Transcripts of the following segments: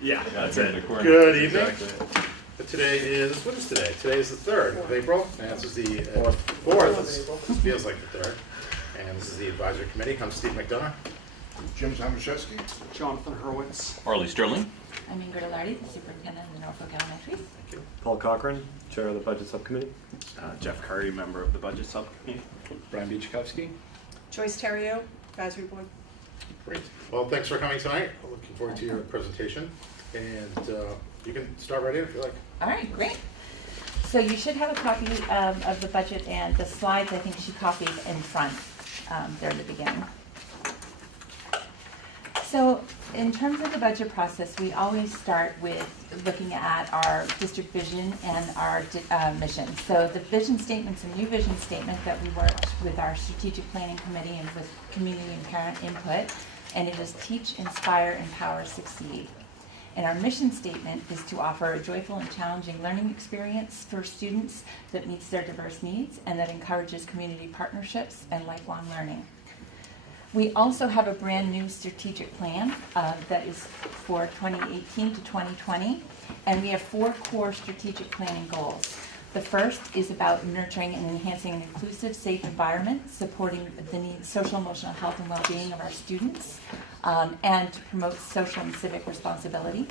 Yeah, that's it. Good evening. Exactly. Today is, what is today? Today is the 3rd of April, and this is the 4th. This feels like the 3rd. And this is the advisory committee. I'm Steve McDonough. Jim Zamaszewski. Jonathan Hurwitz. Harley Sterling. I'm Ingrid Alardi, the superintendent of the Norfolk Elementary. Thank you. Paul Cochran, Chair of the Budget Subcommittee. Jeff Curry, member of the budget subcommittee. Brian Beachkowski. Joyce Terrio, Advisory Board. Great. Well, thanks for coming tonight. I'm looking forward to your presentation. And you can start right in if you like. All right, great. So you should have a copy of the budget, and the slides I think she copied in front there in the beginning. So in terms of the budget process, we always start with looking at our district vision and our mission. So the vision statement's a new vision statement that we worked with our strategic planning committee and with community and parent input, and it is teach, inspire, empower, succeed. And our mission statement is to offer a joyful and challenging learning experience for students that meets their diverse needs and that encourages community partnerships and lifelong learning. We also have a brand new strategic plan that is for 2018 to 2020, and we have 4 core strategic planning goals. The first is about nurturing and enhancing an inclusive, safe environment, supporting the needs, social, emotional health, and well-being of our students, and to promote social and civic responsibility.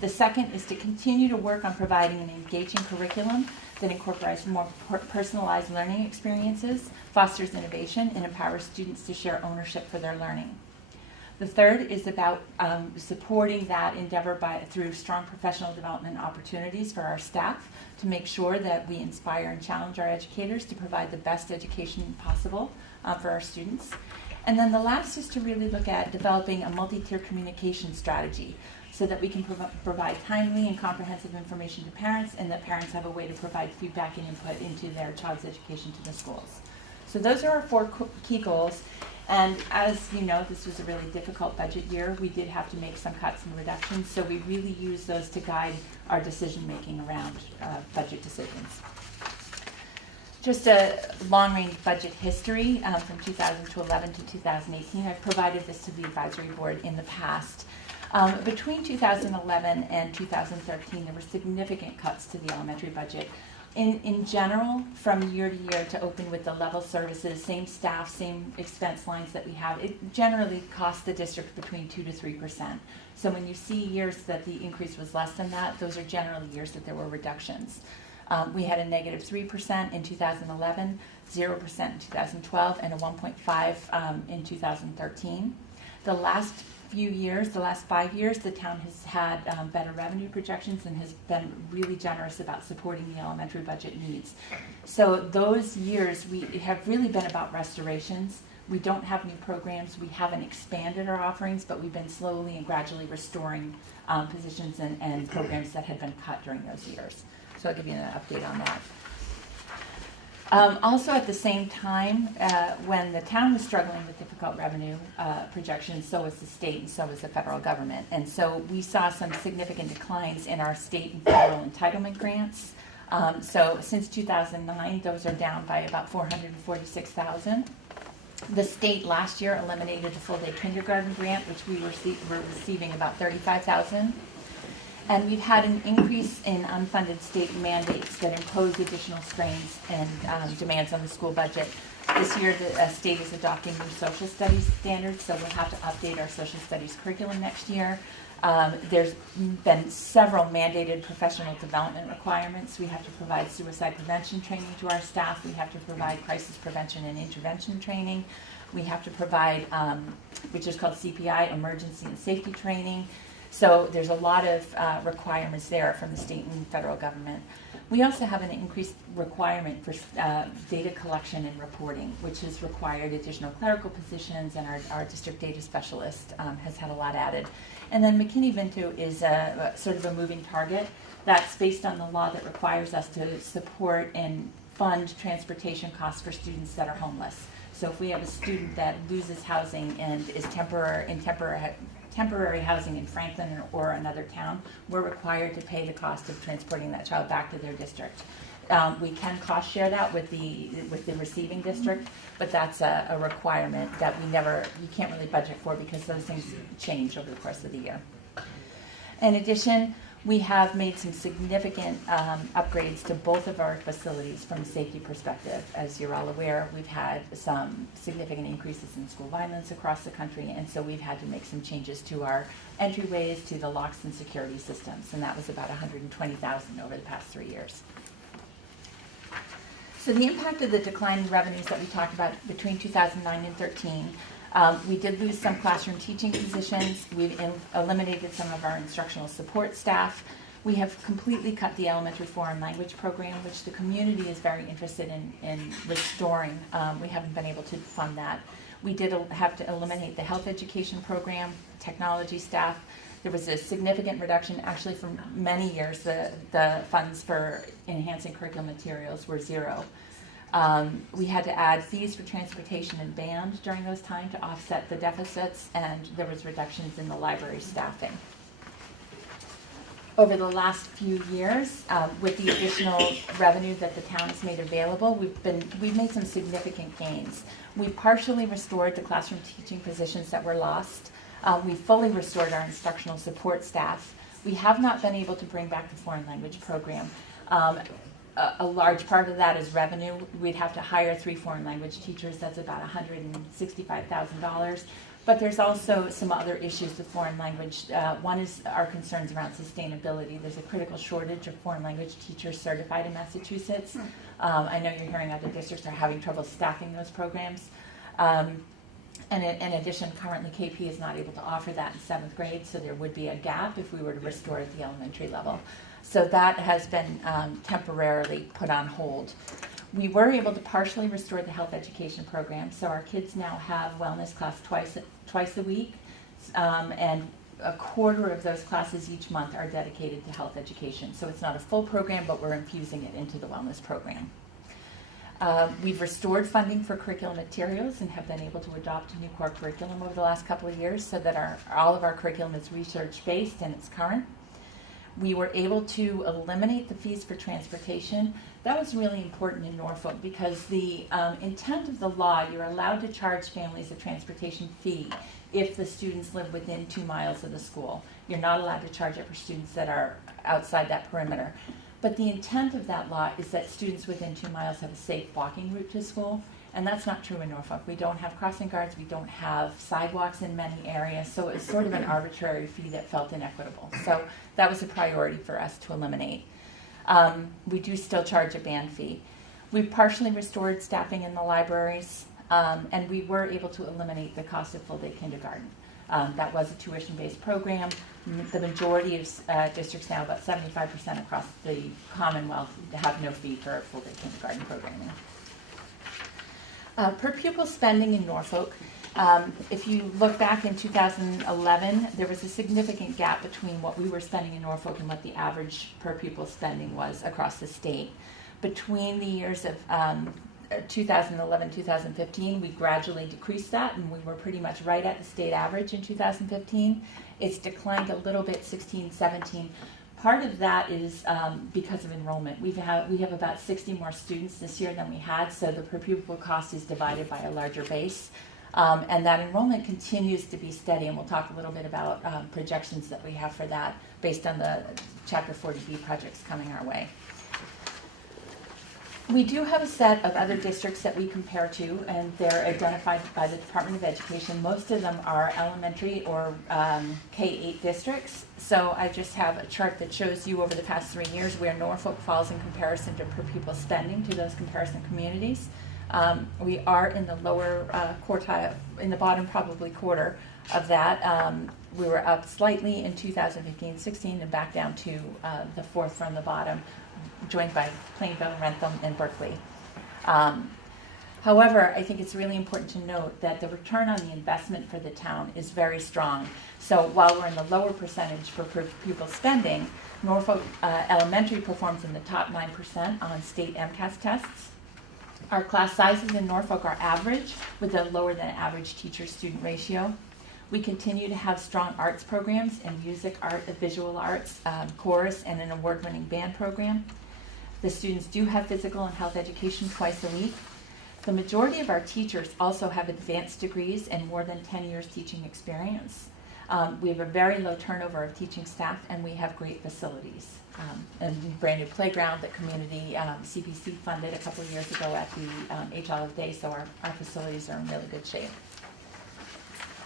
The second is to continue to work on providing an engaging curriculum that incorporates more personalized learning experiences, fosters innovation, and empowers students to share ownership for their learning. The third is about supporting that endeavor through strong professional development opportunities for our staff to make sure that we inspire and challenge our educators to provide the best education possible for our students. And then the last is to really look at developing a multi-tier communication strategy so that we can provide timely and comprehensive information to parents, and that parents have a way to provide feedback and input into their child's education to the schools. So those are our 4 key goals. And as you know, this was a really difficult budget year. We did have to make some cuts and reductions, so we really use those to guide our decision making around budget decisions. Just a long-range budget history from 2011 to 2018. I've provided this to the advisory board in the past. Between 2011 and 2013, there were significant cuts to the elementary budget. In general, from year to year, to open with the level services, same staff, same expense lines that we have, it generally costs the district between 2 to 3%. So when you see years that the increase was less than that, those are generally years that there were reductions. We had a negative 3% in 2011, 0% in 2012, and a 1.5% in 2013. The last few years, the last 5 years, the town has had better revenue projections and has been really generous about supporting the elementary budget needs. So those years we have really been about restorations. We don't have new programs. We haven't expanded our offerings, but we've been slowly and gradually restoring positions and programs that had been cut during those years. So I'll give you an update on that. Also at the same time, when the town was struggling with difficult revenue projections, so was the state and so was the federal government. And so we saw some significant declines in our state and federal entitlement grants. So since 2009, those are down by about $446,000. The state last year eliminated the full-day kindergarten grant, which we were receiving about $35,000. And we've had an increase in unfunded state mandates that impose additional strains and demands on the school budget. This year, the state is adopting new social studies standards, so we'll have to update our social studies curriculum next year. There's been several mandated professional development requirements. We have to provide suicide prevention training to our staff. We have to provide crisis prevention and intervention training. We have to provide, which is called CPI, emergency and safety training. So there's a lot of requirements there from the state and federal government. We also have an increased requirement for data collection and reporting, which has required additional clerical positions, and our district data specialist has had a lot added. And then McKinney-Vento is a sort of a moving target. That's based on the law that requires us to support and fund transportation costs for students that are homeless. So if we have a student that loses housing and is temporary housing in Franklin or another town, we're required to pay the cost of transporting that child back to their district. We can cost share that with the receiving district, but that's a requirement that you can't really budget for because those things change over the course of the year. In addition, we have made some significant upgrades to both of our facilities from a safety perspective. As you're all aware, we've had some significant increases in school violence across the country, and so we've had to make some changes to our entryways, to the locks and security systems, and that was about $120,000 over the past 3 years. So the impact of the decline in revenues that we talked about between 2009 and 13, we did lose some classroom teaching positions. We've eliminated some of our instructional support staff. We have completely cut the elementary foreign language program, which the community is very interested in restoring. We haven't been able to fund that. We did have to eliminate the health education program, technology staff. There was a significant reduction, actually for many years, the funds for enhancing curriculum materials were zero. We had to add fees for transportation and band during those times to offset the deficits, and there was reductions in the library staffing. Over the last few years, with the additional revenue that the town has made available, we've made some significant gains. We partially restored the classroom teaching positions that were lost. We fully restored our instructional support staff. We have not been able to bring back the foreign language program. A large part of that is revenue. We'd have to hire 3 foreign language teachers. That's about $165,000. But there's also some other issues with foreign language. One is our concerns around sustainability. There's a critical shortage of foreign language teachers certified in Massachusetts. I know you're hearing other districts are having trouble staffing those programs. And in addition, currently KP is not able to offer that in 7th grade, so there would be a gap if we were to restore at the elementary level. So that has been temporarily put on hold. We were able to partially restore the health education program, so our kids now have wellness class twice a week, and a quarter of those classes each month are dedicated to health education. So it's not a full program, but we're infusing it into the wellness program. We've restored funding for curriculum materials and have been able to adopt a new core curriculum over the last couple of years so that all of our curriculum is research-based and it's current. We were able to eliminate the fees for transportation. That was really important in Norfolk because the intent of the law, you're allowed to charge families a transportation fee if the students live within 2 miles of the school. You're not allowed to charge it for students that are outside that perimeter. But the intent of that law is that students within 2 miles have a safe walking route to school, and that's not true in Norfolk. We don't have crossing guards, we don't have sidewalks in many areas, so it's sort of an arbitrary fee that felt inequitable. So that was a priority for us to eliminate. We do still charge a band fee. We partially restored staffing in the libraries, and we were able to eliminate the cost of full-day kindergarten. That was a tuition-based program. The majority of districts now, about 75% across the Commonwealth, have no fee for full-day kindergarten programming. Per pupil spending in Norfolk, if you look back in 2011, there was a significant gap between what we were spending in Norfolk and what the average per pupil spending was across the state. Between the years of 2011-2015, we gradually decreased that, and we were pretty much right at the state average in 2015. It's declined a little bit 16-17. Part of that is because of enrollment. We have about 60 more students this year than we had, so the per pupil cost is divided by a larger base. And that enrollment continues to be steady, and we'll talk a little bit about projections that we have for that based on the Chapter 40B projects coming our way. We do have a set of other districts that we compare to, and they're identified by the Department of Education. Most of them are elementary or K-8 districts. So I just have a chart that shows you over the past 3 years where Norfolk falls in comparison to per pupil spending to those comparison communities. We are in the lower quartile, in the bottom probably quarter of that. We were up slightly in 2015-16 and back down to the fourth from the bottom, joined by Plainville, Rentham, and Berkeley. However, I think it's really important to note that the return on the investment for the town is very strong. So while we're in the lower percentage for per pupil spending, Norfolk Elementary performs in the top 9% on state MCAS tests. Our class sizes in Norfolk are average with a lower than average teacher-student ratio. We continue to have strong arts programs in music, art, visual arts, chorus, and an award-winning band program. The students do have physical and health education twice a week. The majority of our teachers also have advanced degrees and more than 10 years teaching experience. We have a very low turnover of teaching staff, and we have great facilities. And brand new playground that community CPC funded a couple of years ago at the H. Olive Day, so our facilities are in really good shape.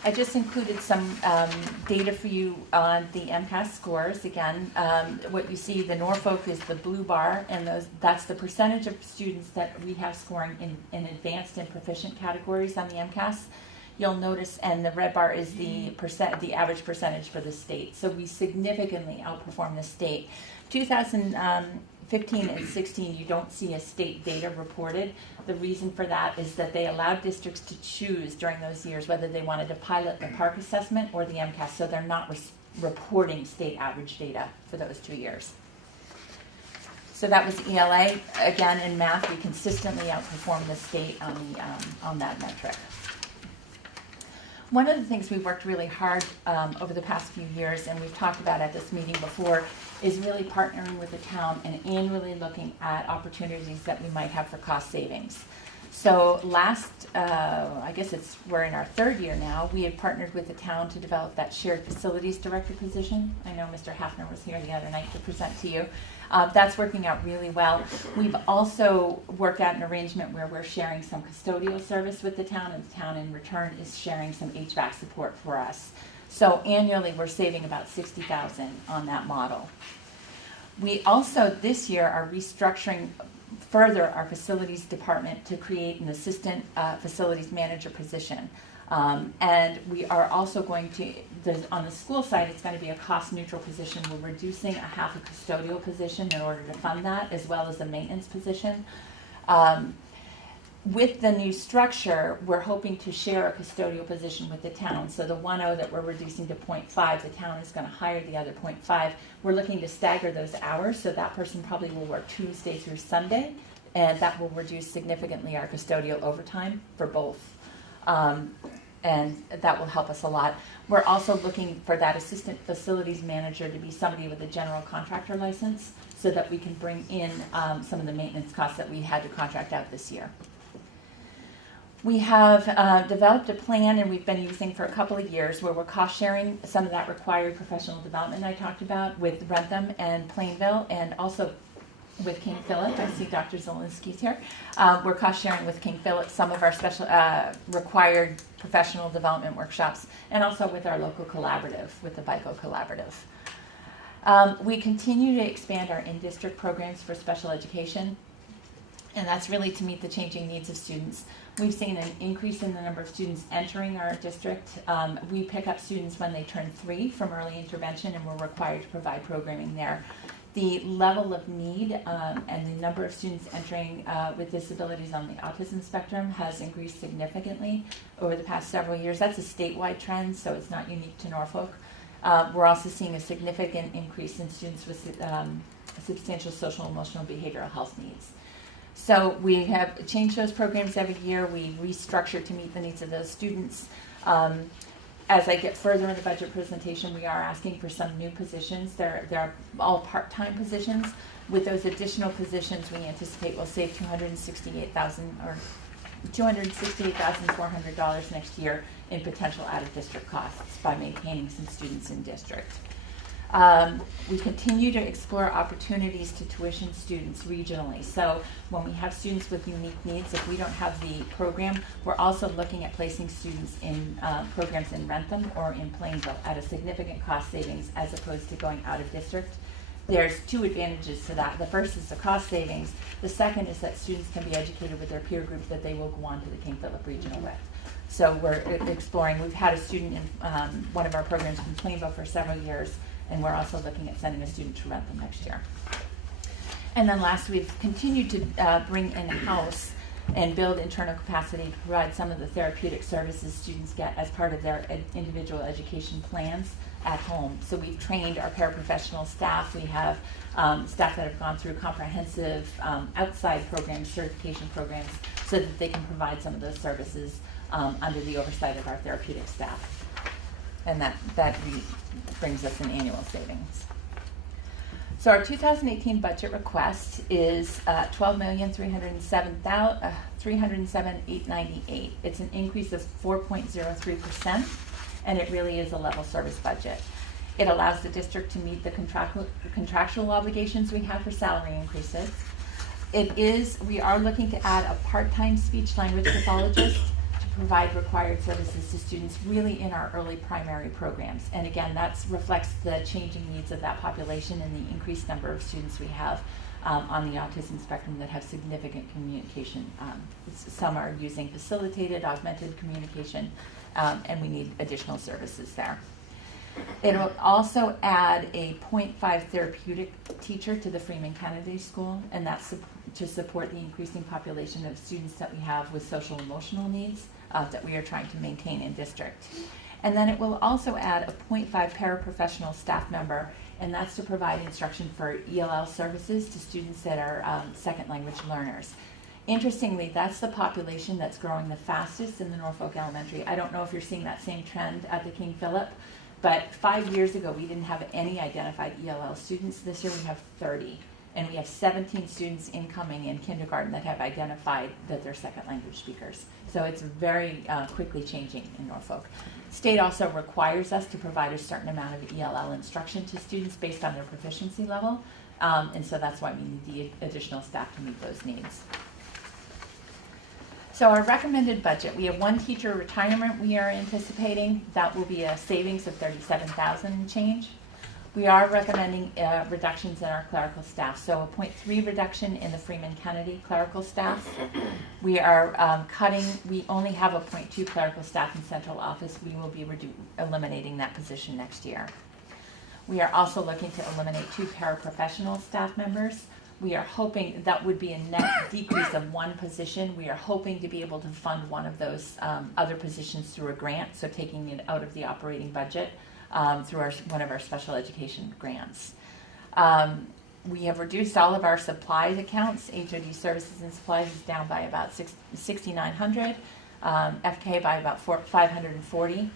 I just included some data for you on the MCAS scores. Again, what you see, the Norfolk is the blue bar, and that's the percentage of students that we have scoring in advanced and proficient categories on the MCAS. You'll notice, and the red bar is the average percentage for the state. So we significantly outperform the state. 2015 and 16, you don't see a state data reported. The reason for that is that they allowed districts to choose during those years whether they wanted to pilot the PARCC assessment or the MCAS, so they're not reporting state average data for those 2 years. So that was ELA. Again, in math, we consistently outperform the state on that metric. One of the things we've worked really hard over the past few years, and we've talked about at this meeting before, is really partnering with the town and annually looking at opportunities that we might have for cost savings. So I guess we're in our third year now, we had partnered with the town to develop that shared facilities director position. I know Mr. Hafner was here the other night to present to you. That's working out really well. We've also worked out an arrangement where we're sharing some custodial service with the town, and the town in return is sharing some HVAC support for us. So annually, we're saving about $60,000 on that model. We also, this year, are restructuring further our facilities department to create an assistant facilities manager position. And we are also going to, on the school side, it's going to be a cost-neutral position. We're reducing a half a custodial position in order to fund that, as well as a maintenance position. With the new structure, we're hoping to share a custodial position with the town. So the 1.0 that we're reducing to 0.5, the town is going to hire the other 0.5. We're looking to stagger those hours, so that person probably will work Tuesday through Sunday, and that will reduce significantly our custodial overtime for both. And that will help us a lot. We're also looking for that assistant facilities manager to be somebody with a general contractor license so that we can bring in some of the maintenance costs that we had to contract out this year. We have developed a plan, and we've been using for a couple of years, where we're cost sharing some of that required professional development I talked about with Rentham and Plainville, and also with King Philip. I see Dr. Zielinski's here. We're cost sharing with King Philip some of our special required professional development workshops, and also with our local collaborative, with the BICO collaborative. We continue to expand our in-district programs for special education, and that's really to meet the changing needs of students. We've seen an increase in the number of students entering our district. We pick up students when they turn 3 from early intervention, and we're required to provide programming there. The level of need and the number of students entering with disabilities on the autism spectrum has increased significantly over the past several years. That's a statewide trend, so it's not unique to Norfolk. We're also seeing a significant increase in students with substantial social, emotional, behavioral health needs. So we have changed those programs every year. We restructure to meet the needs of those students. As I get further in the budget presentation, we are asking for some new positions. They're all part-time positions. With those additional positions, we anticipate we'll save $268,400 next year in potential out-of-district costs by maintaining some students in district. We continue to explore opportunities to tuition students regionally. So when we have students with unique needs, if we don't have the program, we're also looking at placing students in programs in Rentham or in Plainville at a significant cost savings as opposed to going out of district. There's 2 advantages to that. The first is the cost savings. The second is that students can be educated with their peer group that they will go on to the King Philip Regional with. So we're exploring. We've had a student in one of our programs from Plainville for several years, and we're also looking at sending a student to Rentham next year. And then last, we've continued to bring in-house and build internal capacity to provide some of the therapeutic services students get as part of their individual education plans at home. So we've trained our paraprofessional staff. We have staff that have gone through comprehensive outside programs, certification programs, so that they can provide some of those services under the oversight of our therapeutic staff. And that brings us an annual savings. So our 2018 budget request is $12,307,898. It's an increase of 4.03%, and it really is a level service budget. It allows the district to meet the contractual obligations we have for salary increases. We are looking to add a part-time speech language pathologist to provide required services to students really in our early primary programs. And again, that reflects the changing needs of that population and the increased number of students we have on the autism spectrum that have significant communication. Some are using facilitated, augmented communication, and we need additional services there. It'll also add a 0.5 therapeutic teacher to the Freeman Kennedy School, and that's to support the increasing population of students that we have with social emotional needs that we are trying to maintain in district. And then it will also add a 0.5 paraprofessional staff member, and that's to provide instruction for ELL services to students that are second language learners. Interestingly, that's the population that's growing the fastest in the Norfolk Elementary. I don't know if you're seeing that same trend at the King Philip, but 5 years ago we didn't have any identified ELL students. This year we have 30, and we have 17 students incoming in kindergarten that have identified that they're second language speakers. So it's very quickly changing in Norfolk. State also requires us to provide a certain amount of ELL instruction to students based on their proficiency level, and so that's why we need the additional staff to meet those needs. So our recommended budget, we have one teacher retirement we are anticipating. That will be a savings of $37,000 and change. We are recommending reductions in our clerical staff. So a 0.3 reduction in the Freeman Kennedy clerical staff. We are we only have a 0.2 clerical staff in central office. We will be eliminating that position next year. We are also looking to eliminate 2 paraprofessional staff members. We are hoping that would be a net decrease of 1 position. We are hoping to be able to fund one of those other positions through a grant, so taking it out of the operating budget through one of our special education grants. We have reduced all of our supplies accounts. HOD services and supplies is down by about $6,900, FK by about $540,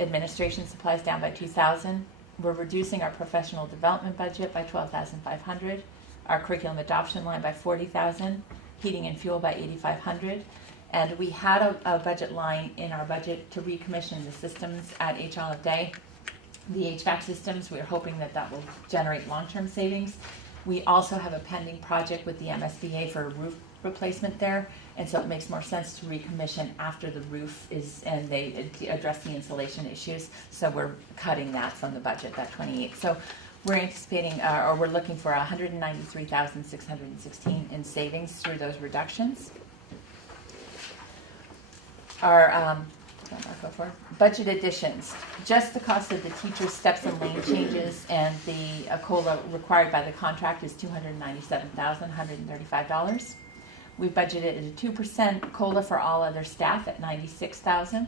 administration supplies down by $2,000. We're reducing our professional development budget by $12,500. Our curriculum adoption line by $40,000, heating and fuel by $8,500, and we had a budget line in our budget to recommission the systems at H. Olive Day. The HVAC systems, we're hoping that will generate long-term savings. We also have a pending project with the MSBA for a roof replacement there, and so it makes more sense to recommission after the roof is, and they address the insulation issues, so we're cutting that from the budget, that 28. So we're anticipating, or we're looking for $193,616 in savings through those reductions. Our budget additions, just the cost of the teacher steps and lane changes and the COLA required by the contract is $297,135. We budgeted a 2% COLA for all other staff at $96,000.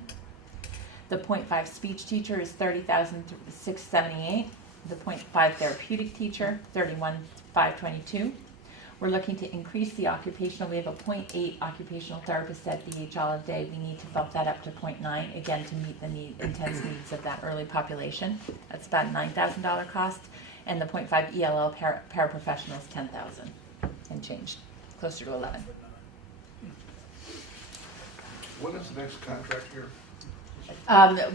The 0.5 speech teacher is $30,678. The 0.5 therapeutic teacher, $31,522. We're looking to increase the occupational. We have a 0.8 occupational therapist at the H. Olive Day. We need to bump that up to 0.9, again, to meet the intense needs of that early population. That's about a $9,000 cost. And the 0.5 ELL paraprofessionals, $10,000 and change, closer to 11. When is the next contract year?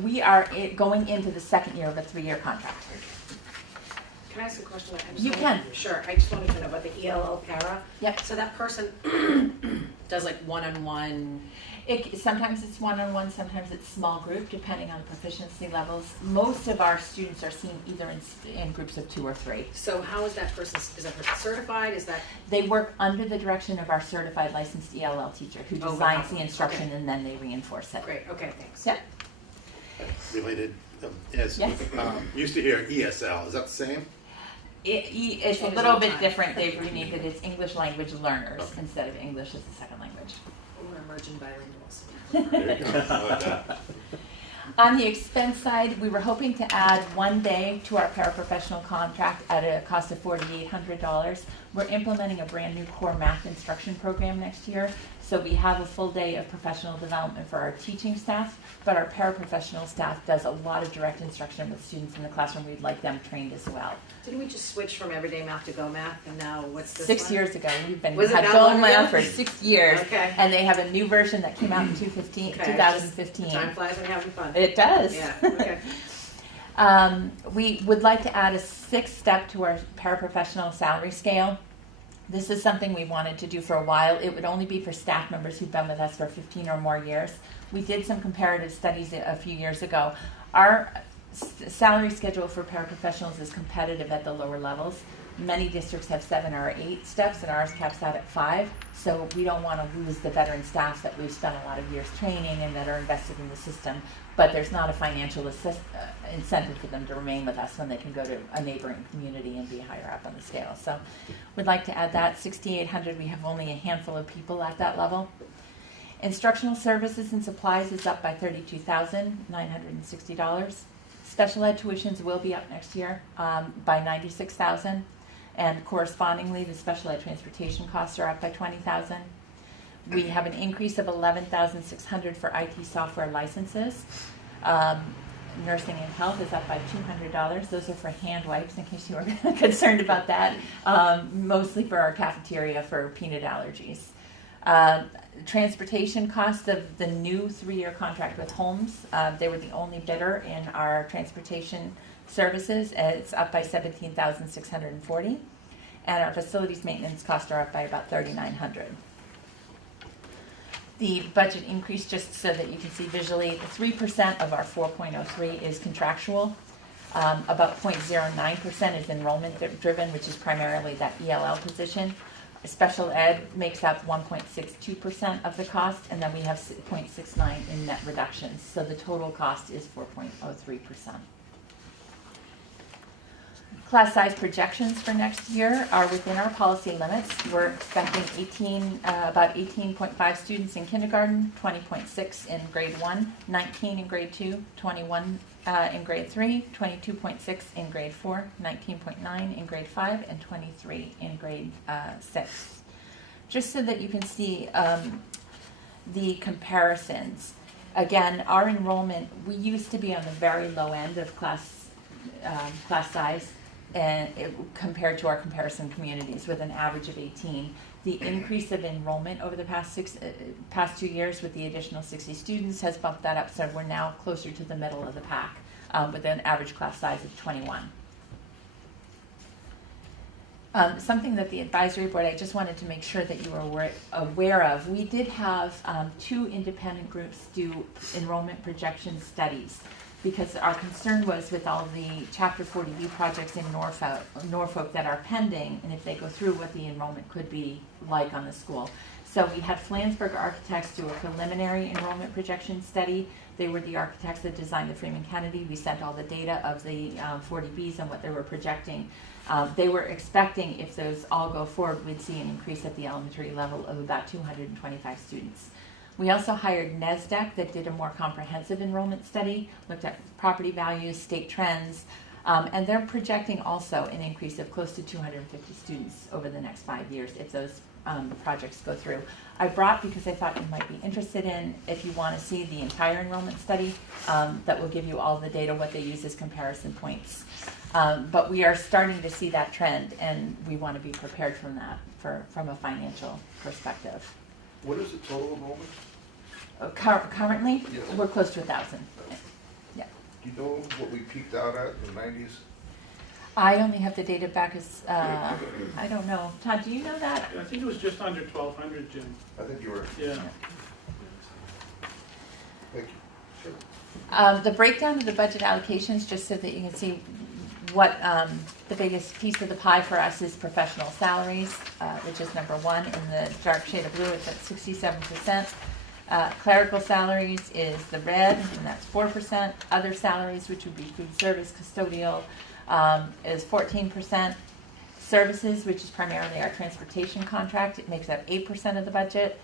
We are going into the second year of a 3-year contract. Can I ask a question? You can. Sure, I just wanted to know about the ELL para. Yep. So that person does like one-on-one. Sometimes it's one-on-one, sometimes it's small group, depending on proficiency levels. Most of our students are seen either in groups of 2 or 3. So how is that person certified? Is that? They work under the direction of our certified licensed ELL teacher who Oh, designs wow. the instruction Okay. and then they reinforce it. Great, okay, thanks. Yeah. Related, Yes. used to hear ESL, is that the same? It's a little bit different. They've renamed it as English language learners instead of English as a second language. We're emerging bilinguals. There you go. I like that. On the expense side, we were hoping to add 1 day to our paraprofessional contract at a cost of $4,800. We're implementing a brand new core math instruction program next year, So we have a full day of professional development for our teaching staff, but our paraprofessional staff does a lot of direct instruction with students in the classroom. We'd like them trained as well. Didn't we just switch from everyday math to Go Math, and now what's this 6 one? years ago, we've been Was it had that Go long Math ago? for 6 years, Okay. and they have a new version that came out in Okay, 2015. Time flies when you're having fun. It does. Yeah, okay. We would like to add a 6th step to our paraprofessional salary scale. This is something we wanted to do for a while. It would only be for staff members who've been with us for 15 or more years. We did some comparative studies a few years ago. Our salary schedule for paraprofessionals is competitive at the lower levels. Many districts have 7 or 8 steps, and ours caps out at 5. So we don't want to lose the veteran staff that we've spent a lot of years training and that are invested in the system. But there's not a financial incentive for them to remain with us when they can go to a neighboring community and be higher up on the scale. So we'd like to add that. 6,800, we have only a handful of people at that level. Instructional services and supplies is up by $32,960. Special ed tuitions will be up next year by $96,000, and correspondingly, the special ed transportation costs are up by $20,000. We have an increase of $11,600 for IT software licenses. Nursing and health is up by $200. Those are for hand wipes, in case you were concerned about that. Mostly for our cafeteria for peanut allergies. Transportation cost of the new 3-year contract with Holmes. They were the only bidder in our transportation services. It's up by $17,640. And our facilities maintenance costs are up by about $3,900. The budget increase, just so that you can see visually, 3% of our 4.03 is contractual. About 0.09% is enrollment driven, which is primarily that ELL position. Special ed makes up 1.62% of the cost, and then we have 0.69 in net reductions. So the total cost is 4.03%. Class size projections for next year are within our policy limits. We're expecting about 18.5 students in kindergarten, 20.6 in grade 1, 19 in grade 2, 21 in grade 3, 22.6 in grade 4, 19.9 in grade 5, and 23 in grade 6. Just so that you can see the comparisons. Again, our enrollment, we used to be on the very low end of class size, and compared to our comparison communities with an average of 18. The increase of enrollment over the past 2 years with the additional 60 students has bumped that up, so we're now closer to the middle of the pack with an average class size of 21. Something that the advisory board, I just wanted to make sure that you were aware of. We did have 2 independent groups do enrollment projection studies, because our concern was with all the Chapter 40B projects in Norfolk that are pending, and if they go through, what the enrollment could be like on the school. So we had Flansburgh Architects do a preliminary enrollment projection study. They were the architects that designed the Freeman Kennedy. We sent all the data of the 40Bs and what they were projecting. They were expecting, if those all go forward, we'd see an increase at the elementary level of about 225 students. We also hired NESDEC that did a more comprehensive enrollment study, looked at property values, state trends, and they're projecting also an increase of close to 250 students over the next 5 years if those projects go through. I brought, because I thought you might be interested in, if you want to see the entire enrollment study, that will give you all the data, what they use as comparison points. But we are starting to see that trend, and we want to be prepared from that from a financial perspective. What is the total enrollment? Currently, Yes. we're close to 1,000. Yeah. Do you know what we peaked out at in the 90s? I only have the data back as, I don't know. Todd, do you know that? I think it was just under 1,200, Jim. I think you were, Yeah. thank you. Sure. The breakdown of the budget allocations, just so that you can see what the biggest piece of the pie for us is professional salaries, which is number 1 in the dark shade of blue. It's at 67%. Clerical salaries is the red, and that's 4%. Other salaries, which would be food service, custodial, is 14%. Services, which is primarily our transportation contract, it makes up 8% of the budget.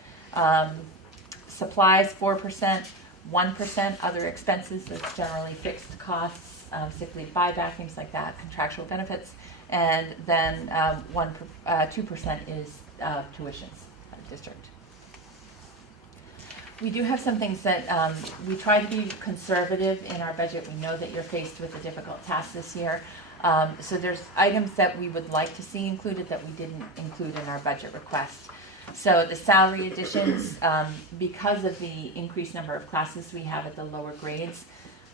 Supplies, 4%. 1% other expenses, that's generally fixed costs, sick leave buyback, things like that, contractual benefits. And then 2% is tuitions out of district. We do have some things that, we try to be conservative in our budget. We know that you're faced with a difficult task this year. So there's items that we would like to see included that we didn't include in our budget request. So the salary additions, because of the increased number of classes we have at the lower grades,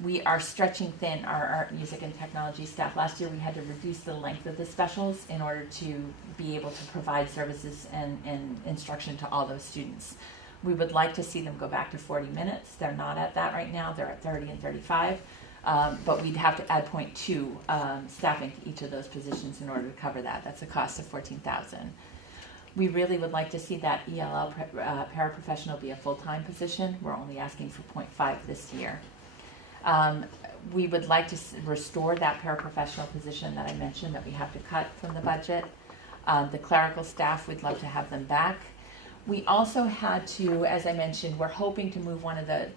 we are stretching thin our art, music, and technology staff. Last year we had to reduce the length of the specials in order to be able to provide services and instruction to all those students. We would like to see them go back to 40 minutes. They're not at that right now. They're at 30 and 35. But we'd have to add 0.2 staffing to each of those positions in order to cover that. That's a cost of $14,000. We really would like to see that ELL paraprofessional be a full-time position. We're only asking for 0.5 this year. We would like to restore that paraprofessional position that I mentioned that we have to cut from the budget. The clerical staff, we'd love to have them back. We also had to, as I mentioned, we're hoping to move one of the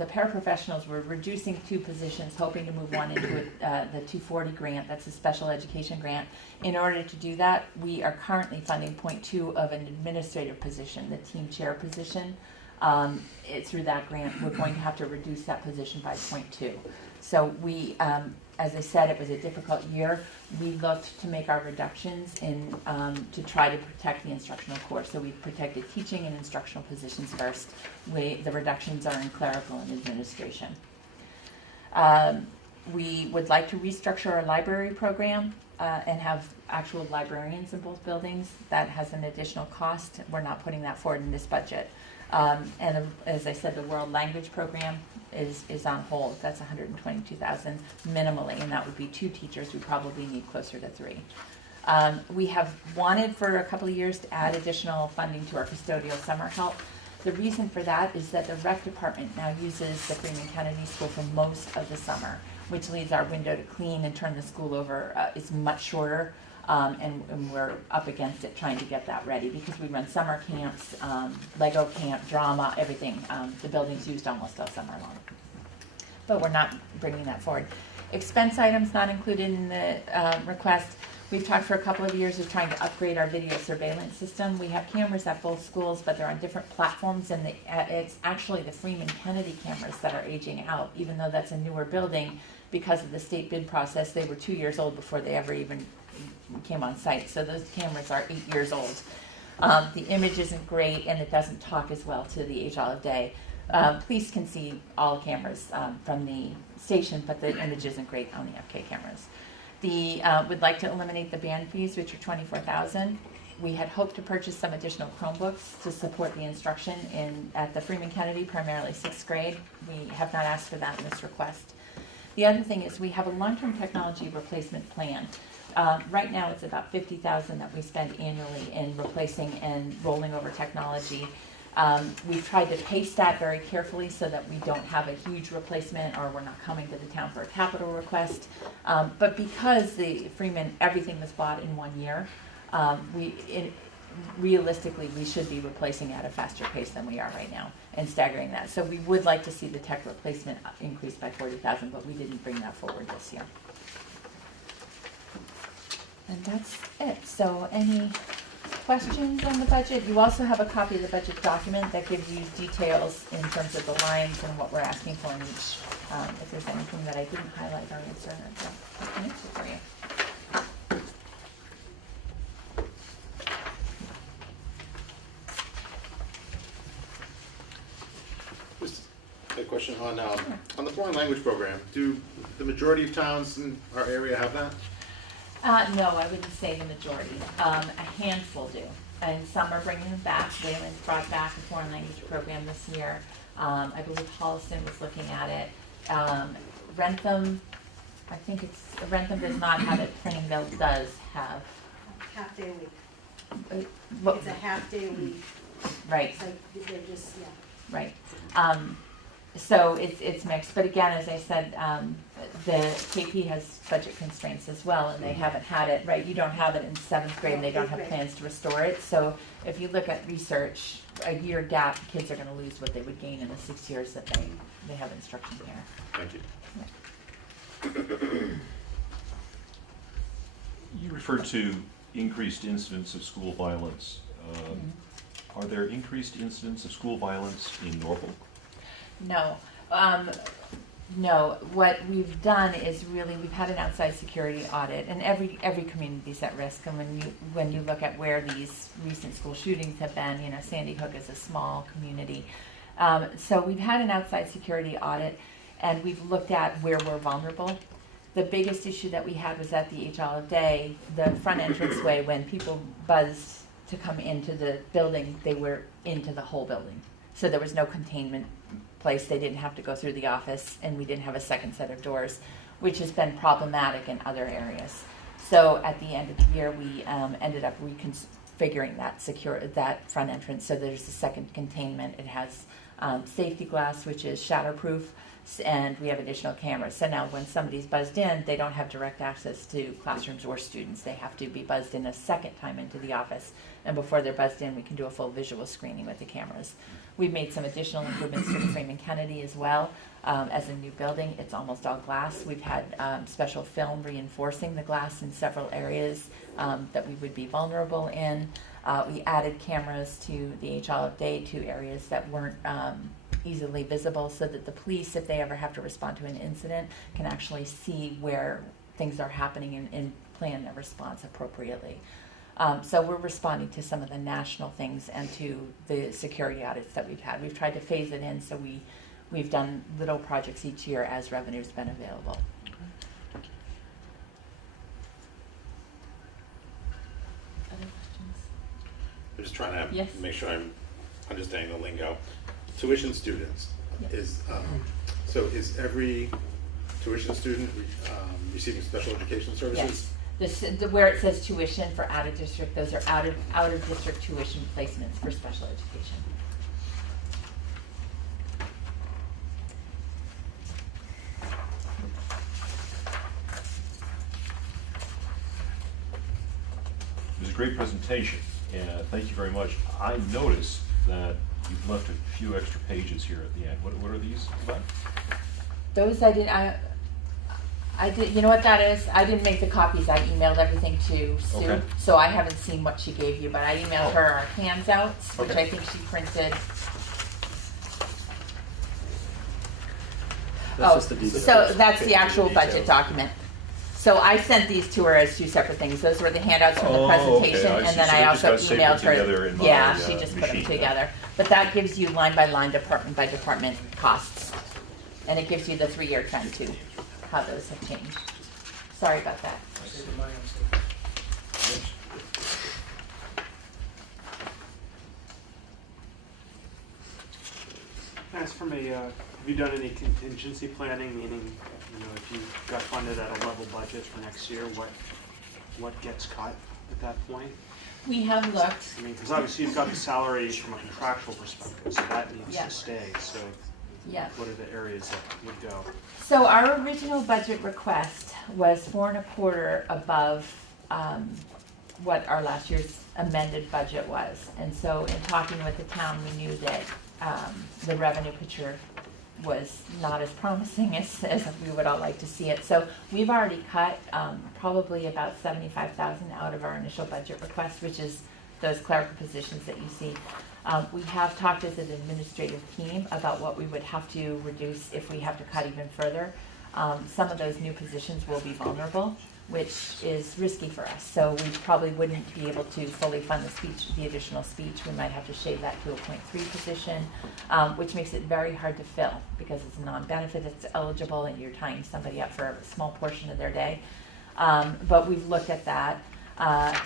paraprofessionals. We're reducing 2 positions, hoping to move one into the 240 grant. That's a special education grant. In order to do that, we are currently funding 0.2 of an administrative position, the team chair position. Through that grant, we're going to have to reduce that position by 0.2. So we, as I said, it was a difficult year. We looked to make our reductions to try to protect the instructional core. So we protected teaching and instructional positions first. The reductions are in clerical and administration. We would like to restructure our library program and have actual librarians in both buildings. That has an additional cost. We're not putting that forward in this budget. And as I said, the world language program is on hold. That's $122,000 minimally, and that would be 2 teachers. We probably need closer to 3. We have wanted for a couple of years to add additional funding to our custodial summer help. The reason for that is that the rec department now uses the Freeman Kennedy School for most of the summer, which leaves our window to clean and turn the school over is much shorter. And we're up against it trying to get that ready because we run summer camps, Lego camp, drama, everything. The building's used almost all summer long. But we're not bringing that forward. Expense items not included in the request. We've talked for a couple of years of trying to upgrade our video surveillance system. We have cameras at both schools, but they're on different platforms, and it's actually the Freeman Kennedy cameras that are aging out, even though that's a newer building. Because of the state bid process, they were 2 years old before they ever even came on site. So those cameras are 8 years old. The image isn't great, and it doesn't talk as well to the age of day. Police can see all cameras from the station, but the image isn't great on the FK cameras. We'd like to eliminate the band fees, which are $24,000. We had hoped to purchase some additional Chromebooks to support the instruction at the Freeman Kennedy, primarily 6th grade. We have not asked for that in this request. The other thing is we have a long-term technology replacement plan. Right now it's about $50,000 that we spend annually in replacing and rolling over technology. We've tried to pace that very carefully so that we don't have a huge replacement or we're not coming to the town for a capital request. But because the Freeman, everything was bought in 1 year, realistically we should be replacing at a faster pace than we are right now and staggering that. So we would like to see the tech replacement increase by $40,000, but we didn't bring that forward this year. And that's it. So any questions on the budget? You also have a copy of the budget document that gives you details in terms of the lines and what we're asking for in each. If there's anything that I didn't highlight or answer, I can answer for you. Just a question on the foreign language program. Do the majority of towns in our area have that? No, I wouldn't say the majority. A handful do, and some are bringing them back. Wayland's brought back a foreign language program this year. I believe Holliston was looking at it. Rentham, Rentham does not have it. Printingville does have. Half day a week. What, It's a half day a week. right, So they're just, yeah. right. So it's mixed, but again, as I said, the KP has budget constraints as well, and they haven't had it, right? You don't have it in 7th grade, and they don't have plans to restore it. So if you look at research, a year gap, kids are gonna lose what they would gain in the 6 years that they have instruction here. Thank you. You referred to increased incidents of school violence. Are there increased incidents of school violence in Norfolk? No. No, what we've done is really, we've had an outside security audit, and every community's at risk. And when you look at where these recent school shootings have been, you know, Sandy Hook is a small community. So we've had an outside security audit, and we've looked at where we're vulnerable. The biggest issue that we had was at the H Olive Day, the front entranceway, when people buzzed to come into the building, they were into the whole building. So there was no containment place. They didn't have to go through the office, and we didn't have a second set of doors, which has been problematic in other areas. So at the end of the year, we ended up reconfiguring that front entrance so there's a second containment. It has safety glass, which is shatterproof, and we have additional cameras. So now when somebody's buzzed in, they don't have direct access to classrooms or students. They have to be buzzed in a second time into the office. And before they're buzzed in, we can do a full visual screening with the cameras. We've made some additional improvements to the Freeman Kennedy as well. As a new building, it's almost all glass. We've had special film reinforcing the glass in several areas that we would be vulnerable in. We added cameras to the H Olive Day to areas that weren't easily visible, so that the police, if they ever have to respond to an incident, can actually see where things are happening and plan their response appropriately. So we're responding to some of the national things and to the security audits that we've had. We've tried to phase it in, so we've done little projects each year as revenue's been available. Other questions? I'm just trying to Yes. make sure I'm understanding the lingo. Tuition students, Yes. so is every tuition student receiving special education services? Yes. Where it says tuition for out of district, those are out of district tuition placements for special education. It was a great presentation, and thank you very much. I noticed that you've left a few extra pages here at the end. What are these about? Those I did, you know what that is? I didn't make the copies, I emailed everything to Sue. Okay. So I haven't seen what she gave you, but I emailed her our handouts, which Okay. I think she printed. That's just the details. So that's the Okay, actual the budget details. document. So I sent these to her as two separate things. Those were the handouts from the Oh, okay, presentation, I and see. then So I they also just got emailed stapled together in her. my, Yeah, she just put them machine. together. But that gives you line by line, department by department costs. And it gives you the 3-year trend too, how those have changed. Sorry about that. As from a, have you done any contingency planning, meaning, you know, if you got funded at a level budget for next year, what gets cut at that point? We have looked. I mean, because obviously you've got the salary from a contractual perspective, so that needs Yeah. to stay, so Yeah. what are the areas that would go? So our original budget request was 4.25 above what our last year's amended budget was. And so in talking with the town, we knew that the revenue picture was not as promising as we would all like to see it. So we've already cut probably about $75,000 out of our initial budget request, which is those clerical positions that you see. We have talked as an administrative team about what we would have to reduce if we have to cut even further. Some of those new positions will be vulnerable, which is risky for us. So we probably wouldn't be able to fully fund the additional speech. We might have to shave that to a 0.3 position, which makes it very hard to fill because it's a non-benefit, it's eligible, and you're tying somebody up for a small portion of their day. But we've looked at that.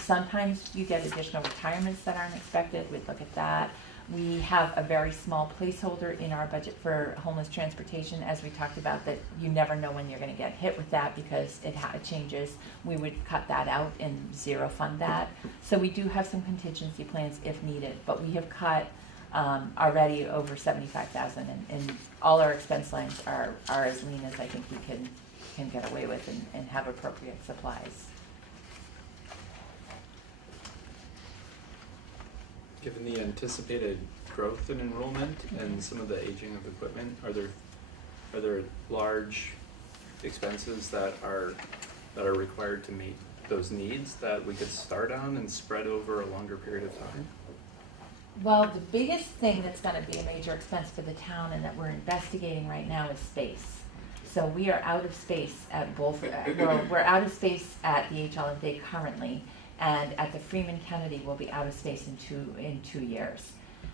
Sometimes you get additional retirements that aren't expected. We'd look at that. We have a very small placeholder in our budget for homeless transportation, as we talked about, that you never know when you're going to get hit with that because it changes. We would cut that out and zero fund that. So we do have some contingency plans if needed, but we have cut already over $75,000, and all our expense lines are as lean as I think we can get away with and have appropriate supplies. Given the anticipated growth in enrollment and some of the aging of equipment, are there large expenses that are required to meet those needs that we could start on and spread over a longer period of time? Well, the biggest thing that's gonna be a major expense for the town and that we're investigating right now is space. So we are out of space at both, we're out of space at the HL&D currently, and at the Freeman Kennedy we'll be out of space in 2 years.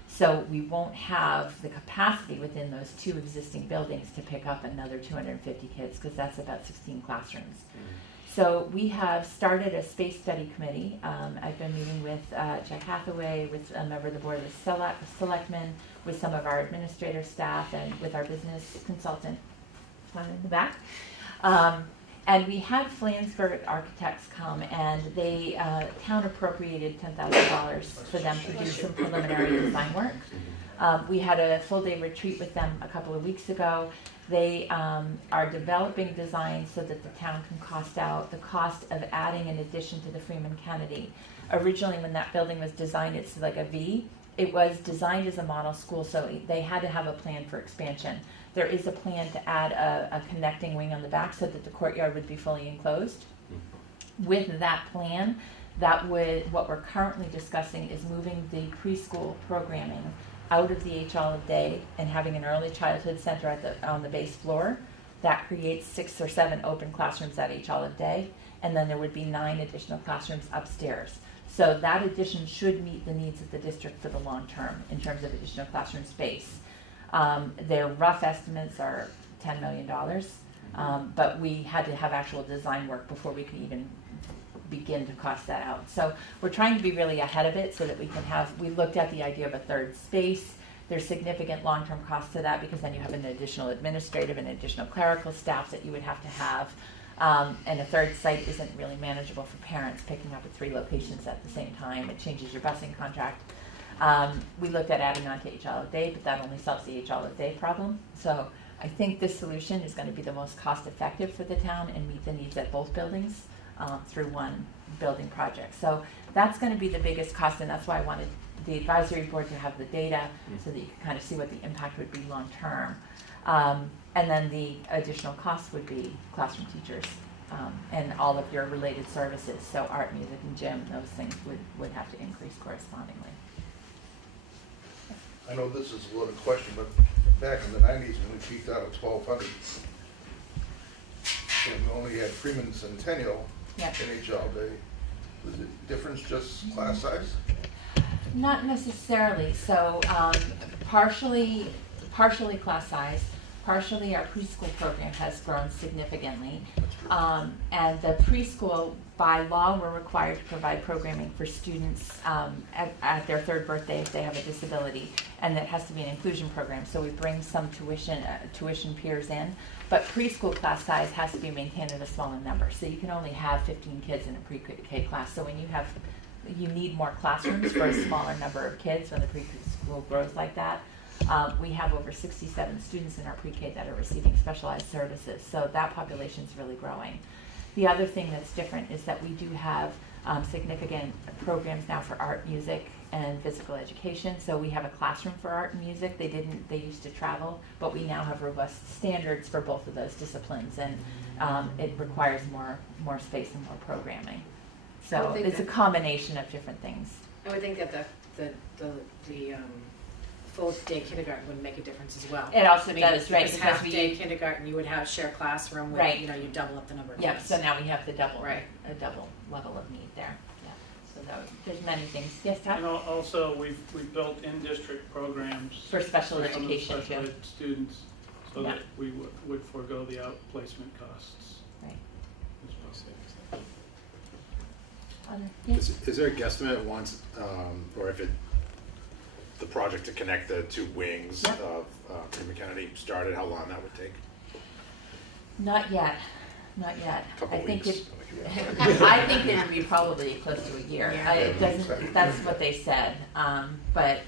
So we won't have the capacity within those 2 existing buildings to pick up another 250 kids, because that's about 16 classrooms. So we have started a space study committee. I've been meeting with Jack Hathaway, with a member of the board of selectmen, with some of our administrative staff, and with our business consultant, one in the back. And we had Flansburgh Architects come, and they, town appropriated $10,000 for them to do some preliminary design work. We had a full-day retreat with them a couple of weeks ago. They are developing designs so that the town can cost out the cost of adding an addition to the Freeman Kennedy. Originally, when that building was designed, it's like a V. It was designed as a model school, so they had to have a plan for expansion. There is a plan to add a connecting wing on the back so that the courtyard would be fully enclosed. With that plan, what we're currently discussing is moving the preschool programming out of the HL of Day and having an early childhood center on the base floor. That creates 6 or 7 open classrooms at HL of Day, and then there would be 9 additional classrooms upstairs. So that addition should meet the needs of the district for the long term in terms of additional classroom space. Their rough estimates are $10 million, but we had to have actual design work before we could even begin to cost that out. So we're trying to be really ahead of it so that we looked at the idea of a third space. There's significant long-term costs to that, because then you have an additional administrative and additional clerical staff that you would have to have. And a third site isn't really manageable for parents picking up at 3 locations at the same time. It changes your busing contract. We looked at adding on to HL Day, but that only solves the HL Day problem. So I think this solution is going to be the most cost effective for the town and meet the needs at both buildings through one building project. So that's going to be the biggest cost, and that's why I wanted the advisory board to have the data so that you can kind of see what the impact would be long term. And then the additional cost would be classroom teachers and all of your related services. So art, music, and gym, those things would have to increase correspondingly. I know this is a little question, but back in the 90s when we peaked out at 1,200, and we only had Freeman Centennial Yeah. in HL Day, was the difference just class size? Not necessarily. So partially class size, partially our preschool program has grown significantly. And the preschool, by law, we're required to provide programming for students at their 3rd birthday if they have a disability, and that has to be an inclusion program. So we bring some tuition peers in, but preschool class size has to be maintained at a smaller number. So you can only have 15 kids in a pre-K class. So when you need more classrooms for a smaller number of kids when the preschool grows like that. We have over 67 students in our pre-K that are receiving specialized services, so that population is really growing. The other thing that's different is that we do have significant programs now for art, music, and physical education. So we have a classroom for art and music. They used to travel, but we now have robust standards for both of those disciplines, and it requires more space and more programming. I would So think it's a that- combination of different things. I would think that the full day kindergarten would make a difference as well. It also I mean, does, right, because because half day kindergarten, you would have share classroom with, Right. you know, you double up the number of Yep, kids. so now we have a double level of need there, yeah. So there's many things. Yes, And Todd? also, we've built in-district programs. For special some of the education, special too. ed students, so Yeah. that we would forego the outplacement costs Right. as well. Other- yeah. Is there a guesstimate once, or if the project to connect the 2 wings Yeah. of Freeman Kennedy started, how long that would take? Not yet. Couple I think weeks. I think it would be probably close to a year. Yeah. It doesn't, that's what they said, but,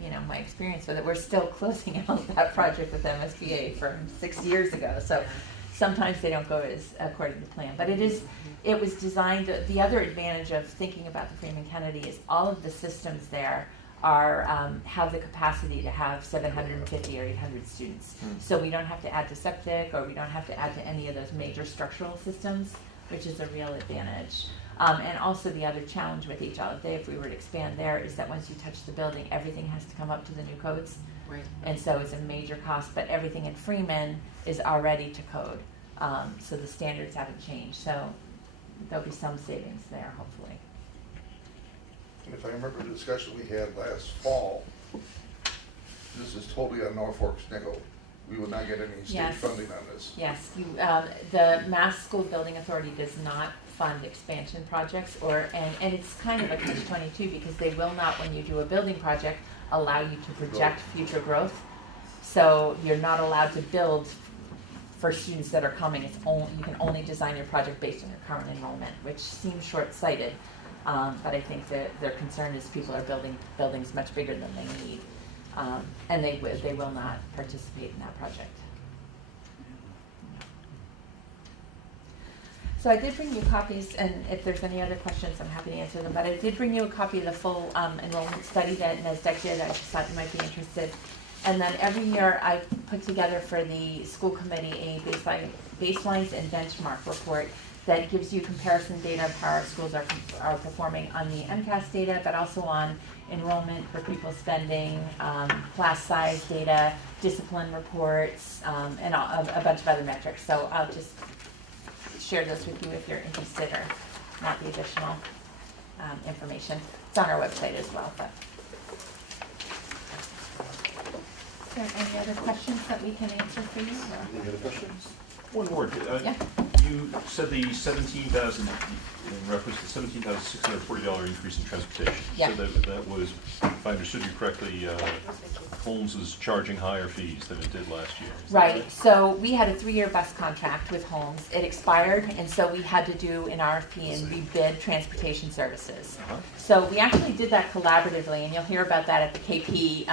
you know, my experience with it, we're still closing out that project with MSBA from 6 years ago, so sometimes they don't go as according to plan, but it was designed, the other advantage of thinking about the Freeman Kennedy is all of the systems there have the capacity to have 750 or 800 students. So we don't have to add to septic, or we don't have to add to any of those major structural systems, which is a real advantage. And also the other challenge with HLFA, if we were to expand there, is that once you touch the building, everything has to come up to the new codes. Right. And so it's a major cost, but everything in Freeman is already to code. So the standards haven't changed, so there'll be some savings there, hopefully. And if I remember the discussion we had last fall, this is totally on Norfolk's nickel. We will not get any state Yes. funding on this. Yes, the Mass School Building Authority does not fund expansion projects and it's kind of a catch-22 because they will not, when you do a building project, allow you to project future growth. So you're not allowed to build for students that are coming. You can only design your project based on your current enrollment, which seems short-sighted. But I think that their concern is people are building buildings much bigger than they need. And they will not participate in that project. So I did bring you copies, and if there's any other questions, I'm happy to answer them. But I did bring you a copy of the full enrollment study that NASDAQ did. I just thought you might be interested. And then every year I put together for the school committee a baselines and benchmark report that gives you comparison data of how our schools are performing on the MCAS data, but also on enrollment, per pupil spending, class size data, discipline reports, and a bunch of other metrics. So I'll just share those with you if you're interested or want the additional information. It's on our website as well. But is there any other questions that we can answer for you? Or? Any other questions? One more. Yeah. You said the 17,000, in reference to $17,640 increase in transportation. Yeah. So that was, if I understood you correctly, Holmes is charging higher fees than it did last year. Is that Right, so we had a 3-year bus contract with Holmes. It expired, and so we had to do an RFP and rebid transportation services. Uh-huh. So we actually did that collaboratively, and you'll hear about that at the KP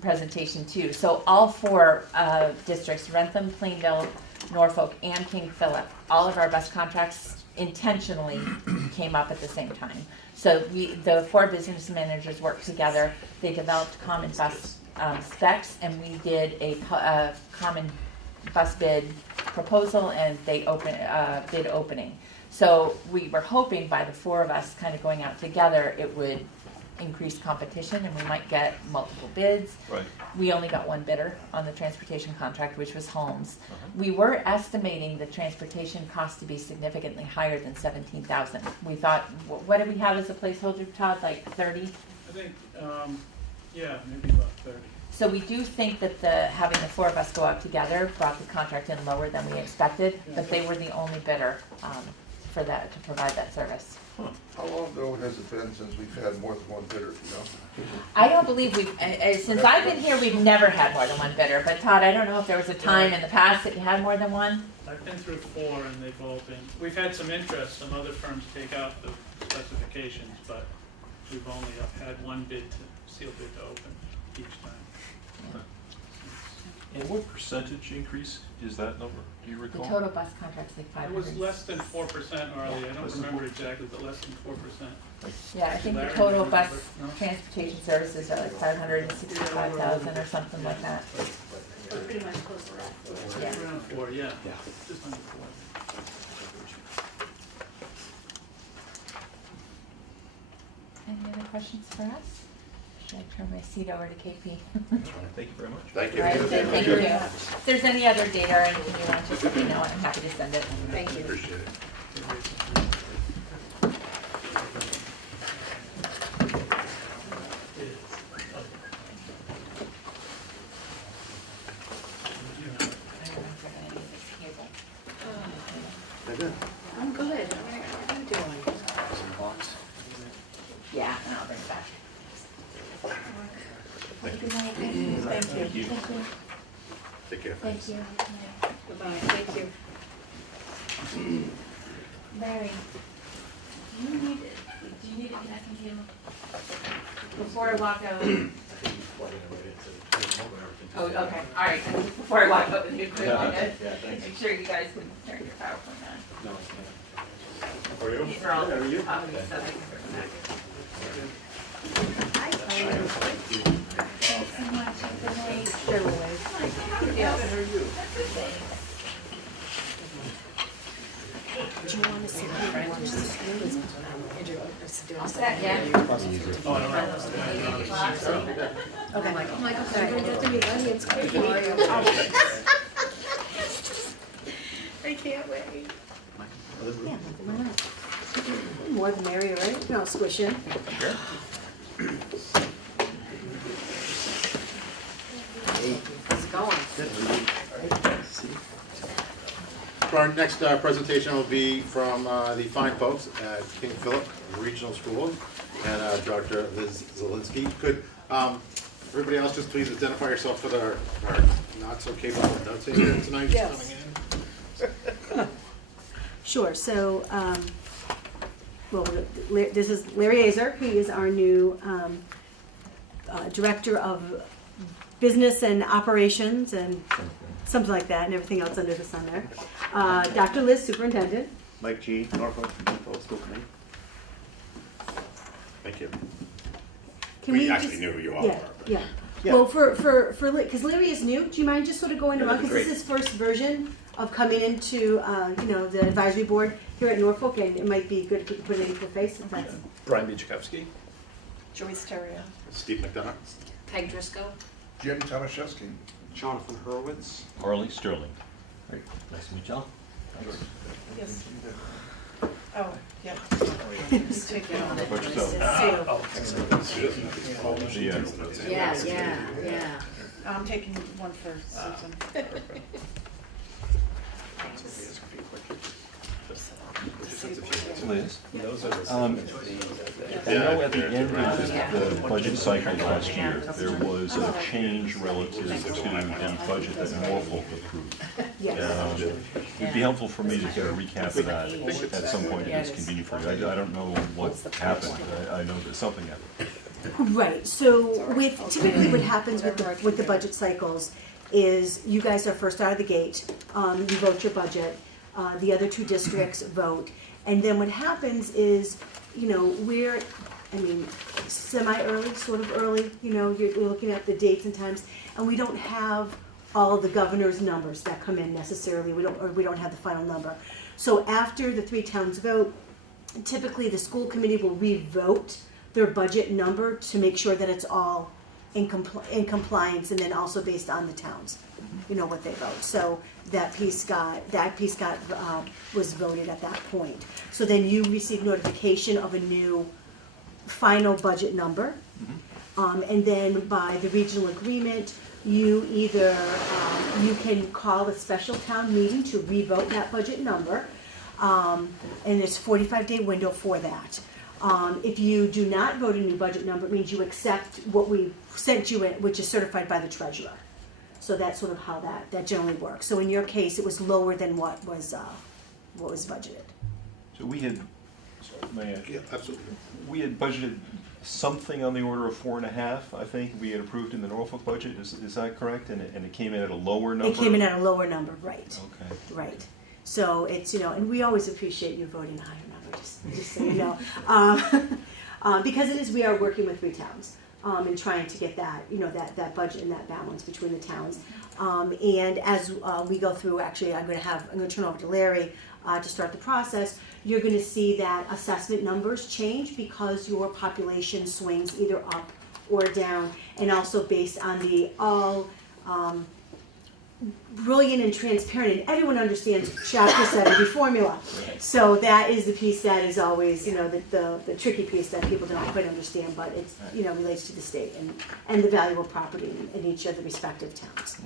presentation too. So all 4 districts, Rentham, Plainville, Norfolk, and King Philip, all of our bus contracts intentionally came up at the same time. So the 4 business managers worked together. They developed common bus specs, and we did a common bus bid proposal, and they bid opening. So we were hoping by the 4 of us kind of going out together, it would increase competition and we might get multiple bids. Right. We only got 1 bidder on the transportation contract, which was Holmes. Uh-huh. We were estimating the transportation cost to be significantly higher than 17,000. We thought, what did we have as a placeholder, Todd, like 30? I think, yeah, maybe about 30. So we do think that having the 4 of us go out together brought the contract in lower than we expected, but they were the only bidder for that, to provide that service. How long ago has it been since we've had more than 1 bidder, you know? I don't believe since I've been here, we've never had more than 1 bidder, but Todd, I don't know if there was a time in the past that you had more than 1? I've been through 4 and they've all been, we've had some interest, some other firms take out the specifications, but we've only had 1 bid sealed bid to open each time. And what percentage increase is that number? Do you The recall? total bus contract's like It 500. was less than 4%, Arlie, I don't Less than remember exactly, but less than 4%. Yeah, I think the Larry, total do you bus remember? No? transportation services are like 565,000 or something like that. We're pretty much close to that. Yeah. Around 4, yeah, just under 4. Any other questions for us? Should I turn my seat over to KP? Thank you very much. Thank All you. right, then, thank you. If there's any other data or anything you want, just let me know. I'm happy to send it. Thank you. Appreciate it. I'm good. How are you doing? Yeah, and I'll bring it back. Thank you. Good night. Thank you. Thank you. Thank you. Take care. Thank you. Goodbye, thank you. Larry, do you need a connecting cable? Before I walk out. Oh, okay, all right, before I walk out with you, quick, make sure you guys can turn your PowerPoint on. No, I can't. How are you? These are all copies, so they can bring them back. Thanks so much, have a good night. Sure, Louise. Do you want to see my friend who's doing set, yeah. Okay. I'm like, oh my gosh, I'm gonna get to meet Lenny, it's great. I can't wait. Yeah, why not? More the merrier, right? You know, squish in. Sure. How's it going? Our next presentation will be from the fine folks at King Philip Regional School and Dr. Liz Zielinski. Could everybody else just please identify yourself for our not so capable notes here tonight Yes. coming in? Sure, so, well, this is Larry Azer. He is our new Director of Business and Operations and something like that, and everything else under the sun there. Dr. Liz, Superintendent. Mike G, Norfolk School Committee. Thank you. Can We just- actually knew who you all Yeah, were. but- yeah. Yeah. Well, because Larry is new, do you mind just sort of going around, because this is his first version of coming into, the advisory board here at Norfolk, and it might be good if we could put it into your face, if that's. Brian Bichakowski. Joyce Terrio. Steve McDonough. Peg Driscoll? Jim Tomaszewski. Jonathan Hurwitz. Harley Sterling. Nice to meet y'all. Yes. Oh, yeah. About yourself. Yeah. I'm taking one for Susan. Liz? Those are the I know at the end of the budget cycle last year, there was a change relative to the budget that Norfolk approved. Yes. It'd be helpful for me to get a recap of that at some point if it's convenient for you. I don't know what happened. I know that something happened. Right, so typically what happens with the budget cycles is you guys are first out of the gate, you vote your budget, the other two districts vote, and then what happens is, we're, semi-early, sort of early, you're looking at the dates and times, and we don't have all of the governor's numbers that come in necessarily, we don't have the final number. So after the three towns vote, typically the school committee will re-vote their budget number to make sure that it's all in compliance, and then also based on the towns, what they vote. So that piece was voted at that point. So then you receive notification of a new final budget number, and then by the regional agreement, you either you can call a special town meeting to re-vote that budget number, and there's a 45-day window for that. If you do not vote a new budget number, it means you accept what we sent you, which is certified by the treasurer. So that's sort of how that generally works. So in your case, it was lower than what was budgeted. So we had, may I? Yeah, absolutely. We had budgeted something on the order of 4.5, I think, we had approved in the Norfolk budget, is that correct? And it came in at a lower number? It came in at a lower number, right. Okay. Right. So it's, and we always appreciate you voting a higher number, just so you know. Because we are working with three towns and trying to get that, that budget and that balance between the towns. And as we go through, actually, I'm going to turn over to Larry to start the process. You're going to see that assessment numbers change because your population swings either up or down, and also based on the all brilliant and transparent, and everyone understands Chapter 70 formula. So that is the piece that is always, the tricky piece that people don't quite understand, but it's, relates to the state and the value of property in each of the respective towns.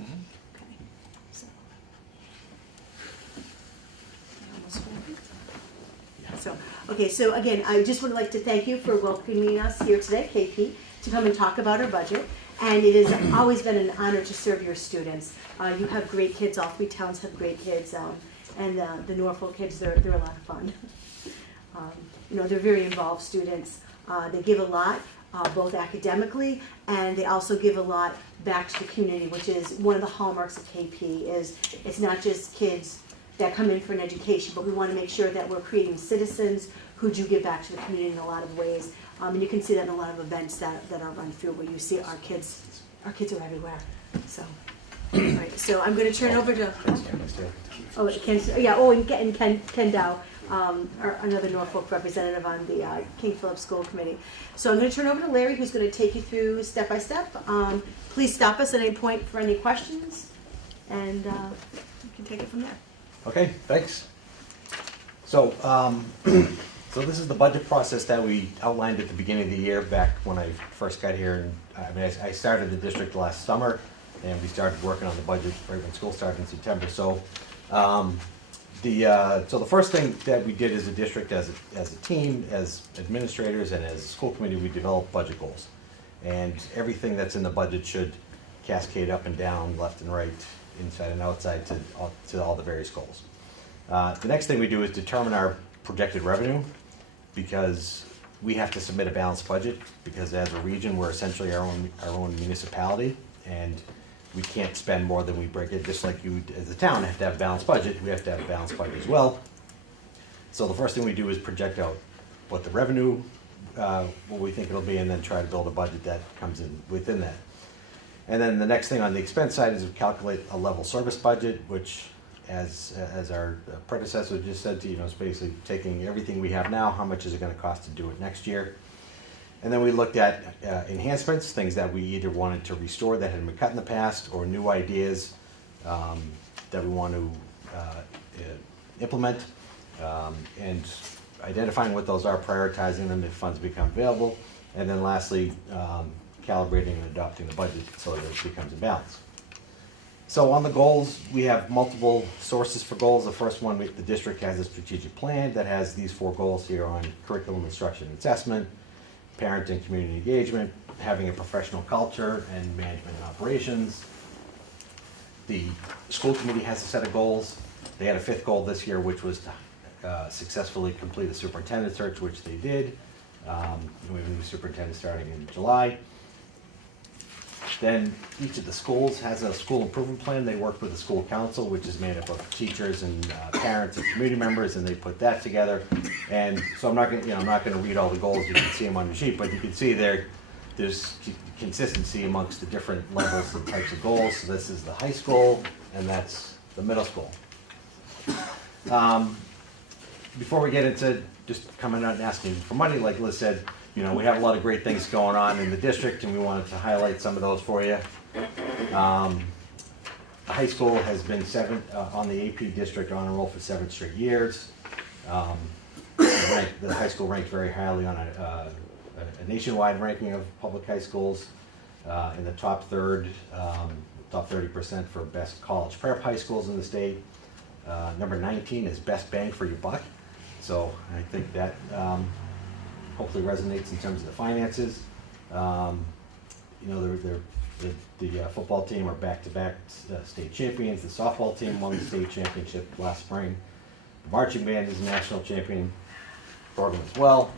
So again, I just would like to thank you for welcoming us here today, KP, to come and talk about our budget. And it has always been an honor to serve your students. You have great kids, all three towns have great kids, and the Norfolk kids, they're a lot of fun. They're very involved students. They give a lot, both academically, and they also give a lot back to the community, which is one of the hallmarks of KP, is it's not just kids that come in for an education, but we want to make sure that we're creating citizens who do give back to the community in a lot of ways. And you can see that in a lot of events that are run through where you see our kids are everywhere. So, all right, so I'm going to turn over to, and Ken Dow, another Norfolk representative on the King Philip School Committee. So I'm going to turn over to Larry, who's going to take you through step by step. Please stop us at any point for any questions, and you can take it from there. Okay, thanks. So, so this is the budget process that we outlined at the beginning of the year back when I first got here. And I started the district last summer, and we started working on the budget right when school started in September. So, so the first thing that we did as a district, as a team, as administrators, and as a school committee, we developed budget goals. And everything that's in the budget should cascade up and down, left and right, inside and outside to all the various goals. The next thing we do is determine our projected revenue, because we have to submit a balanced budget, because as a region, we're essentially our own municipality, and we can't spend more than we break it. Just like you as a town have to have a balanced budget, we have to have a balanced budget as well. So the first thing we do is project out what the revenue, what we think it'll be, and then try to build a budget that comes in within that. And then the next thing on the expense side is we calculate a level service budget, which, as our predecessor just said to you, is basically taking everything we have now, how much is it going to cost to do it next year. And then we looked at enhancements, things that we either wanted to restore that had been cut in the past, or new ideas that we want to implement, and identifying what those are, prioritizing them if funds become available, and then lastly, calibrating and adopting the budget so that it becomes a balance. So on the goals, we have multiple sources for goals. The first one, the district has a strategic plan that has these 4 goals here on curriculum, instruction, and assessment, parent and community engagement, having a professional culture, and management and operations. The school committee has a set of goals. They had a 5th goal this year, which was to successfully complete a superintendent search, which they did. We have a new superintendent starting in July. Then each of the schools has a school improvement plan. They work with the school council, which is made up of teachers and parents and community members, and they put that together. And so I'm not going to read all the goals. You can see them on the sheet, but you can see there's consistency amongst the different levels and types of goals. So this is the high school, and that's the middle school. Before we get into just coming out and asking for money, like Liz said, we have a lot of great things going on in the district, and we wanted to highlight some of those for you. The high school has been on the AP district honor roll for 7 straight years. The high school ranked very highly on a nationwide ranking of public high schools, in the top 30% for best college prep high schools in the state. Number 19 is best bang for your buck. So I think that hopefully resonates in terms of the finances. The football team are back-to-back state champions. The softball team won the state championship last spring. The marching band is a national champion program as well.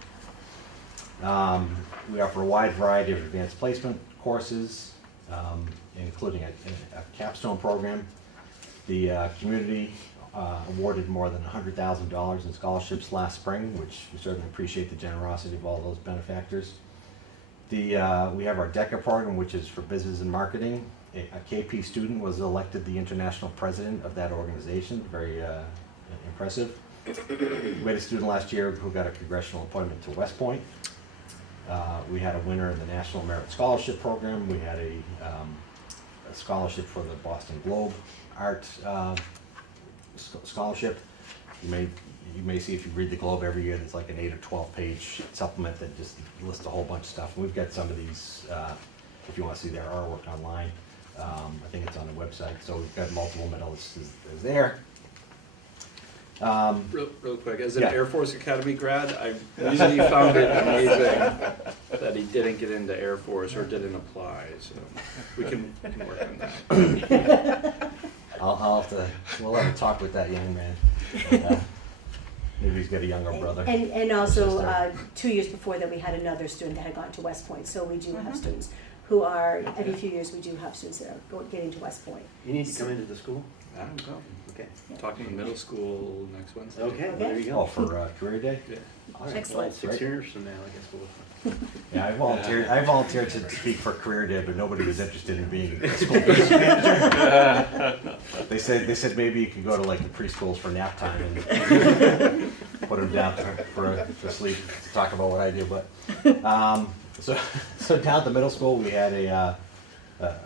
We offer a wide variety of advanced placement courses, including a capstone program. The community awarded more than $100,000 in scholarships last spring, which we certainly appreciate the generosity of all those benefactors. We have our DECA program, which is for business and marketing. A KP student was elected the international president of that organization. Very impressive. We had a student last year who got a congressional appointment to West Point. We had a winner in the National Merit Scholarship Program. We had a scholarship for the Boston Globe Art Scholarship. You may see, if you read the Globe every year, there's like an 8 or 12 page supplement that just lists a whole bunch of stuff. And we've got some of these, if you want to see their artwork online. I think it's on the website. So we've got multiple medalists there. Real quick, as an Yeah. Air Force Academy grad, I really found it amazing that he didn't get into Air Force or didn't apply, so we can work on that. We'll have to talk with that young man. Maybe he's got a younger brother. And also, Sister. 2 years before that, we had another student that had gone to West Point. So we do have students who are, every few years, we do have students that are getting to West Point. You need to come into the school? I don't know. Okay. Talking middle school next Wednesday. Okay, there you go. Oh, for career day? Yeah. All right. Excellent. Well, 6 years from now, I guess we'll. Yeah, I volunteered to speak for career day, but nobody was interested in being a school business manager. They said maybe you could go to like the preschools for nap time. And put him down for sleep to talk about what I do, but, so down at the middle school, we had a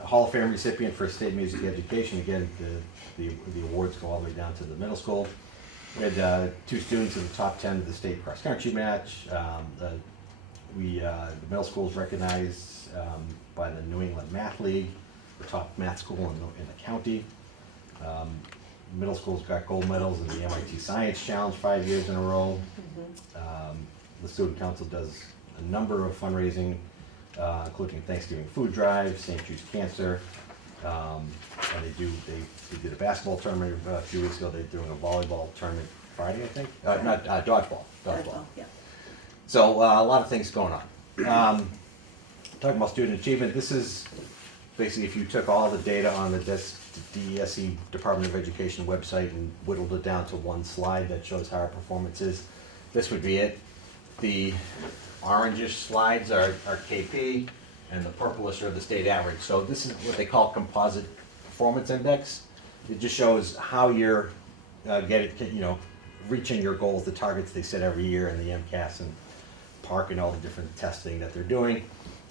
Hall of Fame recipient for state music education. Again, the awards go all the way down to the middle school. We had 2 students in the top 10 of the state cross country match. The middle school is recognized by the New England Math League, the top math school in the county. Middle school's got gold medals in the MIT Science Challenge 5 years in a row. The student council does a number of fundraising, including Thanksgiving food drive, St. Jude's Cancer, and they did a basketball tournament a few weeks ago. They're doing a volleyball tournament Friday, I think. Not dodgeball. Yeah. So a lot of things going on. Talking about student achievement, this is basically if you took all the data on the DESE Department of Education website and whittled it down to one slide that shows how our performance is, this would be it. The orangish slides are KP, and the purplish are the state average. So this is what they call composite performance index. It just shows how you're reaching your goals, the targets they set every year in the MCAS and PARC and all the different testing that they're doing.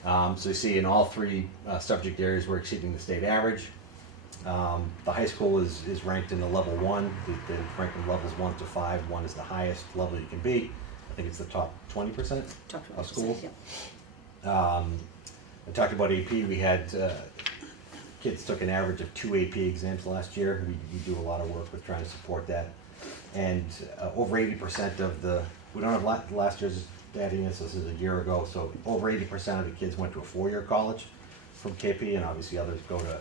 So you see in all 3 subject areas we're exceeding the state average. The high school is ranked in the level 1. They're ranked in levels 1 to 5. 1 is the highest level you can be. I think it's the top 20% of schools. Yeah. I talked about AP. We had kids took an average of 2 AP exams last year. We do a lot of work with trying to support that. And over 80% of we don't have last year's data, this is a year ago, so over 80% of the kids went to a 4-year college from KP, and obviously others go to,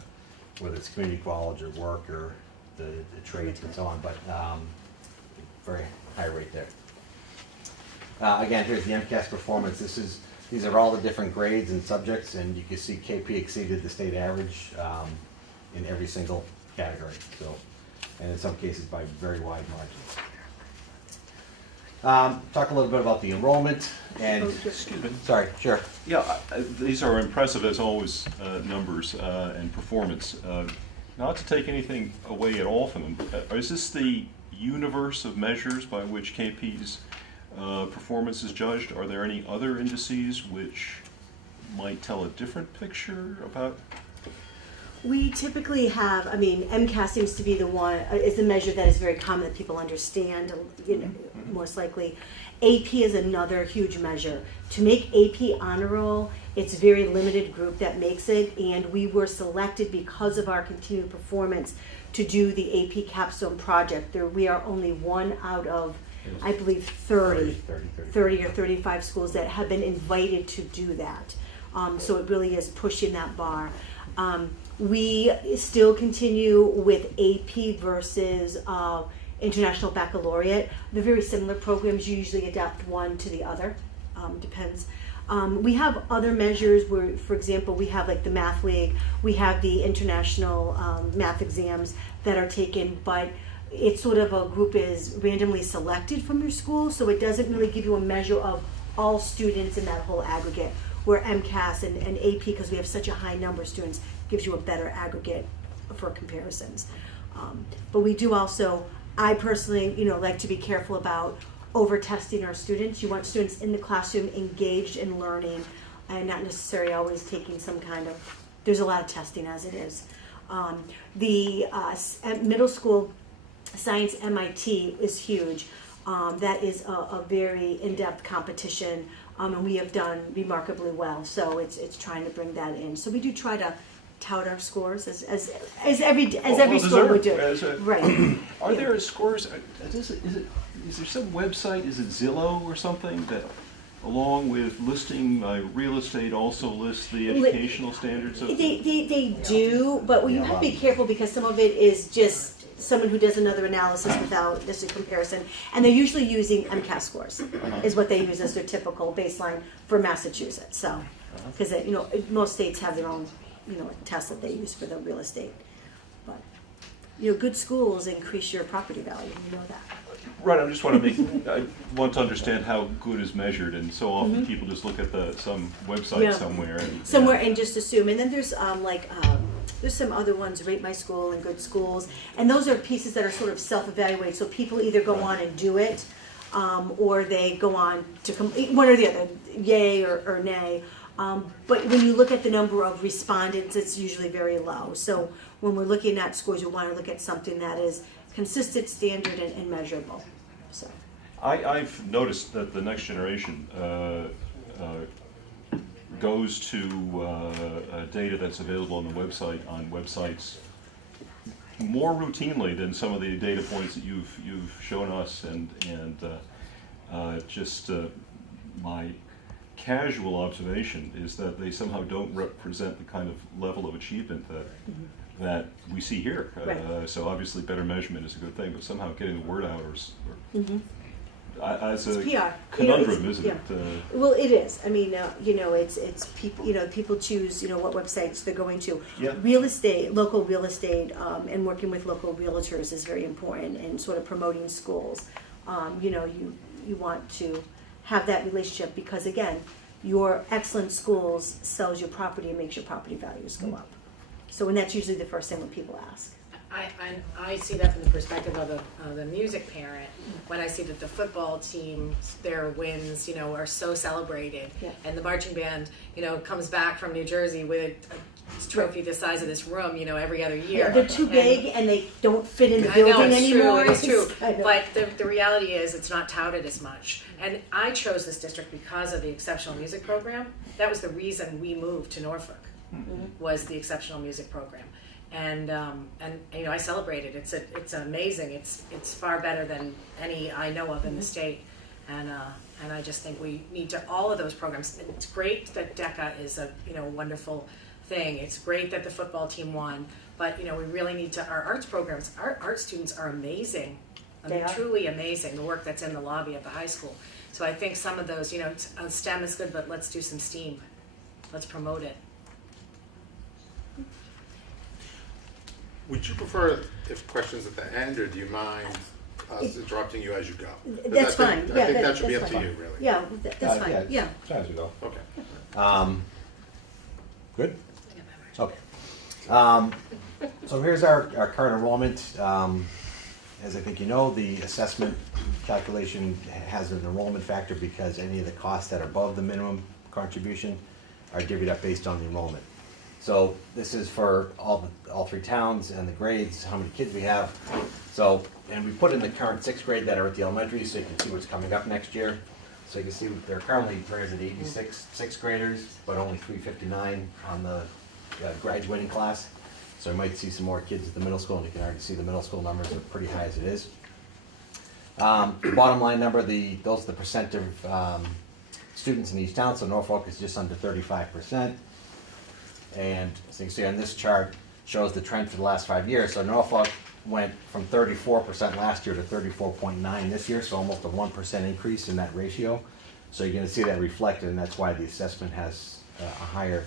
whether it's community college or work or the trades and so on, but very high rate there. Again, here's the MCAS performance. These are all the different grades and subjects, and you can see KP exceeded the state average in every single category. So, and in some cases by very wide margins. Talk a little bit about the enrollment and. Excuse me. Sorry, sure. Yeah, these are impressive as always, numbers and performance. Not to take anything away at all from them, is this the universe of measures by which KP's performance is judged? Are there any other indices which might tell a different picture about? We typically have, MCAS seems to be the one, is the measure that is very common that people understand, most likely. AP is another huge measure. To make AP honor roll, it's a very limited group that makes it, and we were selected because of our continued performance to do the AP capstone project. We are only 1 out of, I believe, 30 or 35 schools that have been invited to do that. So it really is pushing that bar. We still continue with AP versus International Baccalaureate. They're very similar programs. You usually adapt one to the other. Depends. We have other measures where, for example, we have like the Math League. We have the international math exams that are taken, but it's sort of a group is randomly selected from your school, so it doesn't really give you a measure of all students in that whole aggregate. Where MCAS and AP, because we have such a high number of students, gives you a better aggregate for comparisons. But we do also, I personally, like to be careful about over-testing our students. You want students in the classroom engaged in learning and not necessarily always taking some kind of, there's a lot of testing as it is. The middle school science MIT is huge. That is a very in-depth competition. And we have done remarkably well, so it's trying to bring that in. So we do try to tout our scores as every school would do. Right. Are there scores? Is there some website? Is it Zillow or something that, along with listing real estate, also lists the educational standards of? They do, but you have to be careful because some of it is just someone who does another analysis without this comparison, and they're usually using MCAS scores, is what they use as their typical baseline for Massachusetts. So, because most states have their own tests that they use for the real estate, but good schools increase your property value. You know that. Right. I want to understand how good is measured, and so often people just look at some website somewhere and just assume. And then there's there's some other ones, Rate My School and Good Schools, and those are pieces that are sort of self-evaluated. So people either go on and do it, or they go on to one or the other, yay or nay. But when you look at the number of respondents, it's usually very low. So when we're looking at scores, we want to look at something that is consistent, standard, and measurable. So I've noticed that the next generation goes to data that's available on the website, on websites, more routinely than some of the data points that you've shown us, and just my casual observation is that they somehow don't represent the kind of level of achievement that we see here. Right. So obviously better measurement is a good thing, but somehow getting the word out as a it's PR. conundrum, isn't yeah. it? Well, it is. I mean, it's people. People choose, what websites they're going to. Yeah. Real estate, local real estate, and working with local realtors is very important, and sort of promoting schools. You want to have that relationship because, again, your excellent schools sells your property and makes your property values go up. So, and that's usually the first thing when people ask. I see that from the perspective of the music parent. When I see that the football team, their wins, are so celebrated, Yeah. and the marching band, comes back from New Jersey with a trophy the size of this room, every other year. Yeah, they're too big and they don't fit in the I building know, it's anymore. true, it is true. I know. But the reality is it's not touted as much. And I chose this district because of the exceptional music program. That was the reason we moved to Norfolk, was the exceptional music program. And I celebrate it. It's amazing. It's far better than any I know of in the state. And I just think we need to, all of those programs. It's great that DECA is a wonderful thing. It's great that the football team won, but we really need to, our arts programs, our art students are amazing. They are. Truly amazing, the work that's in the lobby of the high school. So I think some of those, STEM is good, but let's do some STEAM. Let's promote it. Would you prefer if questions at the end, or do you mind us interrupting you as you go? 'Cause That's I fine. think, Yeah, I think that should be up that's to fine. you, really. Yeah, that's fine. Yeah. As long as we go. Okay. Good? Okay. So here's our current enrollment. As I think you know, the assessment calculation has an enrollment factor because any of the costs that are above the minimum contribution are divvied up based on the enrollment. So this is for all three towns and the grades, how many kids we have. So, and we put in the current sixth grade that are at the elementary so you can see what's coming up next year. So you can see there are currently 86 sixth graders, but only 359 on the graduating class. So you might see some more kids at the middle school, and you can already see the middle school numbers are pretty high as it is. The bottom line number, those are the percent of students in each town. So Norfolk is just under 35%. And as you can see on this chart, shows the trend for the last 5 years. So Norfolk went from 34% last year to 34.9 this year, so almost a 1% increase in that ratio. So you're going to see that reflected, and that's why the assessment has a higher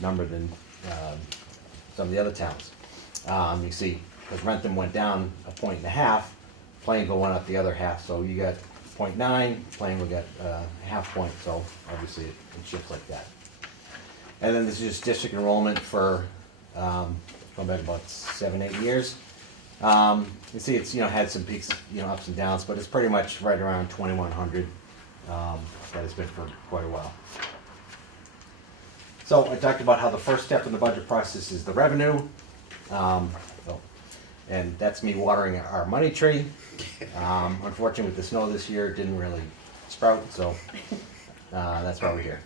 number than some of the other towns. You see, because Rentham went down 1.5 points, Plainville went up the other half. So you got 0.9, Plainville got half point. So obviously it shifts like that. And then this is just district enrollment for going back about 7-8 years. You see it's had some peaks, ups and downs, but it's pretty much right around 2,100. That has been for quite a while. So I talked about how the first step in the budget process is the revenue. And that's me watering our money tree. Unfortunately, with the snow this year, it didn't really sprout, so that's why we're here.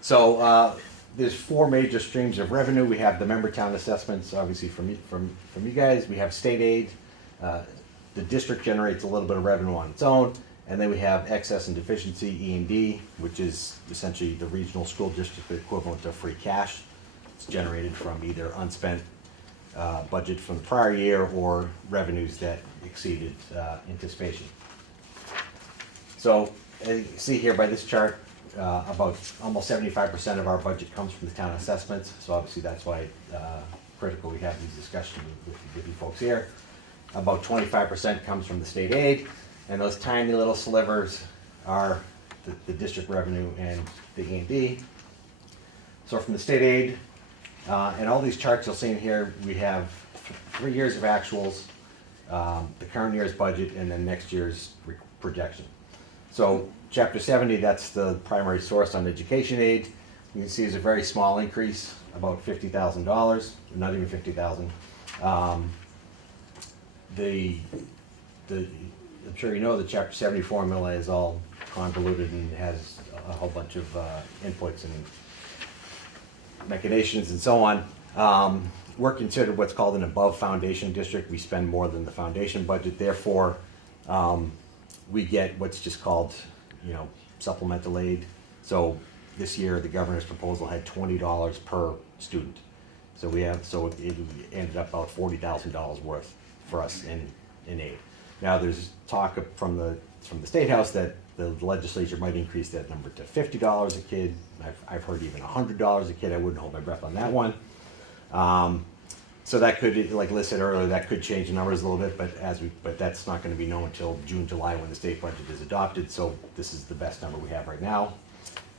So there's 4 major streams of revenue. We have the member town assessments, obviously from you guys. We have state aid. The district generates a little bit of revenue on its own. And then we have excess and deficiency, E&D, which is essentially the regional school district equivalent of free cash. It's generated from either unspent budget from the prior year or revenues that exceeded anticipation. So as you can see here by this chart, about almost 75% of our budget comes from the town assessments. So obviously that's why critical we have these discussions with you folks here. About 25% comes from the state aid. And those tiny little slivers are the district revenue and the E&D. So from the state aid, and all these charts you'll see in here, we have 3 years of actuals, the current year's budget, and then next year's projection. So chapter 70, that's the primary source on education aid. You can see it's a very small increase, about $50,000, not even 50,000. I'm sure you know the chapter 70 formula is all convoluted and has a whole bunch of inputs and machinations and so on. We're considered what's called an above foundation district. We spend more than the foundation budget. Therefore, we get what's just called, supplemental aid. So this year, the governor's proposal had $20 per student. So it ended up about $40,000 worth for us in aid. Now, there's talk from the State House that the legislature might increase that number to $50 a kid. I've heard even $100 a kid. I wouldn't hold my breath on that one. So that could, like Liz said earlier, that could change the numbers a little bit, but that's not going to be known until June, July when the state budget is adopted. So this is the best number we have right now.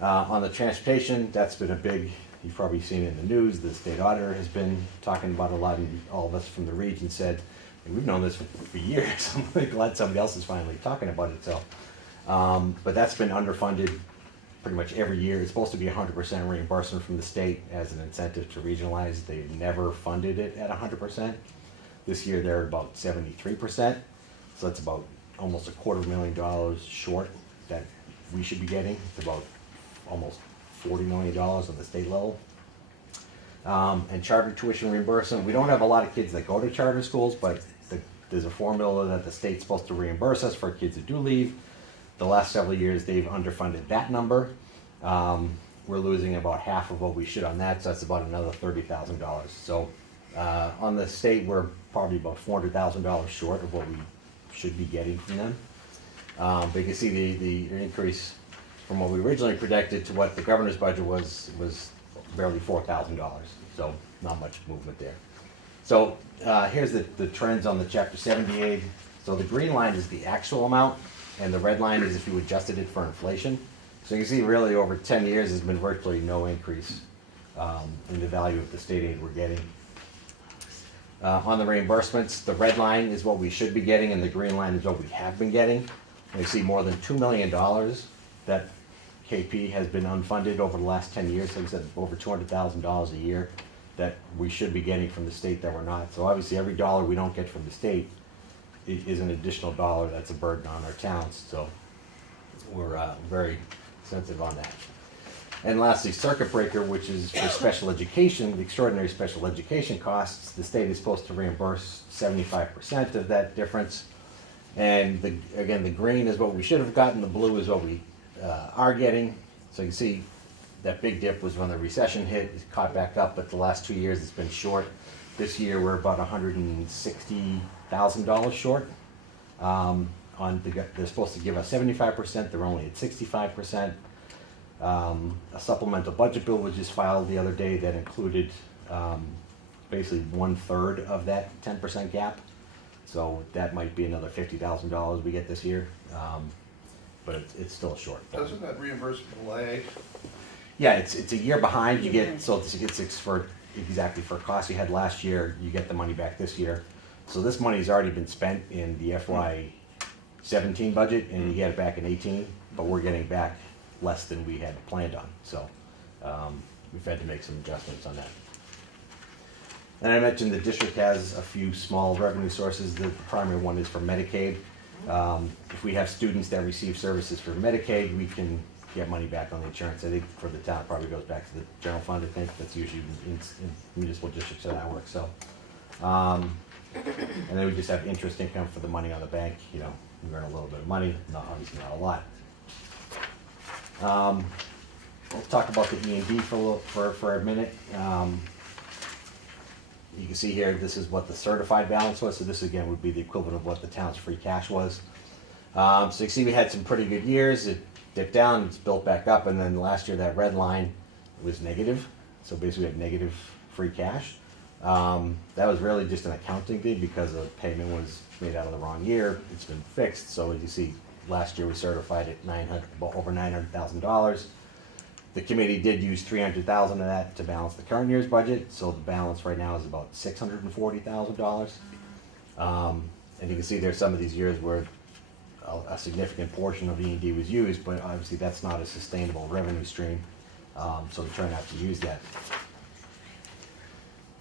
On the transportation, that's been a big. You've probably seen it in the news. The state auditor has been talking about it a lot, and all of us from the region said, hey, we've known this for years. I'm really glad somebody else is finally talking about it. So, but that's been underfunded pretty much every year. It's supposed to be 100% reimbursement from the state as an incentive to regionalize. They've never funded it at 100%. This year they're about 73%. So that's about almost $250,000 short that we should be getting. It's about almost $40 million on the state level. And charter tuition reimbursement. We don't have a lot of kids that go to charter schools, but there's a formula that the state's supposed to reimburse us for kids who do leave. The last several years, they've underfunded that number. We're losing about half of what we should on that, so that's about another $30,000. So on the state, we're probably about $400,000 short of what we should be getting from them. But you can see the increase from what we originally predicted to what the governor's budget was barely $4,000. So not much movement there. So here's the trends on the Chapter 70 aid. So the green line is the actual amount, and the red line is if you adjusted it for inflation. So you can see really over 10 years there's been virtually no increase in the value of the state aid we're getting. On the reimbursements, the red line is what we should be getting and the green line is what we have been getting. And you see more than $2 million that KP has been unfunded over the last 10 years. Like I said, over $200,000 a year that we should be getting from the state that we're not. So obviously every dollar we don't get from the state is an additional dollar that's a burden on our towns. So we're very sensitive on that. And lastly, circuit breaker, which is for special education, the extraordinary special education costs. The state is supposed to reimburse 75% of that difference. And again, the green is what we should have gotten, the blue is what we are getting. So you can see that big dip was when the recession hit, it caught back up, but the last 2 years it's been short. This year we're about $160,000 short. They're supposed to give us 75%, they're only at 65%. A supplemental budget bill was just filed the other day that included basically 1/3 of that 10% gap. So that might be another $50,000 we get this year, but it's still short. Doesn't that reimbursement lag? Yeah, it's a year behind. You get so it's for exactly for costs you had last year. You get the money back this year. So this money's already been spent in the FY17 budget, and you get it back in 18. But we're getting back less than we had planned on. So we've had to make some adjustments on that. And I mentioned the district has a few small revenue sources. The primary one is for Medicaid. If we have students that receive services for Medicaid, we can get money back on the insurance. I think for the town, it probably goes back to the general fund. I think that's usually in municipal districts how that works. So, and then we just have interest income for the money on the bank. You know, we earn a little bit of money, obviously not a lot. We'll talk about the E&D for a minute. You can see here, this is what the certified balance was. So this again would be the equivalent of what the town's free cash was. So you can see we had some pretty good years. It dipped down, it's built back up, and then last year that red line was negative. So basically we had negative free cash. That was really just an accounting thing because the payment was made out of the wrong year. It's been fixed. So as you see, last year we certified at over $900,000. The committee did use $300,000 of that to balance the current year's budget, so the balance right now is about $640,000. And you can see there's some of these years where a significant portion of E&D was used, but obviously that's not a sustainable revenue stream, so we try not to use that.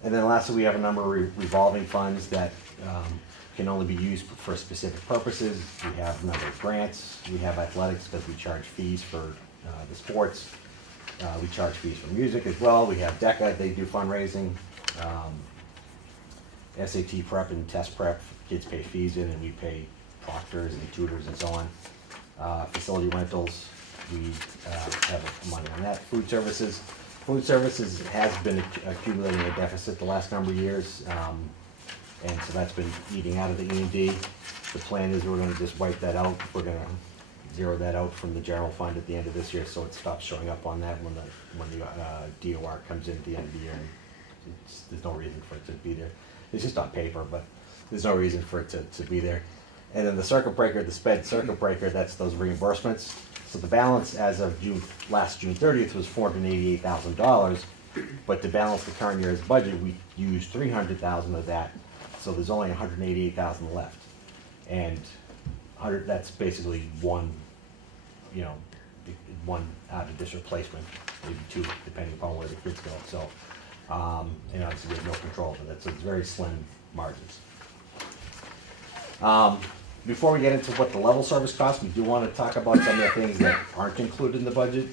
And then lastly, we have a number of revolving funds that can only be used for specific purposes. We have a number of grants. We have athletics because we charge fees for the sports. We charge fees for music as well. We have DECA, they do fundraising. SAT prep and test prep, kids pay fees in, and we pay proctors and tutors and so on. Facility rentals, we have money on that. Food services has been accumulating a deficit the last number of years, and so that's been eating out of the E&D. The plan is we're going to just wipe that out. We're going to zero that out from the general fund at the end of this year, so it stops showing up on that when the DOR comes in at the end of the year. And there's no reason for it to be there. It's just on paper, but there's no reason for it to be there. And then the circuit breaker, the sped circuit breaker, that's those reimbursements. So the balance as of last June 30th was $488,000, but to balance the current year's budget, we used $300,000 of that. So there's only $188,000 left, and that's basically one out of district placement, maybe two, depending upon where the kids go. So, and obviously we have no control over that, so it's very slim margins. Before we get into what the level service costs, we do want to talk about some of the things that aren't included in the budget.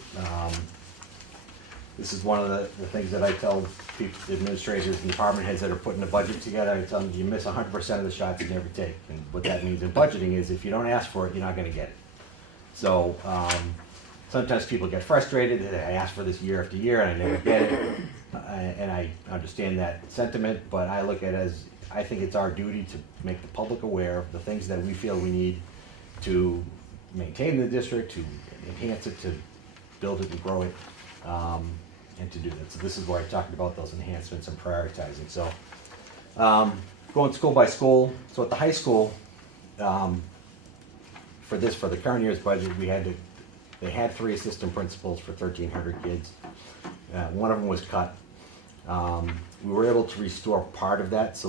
This is one of the things that I tell people, administrators and department heads that are putting the budget together. I tell them you miss 100% of the shots you never take. And what that means in budgeting is if you don't ask for it, you're not going to get it. So sometimes people get frustrated that I ask for this year after year and I never get it. And I understand that sentiment, but I look at it as I think it's our duty to make the public aware of the things that we feel we need to maintain the district, to enhance it, to build it and grow it, and to do that. So this is where I talked about those enhancements and prioritizing. So going school by school. So at the high school, for the current year's budget, they had 3 assistant principals for 1,300 kids. One of them was cut. We were able to restore part of that, so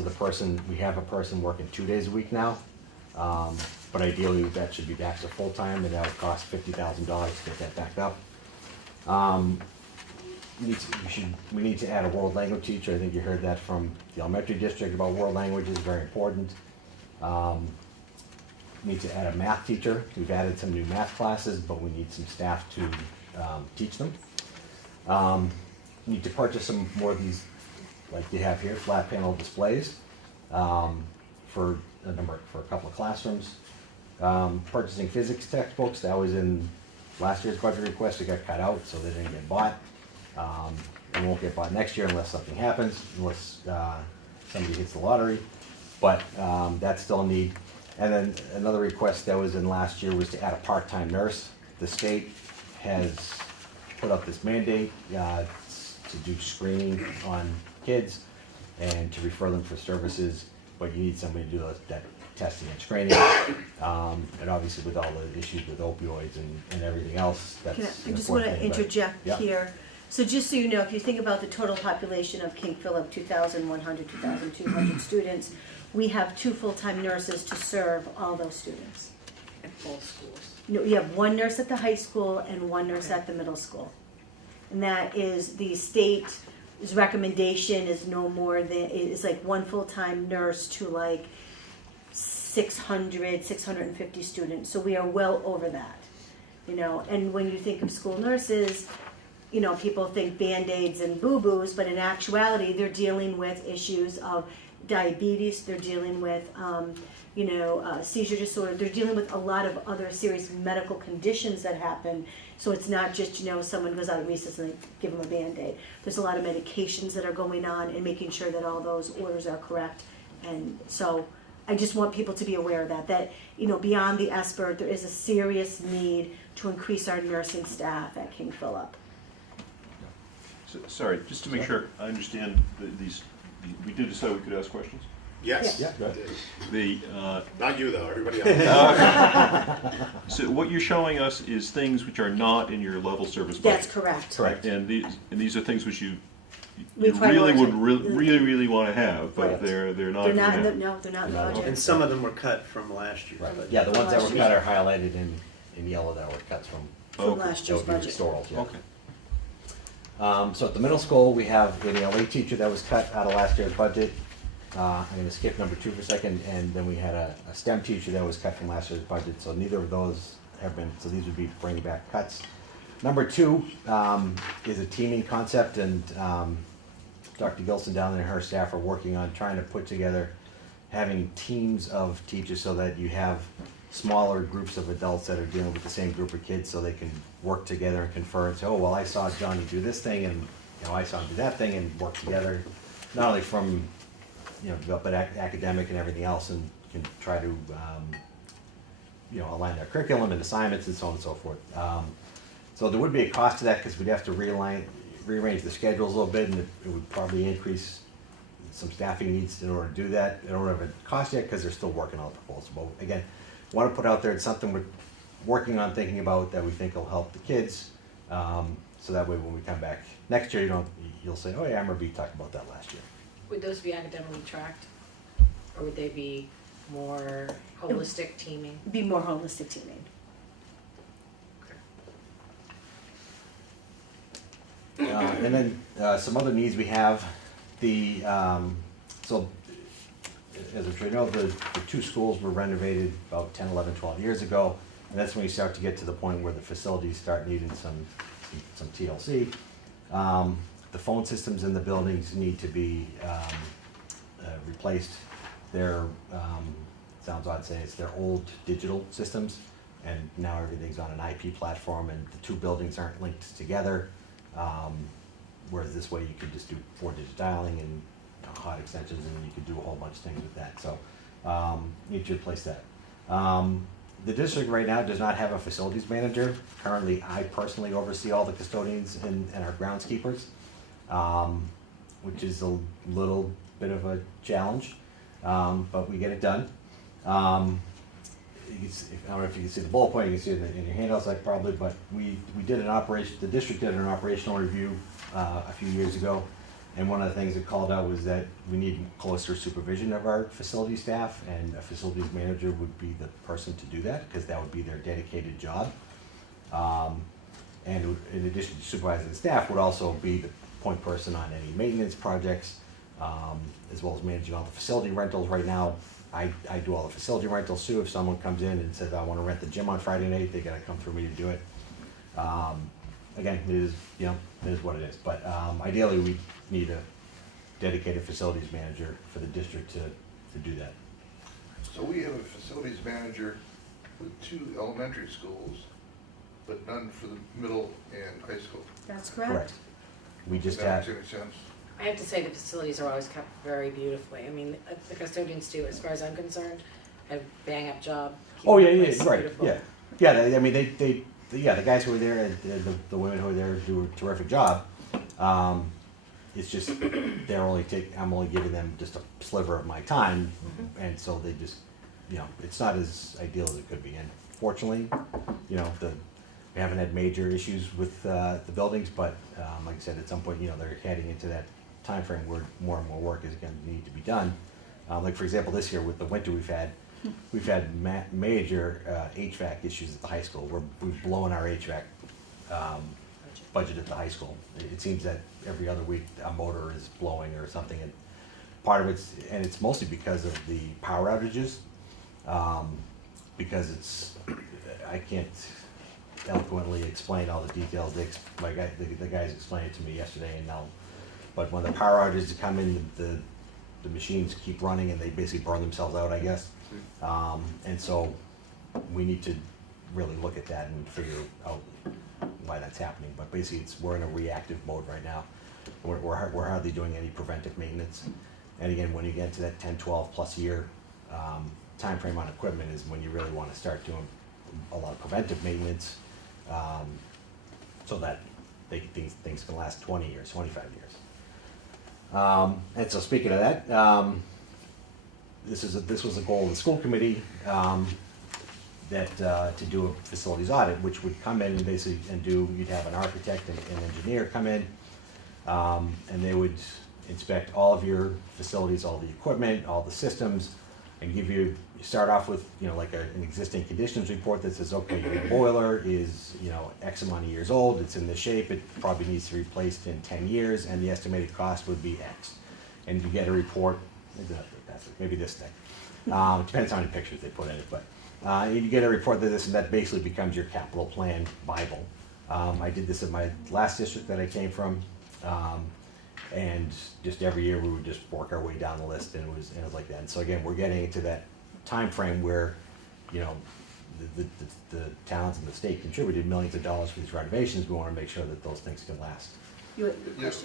we have a person working 2 days a week now, but ideally that should be back to full-time, and that would cost $50,000 to get that back up. We need to add a world language teacher. I think you heard that from the elementary district about world languages, very important. We need to add a math teacher. We've added some new math classes, but we need some staff to teach them. We need to purchase some more of these, like you have here, flat panel displays for a couple of classrooms. Purchasing physics textbooks, that was in last year's budget request. It got cut out, so they didn't get bought. It won't get bought next year unless something happens, unless somebody hits the lottery. But that's still a need. And then another request that was in last year was to add a part-time nurse. The state has put up this mandate to do screening on kids and to refer them for services, but you need somebody to do that testing and screening. And obviously with all the issues with opioids and everything else, that's I just want to interject Yeah. here. So just so you know, if you think about the total population of King Philip, 2,100, 2,200 students, we have 2 full-time nurses to serve all those students. At both schools. No, you have 1 nurse at the high school and 1 nurse at the middle school. And that is the state's recommendation is no more than, is like 1 full-time nurse to like 600, 650 students. So we are well over that, and when you think of school nurses, people think Band-Aids and boo-boos, but in actuality, they're dealing with issues of diabetes, they're dealing with, seizure disorder, they're dealing with a lot of other serious medical conditions that happen. So it's not just, someone goes out of recess and they give them a Band-Aid. There's a lot of medications that are going on and making sure that all those orders are correct. And so I just want people to be aware of that, beyond the ESPER, there is a serious need to increase our nursing staff at King Philip. Sorry, just to make sure I understand these, we did decide we could ask questions? Yes. Yeah, go ahead. Not you though, everybody else. So what you're showing us is things which are not in your level service budget. That's correct. Correct. And these are things which We you really would prioritize. really want to have, but Right. they're not. They're gonna not, in the- have. no, they're not in the They're not. budget. And some of them were cut from last year's Right, budget. yeah, the ones that Last were year's. cut are highlighted in yellow that were cuts from, From Okay. last that year's would be budget. restorals, yeah. Okay. So at the middle school, we have an ELA teacher that was cut out of last year's budget. I'm gonna skip number 2 for a second, and then we had a STEM teacher that was cut from last year's budget, so neither of those have been, so these would be bringing back cuts. Number 2 is a teaming concept, and Dr. Gilson down there and her staff are working on trying to put together, having teams of teachers so that you have smaller groups of adults that are dealing with the same group of kids, so they can work together and confer and say, oh, well, I saw Johnny do this thing, and, you know, I saw him do that thing, and work together, not only from, you know, but academic and everything else, and can try to, you know, align their curriculum and assignments and so on and so forth. So there would be a cost to that, because we'd have to rearrange the schedules a little bit, and it would probably increase some staffing needs in order to do that. I don't have a cost yet, because they're still working on the proposal, but again, want to put out there, it's something we're working on, thinking about, that we think will help the kids, so that way when we come back next year, you'll say, oh yeah, I remember you talked about that last year. Would those be academically tracked? Or would they be more holistic teaming? Be more holistic teaming. And then some other needs we have, so as I'm sure you know, the 2 schools were renovated about 10, 11, 12 years ago, and that's when you start to get to the point where the facilities start needing some TLC. The phone systems in the buildings need to be replaced. They're, sounds odd to say, it's their old digital systems, and now everything's on an IP platform, and the 2 buildings aren't linked together. Whereas this way you could just do 4-digit dialing and hot extensions, and you could do a whole bunch of things with that. So need to replace that. The district right now does not have a facilities manager. Currently, I personally oversee all the custodians and our groundskeepers, which is a little bit of a challenge, but we get it done. I don't know if you can see the bullet point, you can see it in your handouts, like probably, but we did the district did an operational review a few years ago, and one of the things it called out was that we need closer supervision of our facility staff, and a facilities manager would be the person to do that, because that would be their dedicated job. And in addition to supervising the staff, would also be the point person on any maintenance projects, as well as managing all the facility rentals. Right now, I do all the facility rentals too. If someone comes in and says, I want to rent the gym on Friday night, they gotta come through me to do it. Again, it is, you know, it is what it is, but ideally, we need a dedicated facilities manager for the district to do that. So we have a facilities manager with 2 elementary schools, but none for the middle and high school. That's correct. Correct. We just That have, makes any sense? I have to say the facilities are always kept very beautifully. I mean, the custodians do, as far as I'm concerned, a bang up job. oh, yeah, keeping the yeah, place right, beautiful. yeah. Yeah, I mean, yeah, the guys who are there, and the women who are there do a terrific job. It's just, I'm only giving them just a sliver of my time, and so they just, you know, it's not as ideal as it could be. And fortunately, you know, we haven't had major issues with the buildings, but like I said, at some point, you know, they're heading into that time frame where more and more work is going to need to be done. Like for example, this year with the winter we've had major HVAC issues at the high school. We've blown our HVAC budget at the high school. It seems that every other week a motor is blowing or something, and part of it's mostly because of the power outages. Because I can't eloquently explain all the details. The guys explained it to me yesterday, and now, but when the power outages come in, the machines keep running and they basically burn themselves out, I guess. And so we need to really look at that and figure out why that's happening. But basically, we're in a reactive mode right now. We're hardly doing any preventive maintenance. And again, when you get into that 10, 12 plus year time frame on equipment is when you really want to start doing a lot of preventive maintenance, so that things can last 20 years, 25 years. And so speaking of that, this was a goal of the school committee, that to do a facilities audit, which would come in and basically you'd have an architect and an engineer come in, And they would inspect all of your facilities, all the equipment, all the systems, and give you, start off with, like an existing conditions report that says, okay, your boiler is, X amount of years old, it's in this shape, it probably needs to be replaced in 10 years, and the estimated cost would be X. And you get a report, maybe this thing. Depends how many pictures they put in it, but you get a report that this, and that basically becomes your capital plan Bible. I did this at my last district that I came from, and just every year we would just work our way down the list, and it was like that. And so again, we're getting into that time frame where, the towns and the state contributed millions of dollars for these renovations. We want to make sure that those things can last. Yes.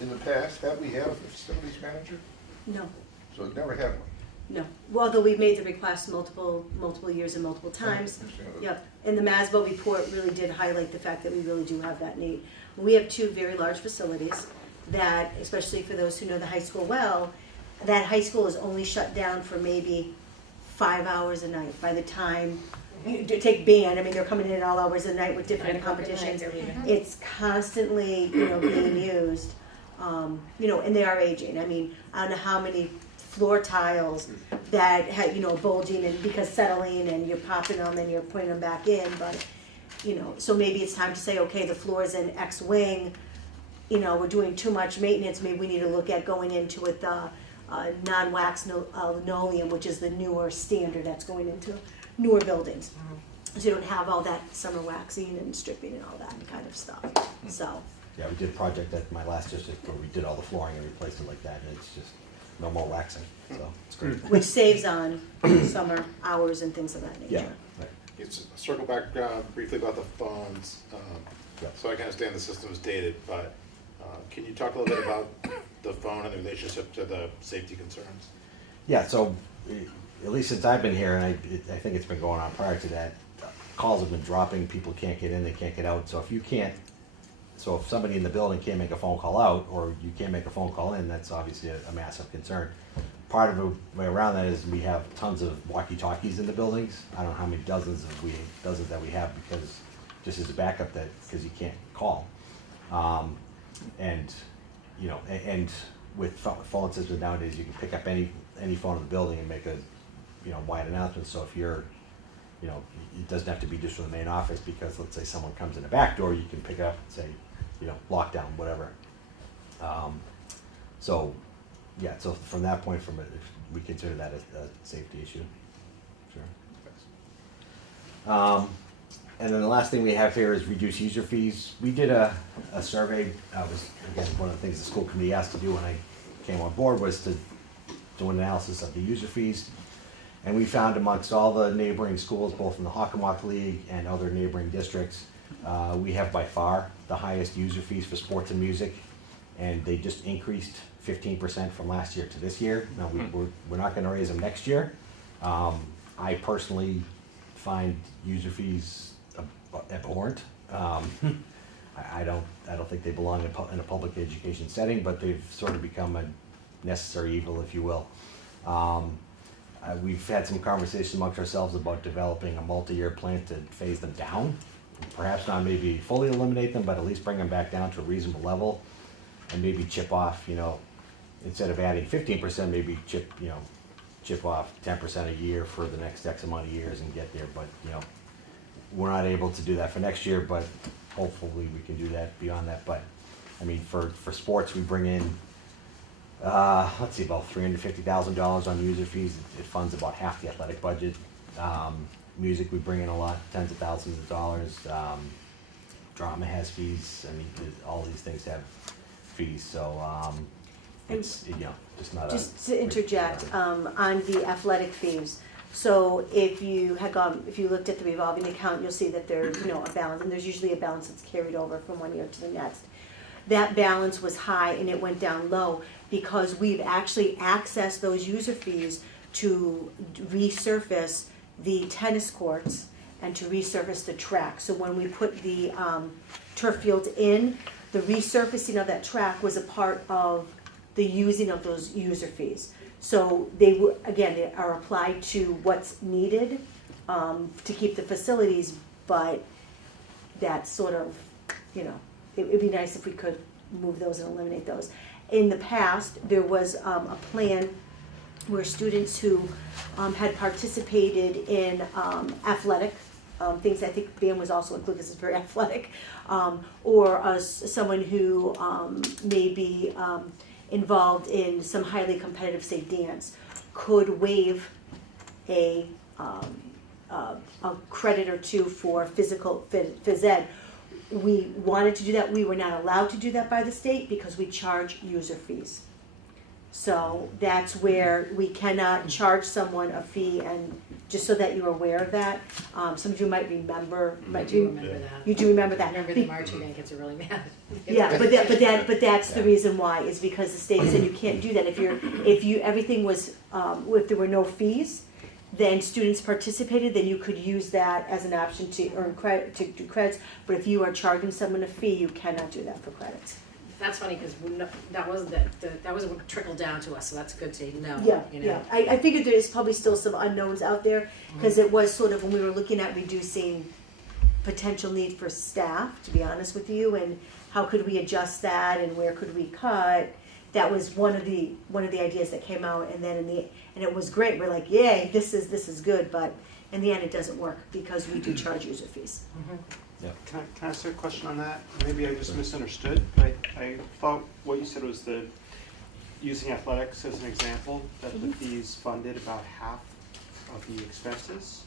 In the past, have we had a facilities manager? No, So we've never had one. no. Well, though we've made the request multiple years and multiple times. Yep, and the MASBO report really did highlight the fact that we really do have that need. We have two very large facilities that, especially for those who know the high school well, that high school is only shut down for maybe 5 hours a night. By the time you take band, I mean, they're coming in at all hours of the night with different competitions. It's constantly, being used, and they are aging. I mean, I don't know how many floor tiles that had, bulging and because settling, and you're popping them and you're putting them back in, but, so maybe it's time to say, okay, the floor's in X wing, we're doing too much maintenance, maybe we need to look at going into it, non-wax linoleum, which is the newer standard that's going into newer buildings. So you don't have all that summer waxing and stripping and all that kind of stuff, so. Yeah, we did a project at my last district where we did all the flooring and replaced it like that, and it's just no more waxing, so it's great. Which saves on summer hours and things of that nature. Yeah, right. Let's circle back briefly about the phones. Yeah. So I can understand the system is dated, but can you talk a little bit about the phone and the relationship to the safety concerns? Yeah, so at least since I've been here, and I think it's been going on prior to that, calls have been dropping, people can't get in, they can't get out. So if somebody in the building can't make a phone call out, or you can't make a phone call in, that's obviously a massive concern. Part of the way around that is we have tons of walkie-talkies in the buildings. I don't know how many dozens that we have, because just as a backup, because you can't call. And with phone systems nowadays, you can pick up any phone in the building and make a wide announcement. So if you're it doesn't have to be just from the main office, because let's say someone comes in the back door, you can pick up and say, lockdown, whatever. So from that point, we consider that a safety issue. Sure. And then the last thing we have here is reduce user fees. We did a survey. Was again one of the things the school committee asked to do when I came on board, was to do an analysis of the user fees. And we found amongst all the neighboring schools, both in the Hockomock League and other neighboring districts, we have by far the highest user fees for sports and music, and they just increased 15% from last year to this year. Now we're not going to raise them next year. I personally find user fees abhorrent. I don't think they belong in a public education setting, but they've sort of become a necessary evil, if you will. We've had some conversations amongst ourselves about developing a multi-year plan to phase them down. Perhaps not maybe fully eliminate them, but at least bring them back down to a reasonable level, and maybe chip off, instead of adding 15%, maybe chip off 10% a year for the next X amount of years and get there. But, we're not able to do that for next year, but hopefully we can do that beyond that. But, I mean, for sports, we bring in, about $350,000 on user fees. It funds about half the athletic budget. Music, we bring in a lot, tens of thousands of dollars. Drama has fees. I mean, all these things have fees. So it's just not. Just to interject on the athletic fees. So if you looked at the revolving account, you'll see that there's a balance, and there's usually a balance that's carried over from one year to the next. That balance was high and it went down low because we've actually accessed those user fees to resurface the tennis courts and to resurface the track. So when we put the turf fields in, the resurfacing of that track was a part of the using of those user fees. So they are applied to what's needed to keep the facilities, but that's sort of, it would be nice if we could move those and eliminate those. In the past, there was a plan where students who had participated in athletic things, I think band was also included because it's very athletic, or someone who may be involved in some highly competitive, say, dance, could waive a credit or two for physical phys ed. We wanted to do that. We were not allowed to do that by the state because we charge user fees. So that's where we cannot charge someone a fee, and just so that you're aware of that, some of you might remember. I do remember that. You do remember that. Remember the marching band kids are really mad. Yeah, but that's the reason why, is because the state said you can't do that. If everything was, if there were no fees, then students participated, then you could use that as an option to earn credit, to do credits. But if you are charging someone a fee, you cannot do that for credits. That's funny, because that wasn't that was what trickled down to us, so that's good to know. Yeah, you know? yeah. I figured there's probably still some unknowns out there, because it was sort of when we were looking at reducing potential need for staff, to be honest with you, and how could we adjust that and where could we cut. That was one of the ideas that came out, and then and it was great. We're like, yay, this is good, but in the end it doesn't work because we do charge user fees. Can I ask a question on that? Maybe I just misunderstood. I thought what you said was using athletics as an example, that the fees funded about half of the expenses.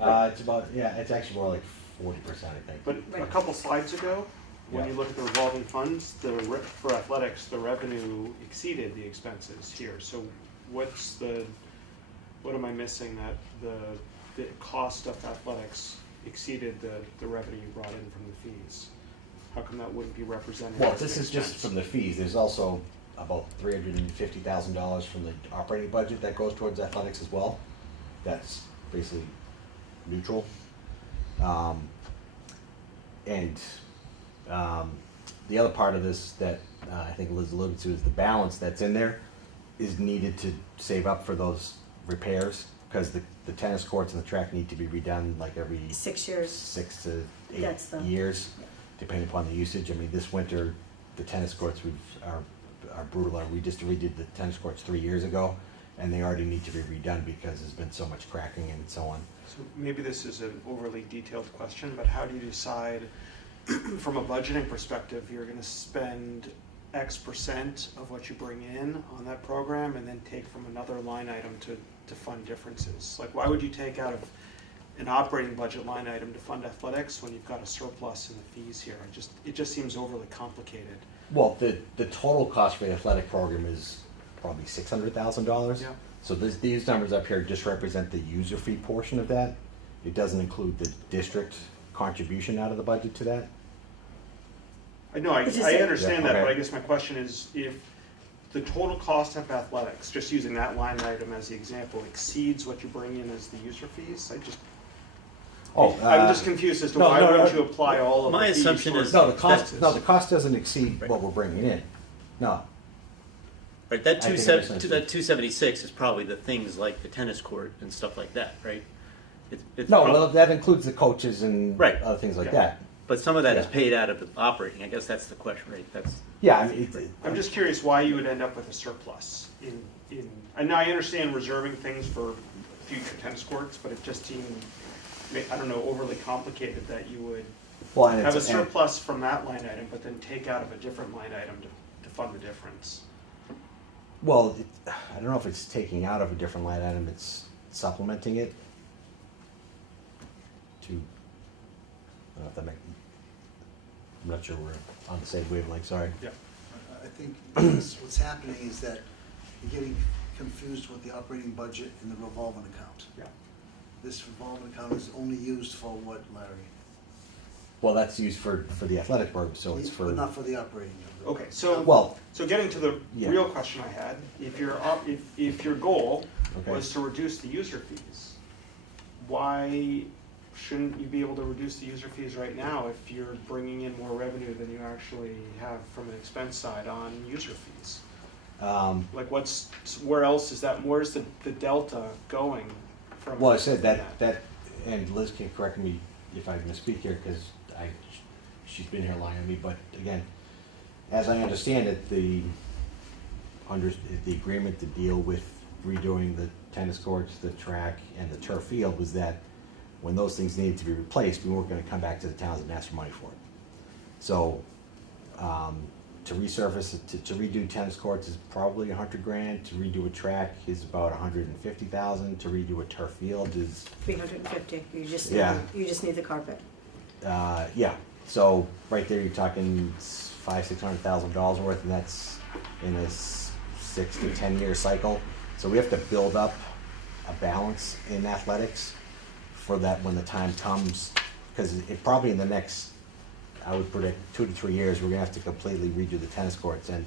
It's about, it's actually more like 40%, I think. But a couple slides ago, when you look at the revolving funds, for athletics, the revenue exceeded the expenses here. So what am I missing, that the cost of athletics exceeded the revenue you brought in from the fees? How come that wouldn't be represented? Well, as an this is just expense? from the fees. There's also about $350,000 from the operating budget that goes towards athletics as well. That's basically neutral. The other part of this that I think Liz alluded to is the balance that's in there is needed to save up for those repairs, because the tennis courts and the track need to be redone like every 6 years. 6 to 8 That's the- years, depending upon the usage. I mean, this winter, the tennis courts are brutal. We just redid the tennis courts 3 years ago, and they already need to be redone because there's been so much cracking and so on. So maybe this is an overly detailed question, but how do you decide, from a budgeting perspective, you're going to spend X percent of what you bring in on that program and then take from another line item to fund differences? Like, why would you take out of an operating budget line item to fund athletics when you've got a surplus in the fees here? It just seems overly complicated. Well, the total cost for the athletic program is probably $600,000. Yeah. So these numbers up here just represent the user fee portion of that. It doesn't include the district contribution out of the budget to that. I know, I It's just- understand Yeah, that, but okay. I guess my question is, if the total cost of athletics, just using that line item as the example, exceeds what you bring in as the user fees, I'm just confused as to why wouldn't you apply all of the My fees assumption towards is- No, expenses? the cost doesn't exceed Right. what we're bringing in. No. Right, that I think it makes sense. 276 is probably the things like the tennis court and stuff like that, right? It's No, prob- well, that includes the coaches and Right. other things like Yeah. that. but some of that is yeah. paid out of the operating. I guess that's the question, right? That's Yeah, I mean, I'm just curious why you would end up with a surplus and I understand reserving things for future tennis courts, but it just seemed, I don't know, overly complicated that you would well, and have a it's, surplus from that line item, but then take out of a different line item to fund the difference. well, I don't know if it's taking out of a different line item, it's supplementing it to, I don't know if that makes, I'm not sure we're on the same wavelength, sorry. Yeah. I think what's happening is that you're getting confused with the operating budget and the revolving account. Yeah. This revolving account is only used for what, Larry? Well, that's used for the athletic program, so it's for, But not for the operating. Okay, so well, so getting to the Yeah. real question I had, if your goal Okay. was to reduce the user fees, why shouldn't you be able to reduce the user fees right now if you're bringing in more revenue than you actually have from an expense side on user fees? Like where else is that, where's the delta going from? well, I said that, and Liz can correct me if I misspeak here, because she's been here lying to me, but again, as I understand it, the agreement to deal with redoing the tennis courts, the track, and the turf field was that when those things needed to be replaced, we weren't gonna come back to the towns and ask for money for it. So, to resurface, to redo tennis courts is probably $100,000, to redo a track is about $150,000, to redo a turf field is, 350, Yeah. you just need the carpet. yeah. So, right there, you're talking $600,000 worth, and that's in a 6 to 10 year cycle. So we have to build up a balance in athletics for that when the time comes, because it probably in the next, I would predict 2 to 3 years, we're gonna have to completely redo the tennis courts and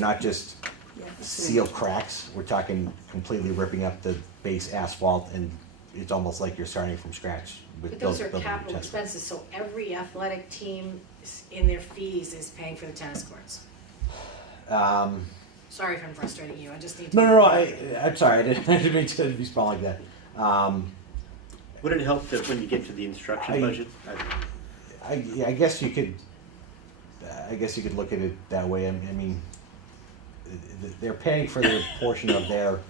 not just Yeah. seal cracks. We're talking completely ripping up the base asphalt, and it's almost like you're starting from scratch with But those are building capital tennis courts. expenses, so every athletic team in their fees is paying for the tennis courts. Sorry if I'm frustrating you, I just need to. No, I'm sorry, I didn't mean to respond like that. Would it help that when you get to the instruction I- budget? I guess you could, look at it that way. I mean, they're paying for their portion of their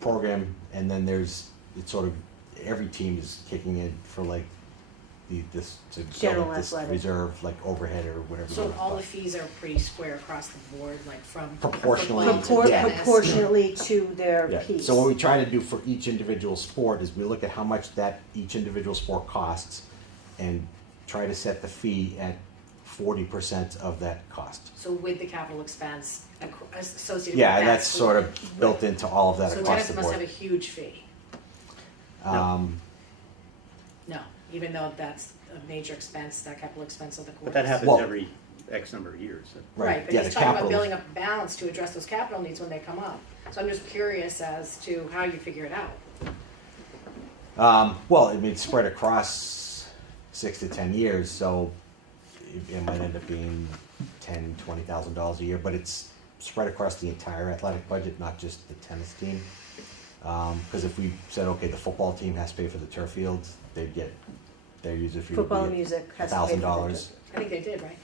program, and then it's sort of, every team is kicking in for like this, to General build up this athletic. reserve, like overhead or whatever. you So wanna all call the it. fees are pretty square across the board, like from. Proportionally, football to yeah. tennis. Proportionally to their Yeah, piece. so what we try to do for each individual sport is we look at how much that each individual sport costs and try to set the fee at 40% of that cost. So with the capital expense associated with that. Yeah, and that's sort of built into all of that So across tennis the must have a board. huge fee. No, even though that's a major expense, that capital expense of the courts. But that happens Well- every X number of years. Right, but yeah, he's the talking about capital- building up a balance to address those capital needs when they come up. So I'm just curious as to how you figure it out. Well, I mean, it's spread across 6 to 10 years, so it might end up being $20,000 a year, but it's spread across the entire athletic budget, not just the tennis team. Because if we said, okay, the football team has to pay for the turf fields, they'd get their user fee would Football and be music has to pay for the $1,000. I think they did, right?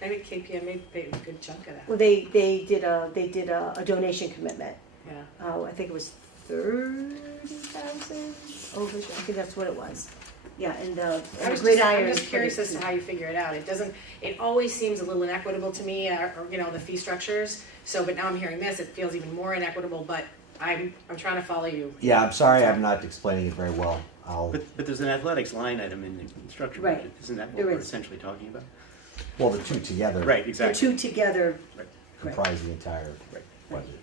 Maybe KPMA paid a good chunk of that, Well, they did a donation commitment. yeah. I think it was 30,000 over, I think that's what it was. Yeah, and I'm Gridiron. just curious as to how you figure it out. It always seems a little inequitable to me, or, the fee structures. So, but now I'm hearing this, it feels even more inequitable, but I'm trying to follow you. Yeah, I'm sorry, I'm not explaining it very well. But there's an athletics line item in the instruction Right. budget. Isn't that what There we're is. essentially talking about? Well, the two together Right, The exactly. two together, comprise the entire Right. budget.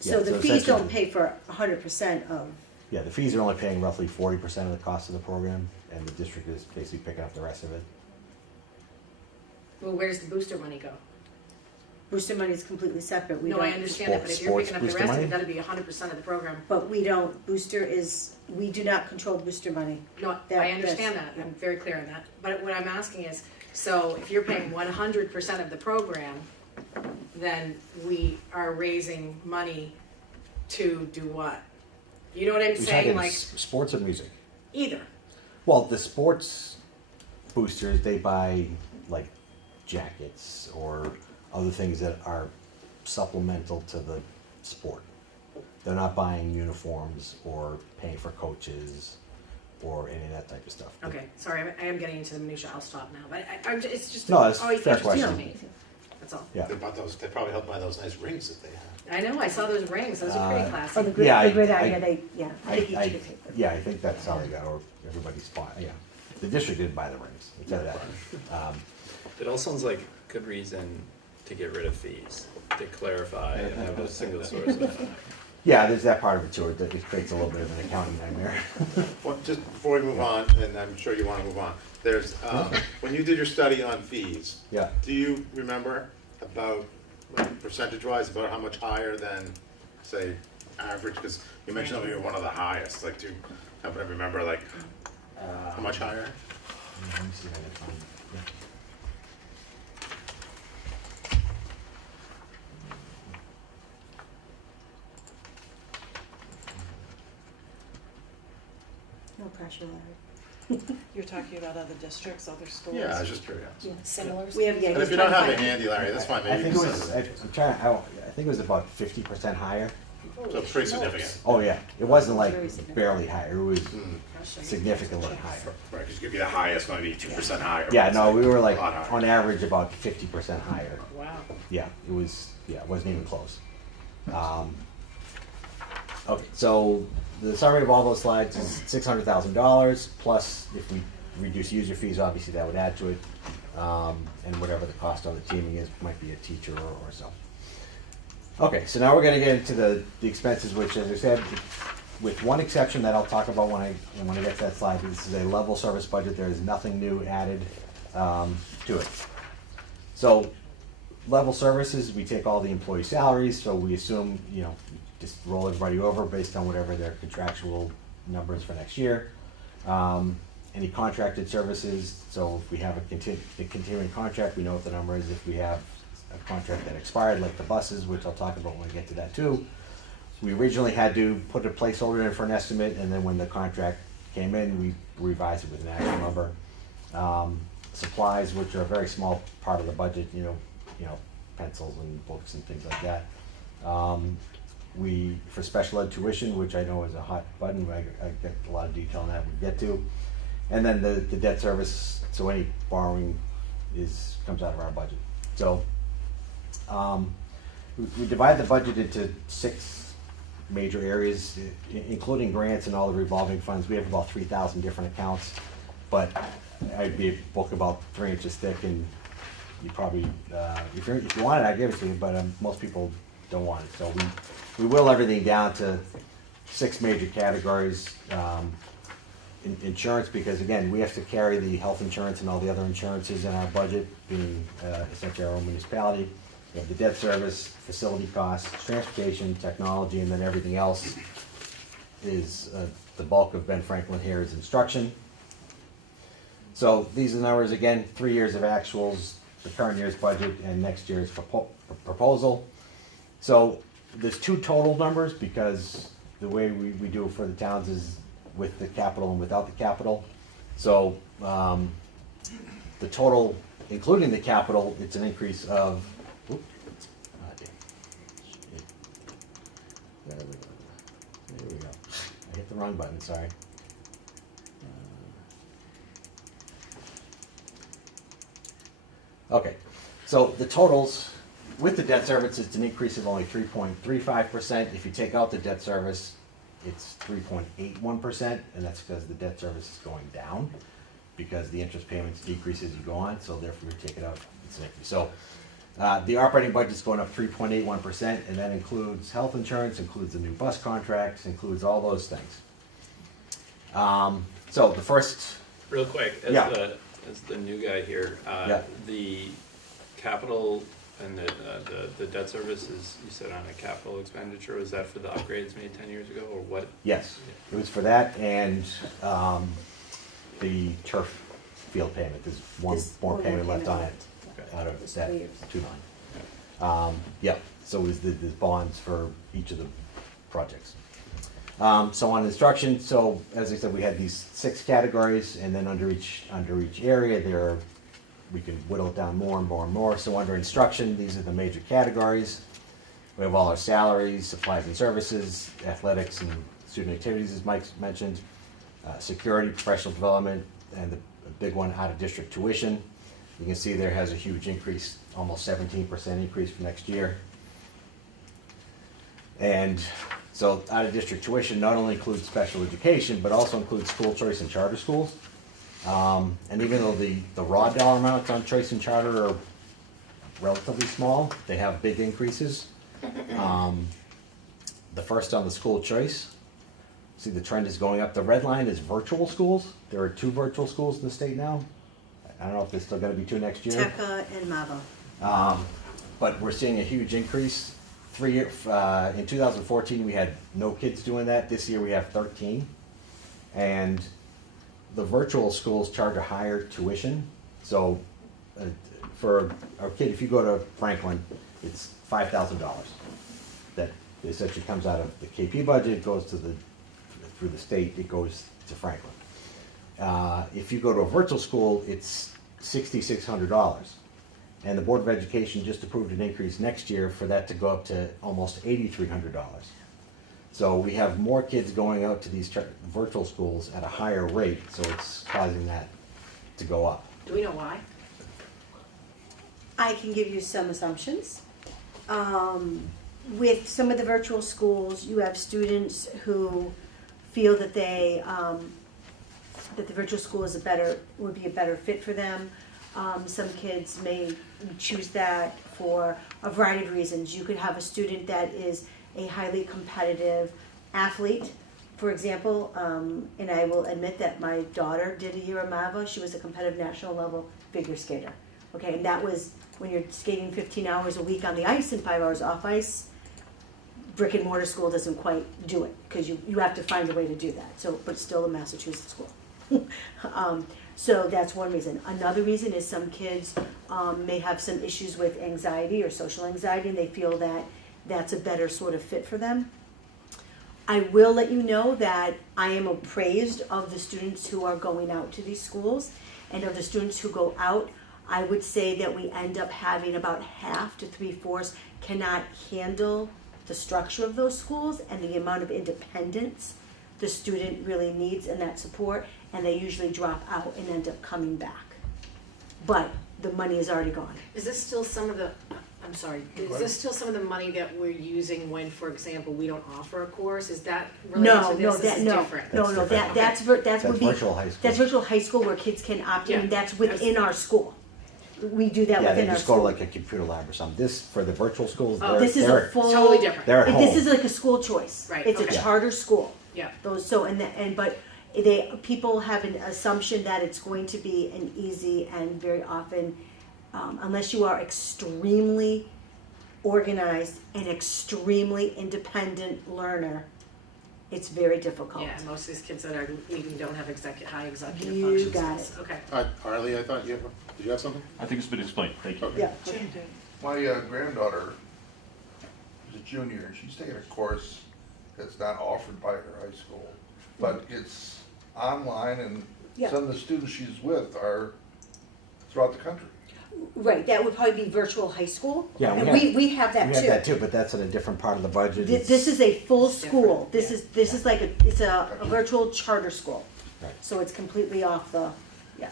so Yeah, the fees don't essentially- pay for 100% of, Yeah, the fees are only paying roughly 40% of the cost of the program, and the district is basically picking up the rest of it. Well, where does the booster money go? booster money is completely separate. We No, don't. I understand that, but if you're Sports picking up the booster rest, money? it's gotta be 100% of the program. But we don't, we do not control booster money. No, That- I understand that's- that, I'm very clear on that. But what I'm asking is, so if you're paying 100% of the program, then we are raising money to do what? You know what I'm We're saying, talking like, sports or music? either. Well, the sports boosters, they buy like jackets or other things that are supplemental to the sport. They're not buying uniforms or paying for coaches or any of that type of stuff. Okay, sorry, I am getting into the minutia, I'll stop now, but it's just No, it's always fair interesting to question. me, that's all. Yeah. They probably helped buy those nice rings that they have. I know, I saw those rings, those are pretty Oh, classy. the Yeah, gridiron, I- I think each I of it. yeah, I think that's how they got, or everybody's bought, yeah. The district didn't buy the rings, I'll tell you that. It all sounds like a good reason to get rid of fees, to clarify and have a single source of. Yeah, there's that part of it too, it creates a little bit of an accounting nightmare. Well, just before we move on, and I'm sure you want to move on, there's, when you did your study on fees, Yeah. do you remember about, like, percentage-wise, about how much higher than, say, average? Because you mentioned that you were one of the highest, like, do you happen to remember, like, how much higher? Let me see if I can find it. Yeah. No pressure, Larry. You're talking about other districts, other schools? Yeah, I was just curious. Similar. We have, yeah, And if he's you don't trying have to it find- handy, Larry, that's fine, I maybe think you it can was, send it. I'm trying, I think it was about 50% higher. So it's pretty significant. Oh, yeah, it wasn't like Very significant. barely higher, it was Mm. significantly higher. Right, because give you the highest, maybe 2% higher. Yeah, no, we were like, A lot higher. on average, about 50% higher. Wow. Yeah, it was, yeah, it wasn't even close. Okay, so the summary of all those slides is $600,000, plus if we reduce user fees, obviously that would add to it. And whatever the cost on the teaming is, might be a teacher or so. Okay, so now we're gonna get into the expenses, which, as I said, with one exception that I'll talk about when I get to that slide, this is a level service budget, there is nothing new added to it. So, level services, we take all the employee salaries, so we assume, you know, just roll everybody over based on whatever their contractual numbers for next year. Any contracted services, so if we have a continuing contract, we know what the number is. If we have a contract that expired, like the buses, which I'll talk about when we get to that too. We originally had to put a placeholder in for an estimate, and then when the contract came in, we revised it with an actual number. Supplies, which are a very small part of the budget, you know, pencils and books and things like that. For special ed tuition, which I know is a hot button, I get a lot of detail on that we get to. And then the debt service, so any borrowing comes out of our budget. So we divide the budget into 6 major areas, including grants and all the revolving funds. We have about 3,000 different accounts, but I'd be a book about 3 inches thick, and you probably, if you want it, I'd give it to you, but most people don't want it. So we whittle everything down to 6 major categories. Insurance, because again, we have to carry the health insurance and all the other insurances in our budget, being essentially our own municipality. We have the debt service, facility costs, transportation, technology, and then everything else is the bulk of Ben Franklin here is instruction. So these are the numbers, again, 3 years of actuals, the current year's budget, and next year's proposal. So there's 2 total numbers, because the way we do it for the towns is with the capital and without the capital. So the total, including the capital, it's an increase of, there we go. I hit the wrong button, sorry. Okay, so the totals, with the debt service, it's an increase of only 3.35%. If you take out the debt service, it's 3.81%, and that's because the debt service is going down, because the interest payments decrease as you go on, so therefore we take it out, it's an increase. So the operating budget's going up 3.81%, and that includes health insurance, includes the new bus contracts, includes all those things. So the first, Real quick, Yeah. As the new guy here, Yeah. the capital and the debt services, you said on a capital expenditure, was that for the upgrades made 10 years ago, or what? yes, it was for that, and the turf field payment, there's one more payment left on it out of It's that 3 years. 2 million. Yeah, so it was the bonds for each of the projects. So on instruction, so as I said, we had these 6 categories, and then under each area we can whittle it down more and more and more. So under instruction, these are the major categories. We have all our salaries, supplies and services, athletics and student activities, as Mike mentioned, security, professional development, and the big one, out-of-district tuition. You can see there has a huge increase, almost 17% increase for next year. And so out-of-district tuition not only includes special education, but also includes school choice and charter schools. And even though the raw dollar amounts on choice and charter are relatively small, they have big increases. The first on the school choice, see the trend is going up. The red line is virtual schools. There are 2 virtual schools in the state now. I don't know if there's still gonna be 2 next year. Tecca and Mavo. But we're seeing a huge increase. In 2014, we had no kids doing that. This year we have 13. And the virtual schools charge a higher tuition. So for our kid, if you go to Franklin, it's $5,000. That essentially comes out of the KP budget, it goes to through the state, it goes to Franklin. If you go to a virtual school, it's $6,600. And the Board of Education just approved an increase next year for that to go up to almost $8,300. So we have more kids going out to these virtual schools at a higher rate, so it's causing that to go up. Do we know why? I can give you some assumptions. With some of the virtual schools, you have students who feel that that the virtual school is would be a better fit for them. Some kids may choose that for a variety of reasons. You could have a student that is a highly competitive athlete, for example, and I will admit that my daughter did a year of MAVA. She was a competitive national level figure skater. Okay, and that was when you're skating 15 hours a week on the ice and 5 hours off ice. Brick and mortar school doesn't quite do it because you have to find a way to do that. So, but still a Massachusetts school. So that's one reason. Another reason is some kids may have some issues with anxiety or social anxiety, and they feel that that's a better sort of fit for them. I will let you know that I am appraised of the students who are going out to these schools, and of the students who go out, I would say that we end up having about half to 3/4 cannot handle the structure of those schools and the amount of independence the student really needs in that support, and they usually drop out and end up coming back. But the money is already gone. Is this still some of the, I'm sorry, is this still some of the money that we're using when, for example, we don't offer a course? Is that related to this? This is different? No, different. that's would be, virtual high school. that's virtual high school where kids can opt in, Yeah. and that's within our school. We do that Yeah, they within our just go to school. like a computer lab or something. This, for the virtual schools, Oh, they're, This is a they're, full. Totally different. they're at home. This is like a school choice. Right, It's okay. a charter school. Yeah. Those, so, but people have an assumption that it's going to be an easy, and very often, unless you are extremely organized and extremely independent learner, it's very difficult. Yeah, and most of these kids that are leaving don't have high executive You functions. got it. Okay. Harley, I thought did you have something? I think it's been explained, thank you. Okay. Yeah. Jim did. My granddaughter is a junior, and she's taking a course that's not offered by her high school, but it's online, and Yeah. some of the students she's with are throughout the country. Right, that would probably be virtual high school. Yeah, And we have that we too. have that too, but that's in a different part of the budget. This is a full It's school. different, This is like it's a virtual charter school. Right. So it's completely off the, yeah.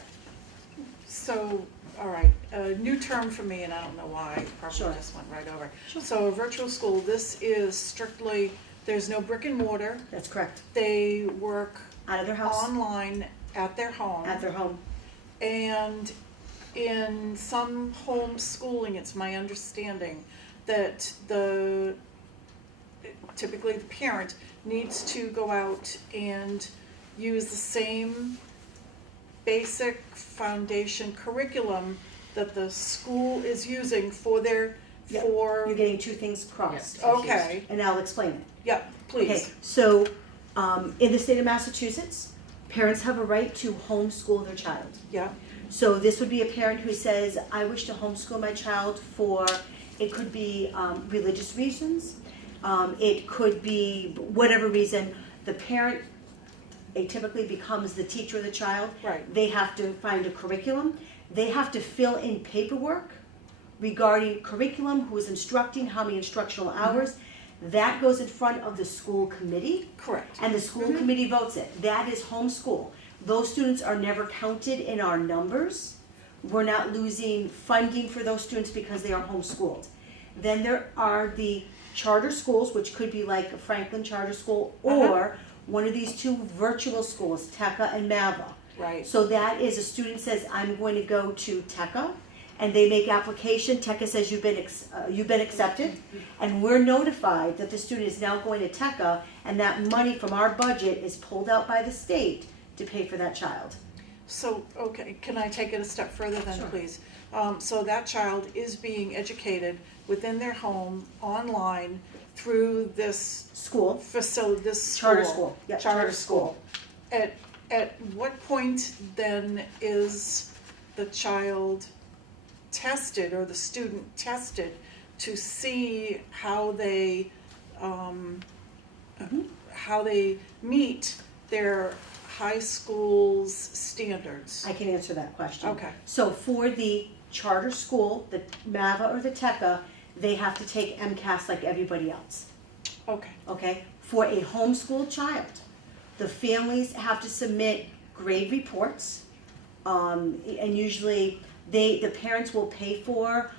So, all right, a new term for me, and I don't know why, probably Sure. just went right over. Sure. So a virtual school, this is strictly, there's no brick and mortar. That's correct. They work Out of their house, online at their home. at their home. And in some homeschooling, it's my understanding that typically the parent needs to go out and use the same basic foundation curriculum that the school is using for their, Yeah. for, You're getting two things crossed. Yeah. okay, And I'll explain it. yeah, Okay, please. so, in the state of Massachusetts, parents have a right to homeschool their child. Yeah, So this would be a parent who says, I wish to homeschool my child for, it could be religious reasons, it could be whatever reason. The parent, it typically becomes the teacher of the child. Right. They have to find a curriculum. They have to fill in paperwork regarding curriculum, who is instructing, how many instructional hours. That goes in front of the school committee. correct. And the school committee votes it. That is homeschool. Those students are never counted in our numbers. We're not losing funding for those students because they are homeschooled. Then there are the charter schools, which could be like a Franklin Charter School, or one of these two virtual schools, TECA and MAVA. Right. So that is, a student says, I'm going to go to TECA, and they make application. TECA says you've been accepted, and we're notified that the student is now going to TECA, and that money from our budget is pulled out by the state to pay for that child. So, okay, can I take it a step further then, Sure. please? So that child is being educated within their home, online, through this School, facility, this charter school. school, yeah, Charter school. At what point then is the child tested, or the student tested, to see how they, how they meet their high school's standards? I can answer that question. Okay. So for the charter school, the MAVA or the TECA, they have to take MCAS like everybody else, Okay, okay? For a homeschool child, the families have to submit grade reports, and usually the parents will pay for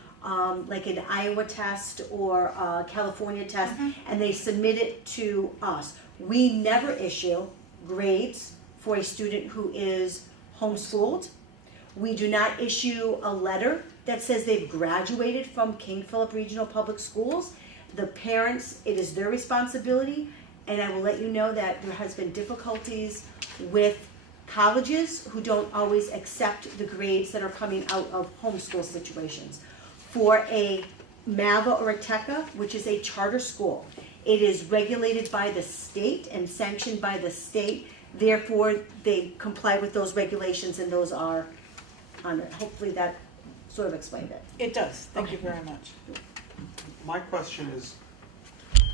like an Iowa test or a California test, and they submit it to us. We never issue grades for a student who is homeschooled. We do not issue a letter that says they've graduated from King Philip Regional Public Schools. The parents, it is their responsibility, and I will let you know that there has been difficulties with colleges who don't always accept the grades that are coming out of homeschool situations. For a MAVA or a TECA, which is a charter school, it is regulated by the state and sanctioned by the state. Therefore, they comply with those regulations, and those are on it. Hopefully that sort of explained it. it does, thank you very much. My question is,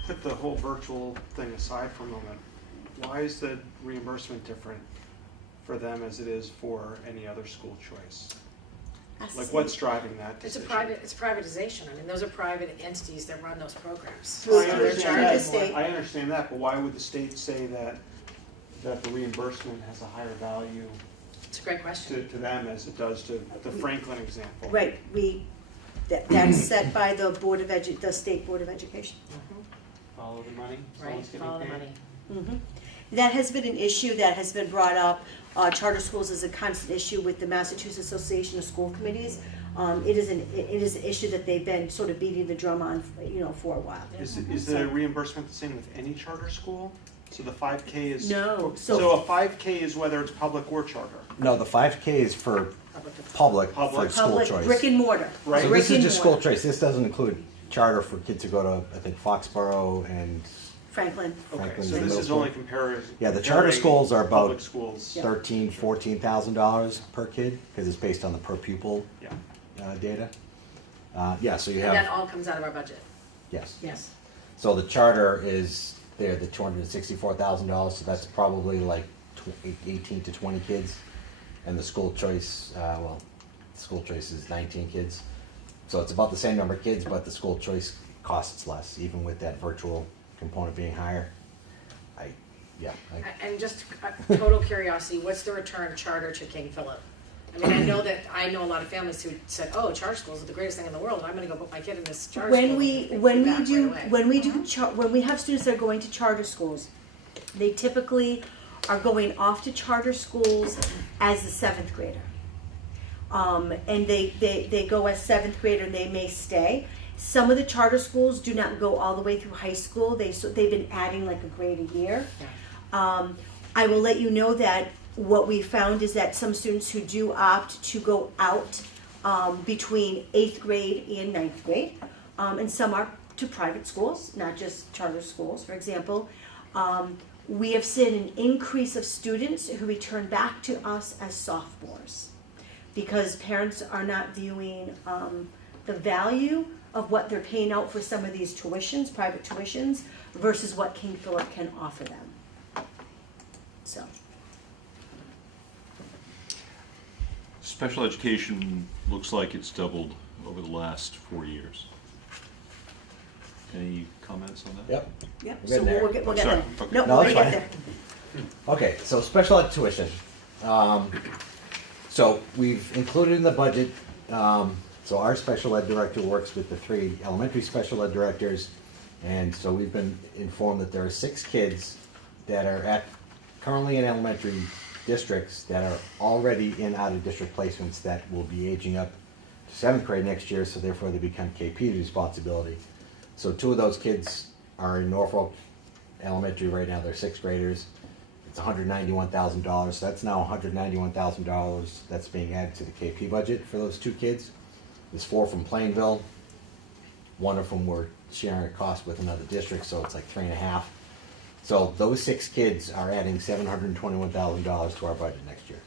put the whole virtual thing aside for a moment. Why is the reimbursement different for them as it is for any other school choice? Like, what's driving that It's a decision? it's privatization. I mean, those are private entities that run those programs. Well, So I they're understand charging the state. more. I understand that, but why would the state say that the reimbursement has a higher value It's a great question. to them as it does to the Franklin example? Right, that's set by the the State Board of Education. Follow the money? Right, Someone's getting follow the paid. money. That has been an issue that has been brought up. Charter schools is a constant issue with the Massachusetts Association of School Committees. It is an issue that they've been sort of beating the drum on, for a while. Is the reimbursement the same with any charter school? So the 5K is? No, So a 5K is whether it's public or charter? No, the 5K is for Public to- public, for Public. school Public, choice. brick and mortar. Right. So Brick this is and just school mortar. choice. This doesn't include charter for kids to go to, I think, Foxborough and Franklin. Okay, Franklin so Middle this is School. only comparing. Yeah, the charter schools are about Public schools. Yeah. $14,000 per kid, because it's based on the per pupil Yeah. data. Yeah, so you And that have, all comes out of our budget. yes. Yes. So the charter is, there, the $264,000, so that's probably like 18 to 20 kids. And the school choice, school choice is 19 kids. So it's about the same number of kids, but the school choice costs less, even with that virtual component being higher. And just total curiosity, what's the return charter to King Philip? I mean, I know a lot of families who said, "Oh, charter schools are the greatest thing in the world. I'm going to go put my kid in this charter school." When we Back when we have students that are going to charter schools, they typically are going off to charter schools as a seventh grader. And they go as seventh grader and they may stay. Some of the charter schools do not go all the way through high school. They've been adding like a grade a year. I will let you know that what we found is that some students who do opt to go out between 8th grade and 9th grade, and some are to private schools, not just charter schools. For example, we have seen an increase of students who return back to us as sophomores because parents are not viewing the value of what they're paying out for some of these tuitions, private tuitions, versus what King Philip can offer them. So. Special education looks like it's doubled over the last 4 years. Any comments on that? Yep. Yep, We're so getting there. we'll get Sorry, there. okay. No, No, we're that's gonna get fine. there. Okay, so special ed tuition. So we've included in the budget, so our special ed director works with the 3 elementary special ed directors. And so we've been informed that there are 6 kids that are currently in elementary districts that are already in out-of-district placements that will be aging up to 7th grade next year, so therefore they become KP's responsibility. So 2 of those kids are in Norfolk Elementary right now, they're 6th graders. It's $191,000, so that's now $191,000 that's being added to the KP budget for those 2 kids. There's 4 from Plainville, 1 of them we're sharing a cost with another district, so it's like 3.5. So those 6 kids are adding $721,000 to our budget next year.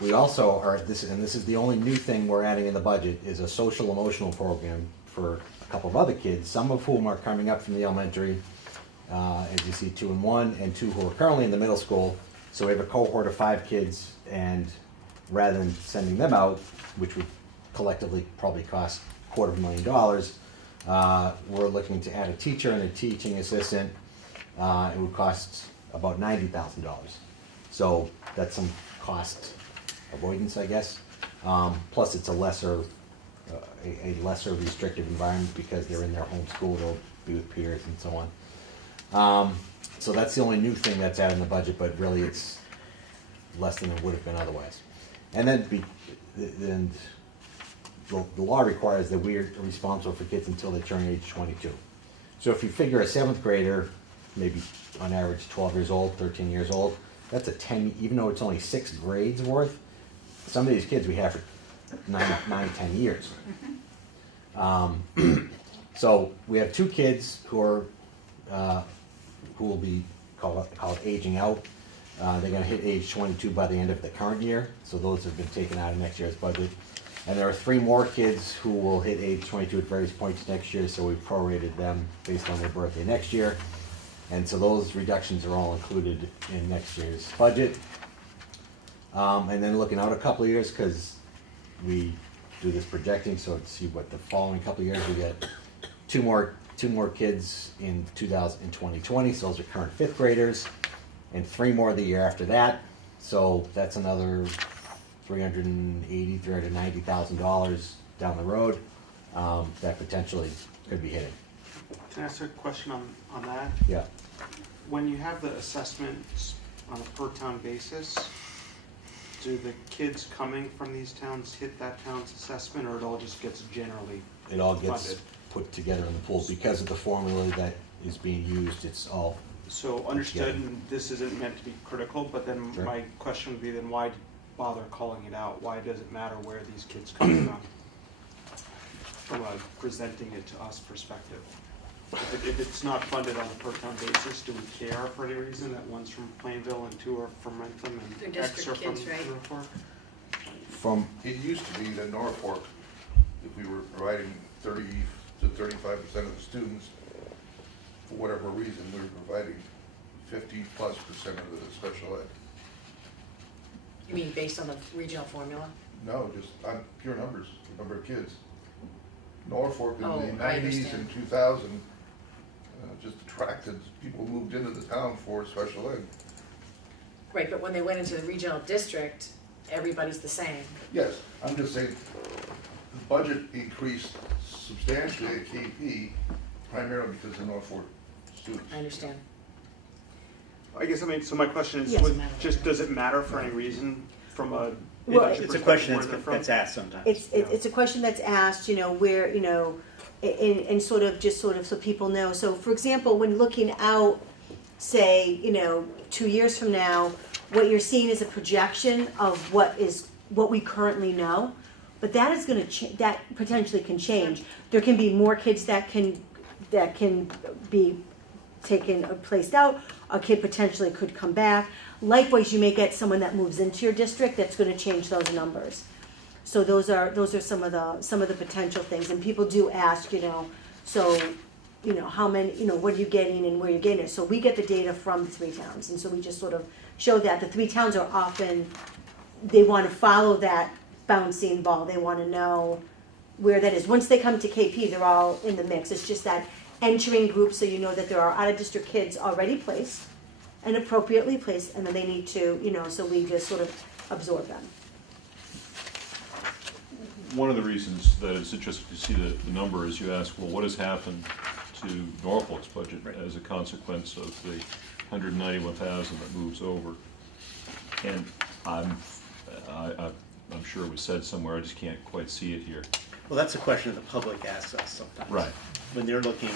We also are, this is the only new thing we're adding in the budget, is a social emotional program for a couple of other kids, some of whom are coming up from the elementary, as you see, 2 and 1, and 2 who are currently in the middle school. So we have a cohort of 5 kids, and rather than sending them out, which would collectively probably cost $250,000, we're looking to add a teacher and a teaching assistant. It would cost about $90,000. So that's some cost avoidance, I guess. Plus, it's a lesser restrictive environment because they're in their home school, they'll be with peers and so on. So that's the only new thing that's out in the budget, but really it's less than it would have been otherwise. And then the law requires that we are responsible for kids until they turn age 22. So if you figure a 7th grader, maybe on average 12 years old, 13 years old, that's a 10, even though it's only 6 grades worth, some of these kids we have for 9, 10 years. So we have 2 kids who will be called aging out. They're going to hit age 22 by the end of the current year, so those have been taken out of next year's budget. And there are 3 more kids who will hit age 22 at various points next year, so we've prorated them based on their birthday next year. And so those reductions are all included in next year's budget. And then looking out a couple of years, because we do this projecting, so to see what the following couple of years, we get two more kids in 2020, so those are current 5th graders, and 3 more the year after that. So that's another $380,000, $390,000 down the road that potentially could be hitting. Can I ask a question on that? Yeah. When you have the assessments on a per town basis, do the kids coming from these towns hit that town's assessment, or it all just gets generally It all gets funded? put together in the pool because of the formula that is being used. It's all So understood, and this isn't meant to be critical, but then Sure. my question would be then why bother calling it out? Why does it matter where these kids come from a presenting it to us perspective? If it's not funded on a per town basis, do we care for any reason that one's from Plainville and 2 are from Rentham They're and X are district from kids, right? Norfolk? from It used to be that Norfolk, if we were providing 30 to 35% of the students, for whatever reason, we were providing 50+% of the special ed. You mean based on the regional formula? No, just on pure numbers, the number of kids. Norfolk in Oh, the I 90s understand. and 2000 just attracted, people moved into the town for special ed. Right, but when they went into the regional district, everybody's the same. Yes, I'm just saying, the budget increased substantially at KP primarily because of Norfolk students. I understand. I guess, so my question is, Yes. does it matter for any reason from a Well, budget It's a perspective question where they're from? that's asked sometimes. It's a question that's asked, where, and sort of so people know. So for example, when looking out, say, 2 years from now, what you're seeing is a projection of what we currently know, but that is gonna that potentially can change. There can be more kids that can be taken or placed out. A kid potentially could come back. Likewise, you may get someone that moves into your district that's gonna change those numbers. So those are some of the potential things, and people do ask, how many, what are you getting and where you're getting it. So we get the data from the 3 towns, and so we just sort of show that the 3 towns are often, they want to follow that bouncing ball. They want to know where that is. Once they come to KP, they're all in the mix. It's just that entering group, so you know that there are out-of-district kids already placed and appropriately placed, and then they need to, so we just sort of absorb them. One of the reasons that it's interesting to see the number is you ask, well, what has happened to Norfolk's budget as a consequence of the 191,000 that moves over? And I'm sure it was said somewhere, I just can't quite see it here. Well, that's a question the public asks us sometimes. Right. When they're looking,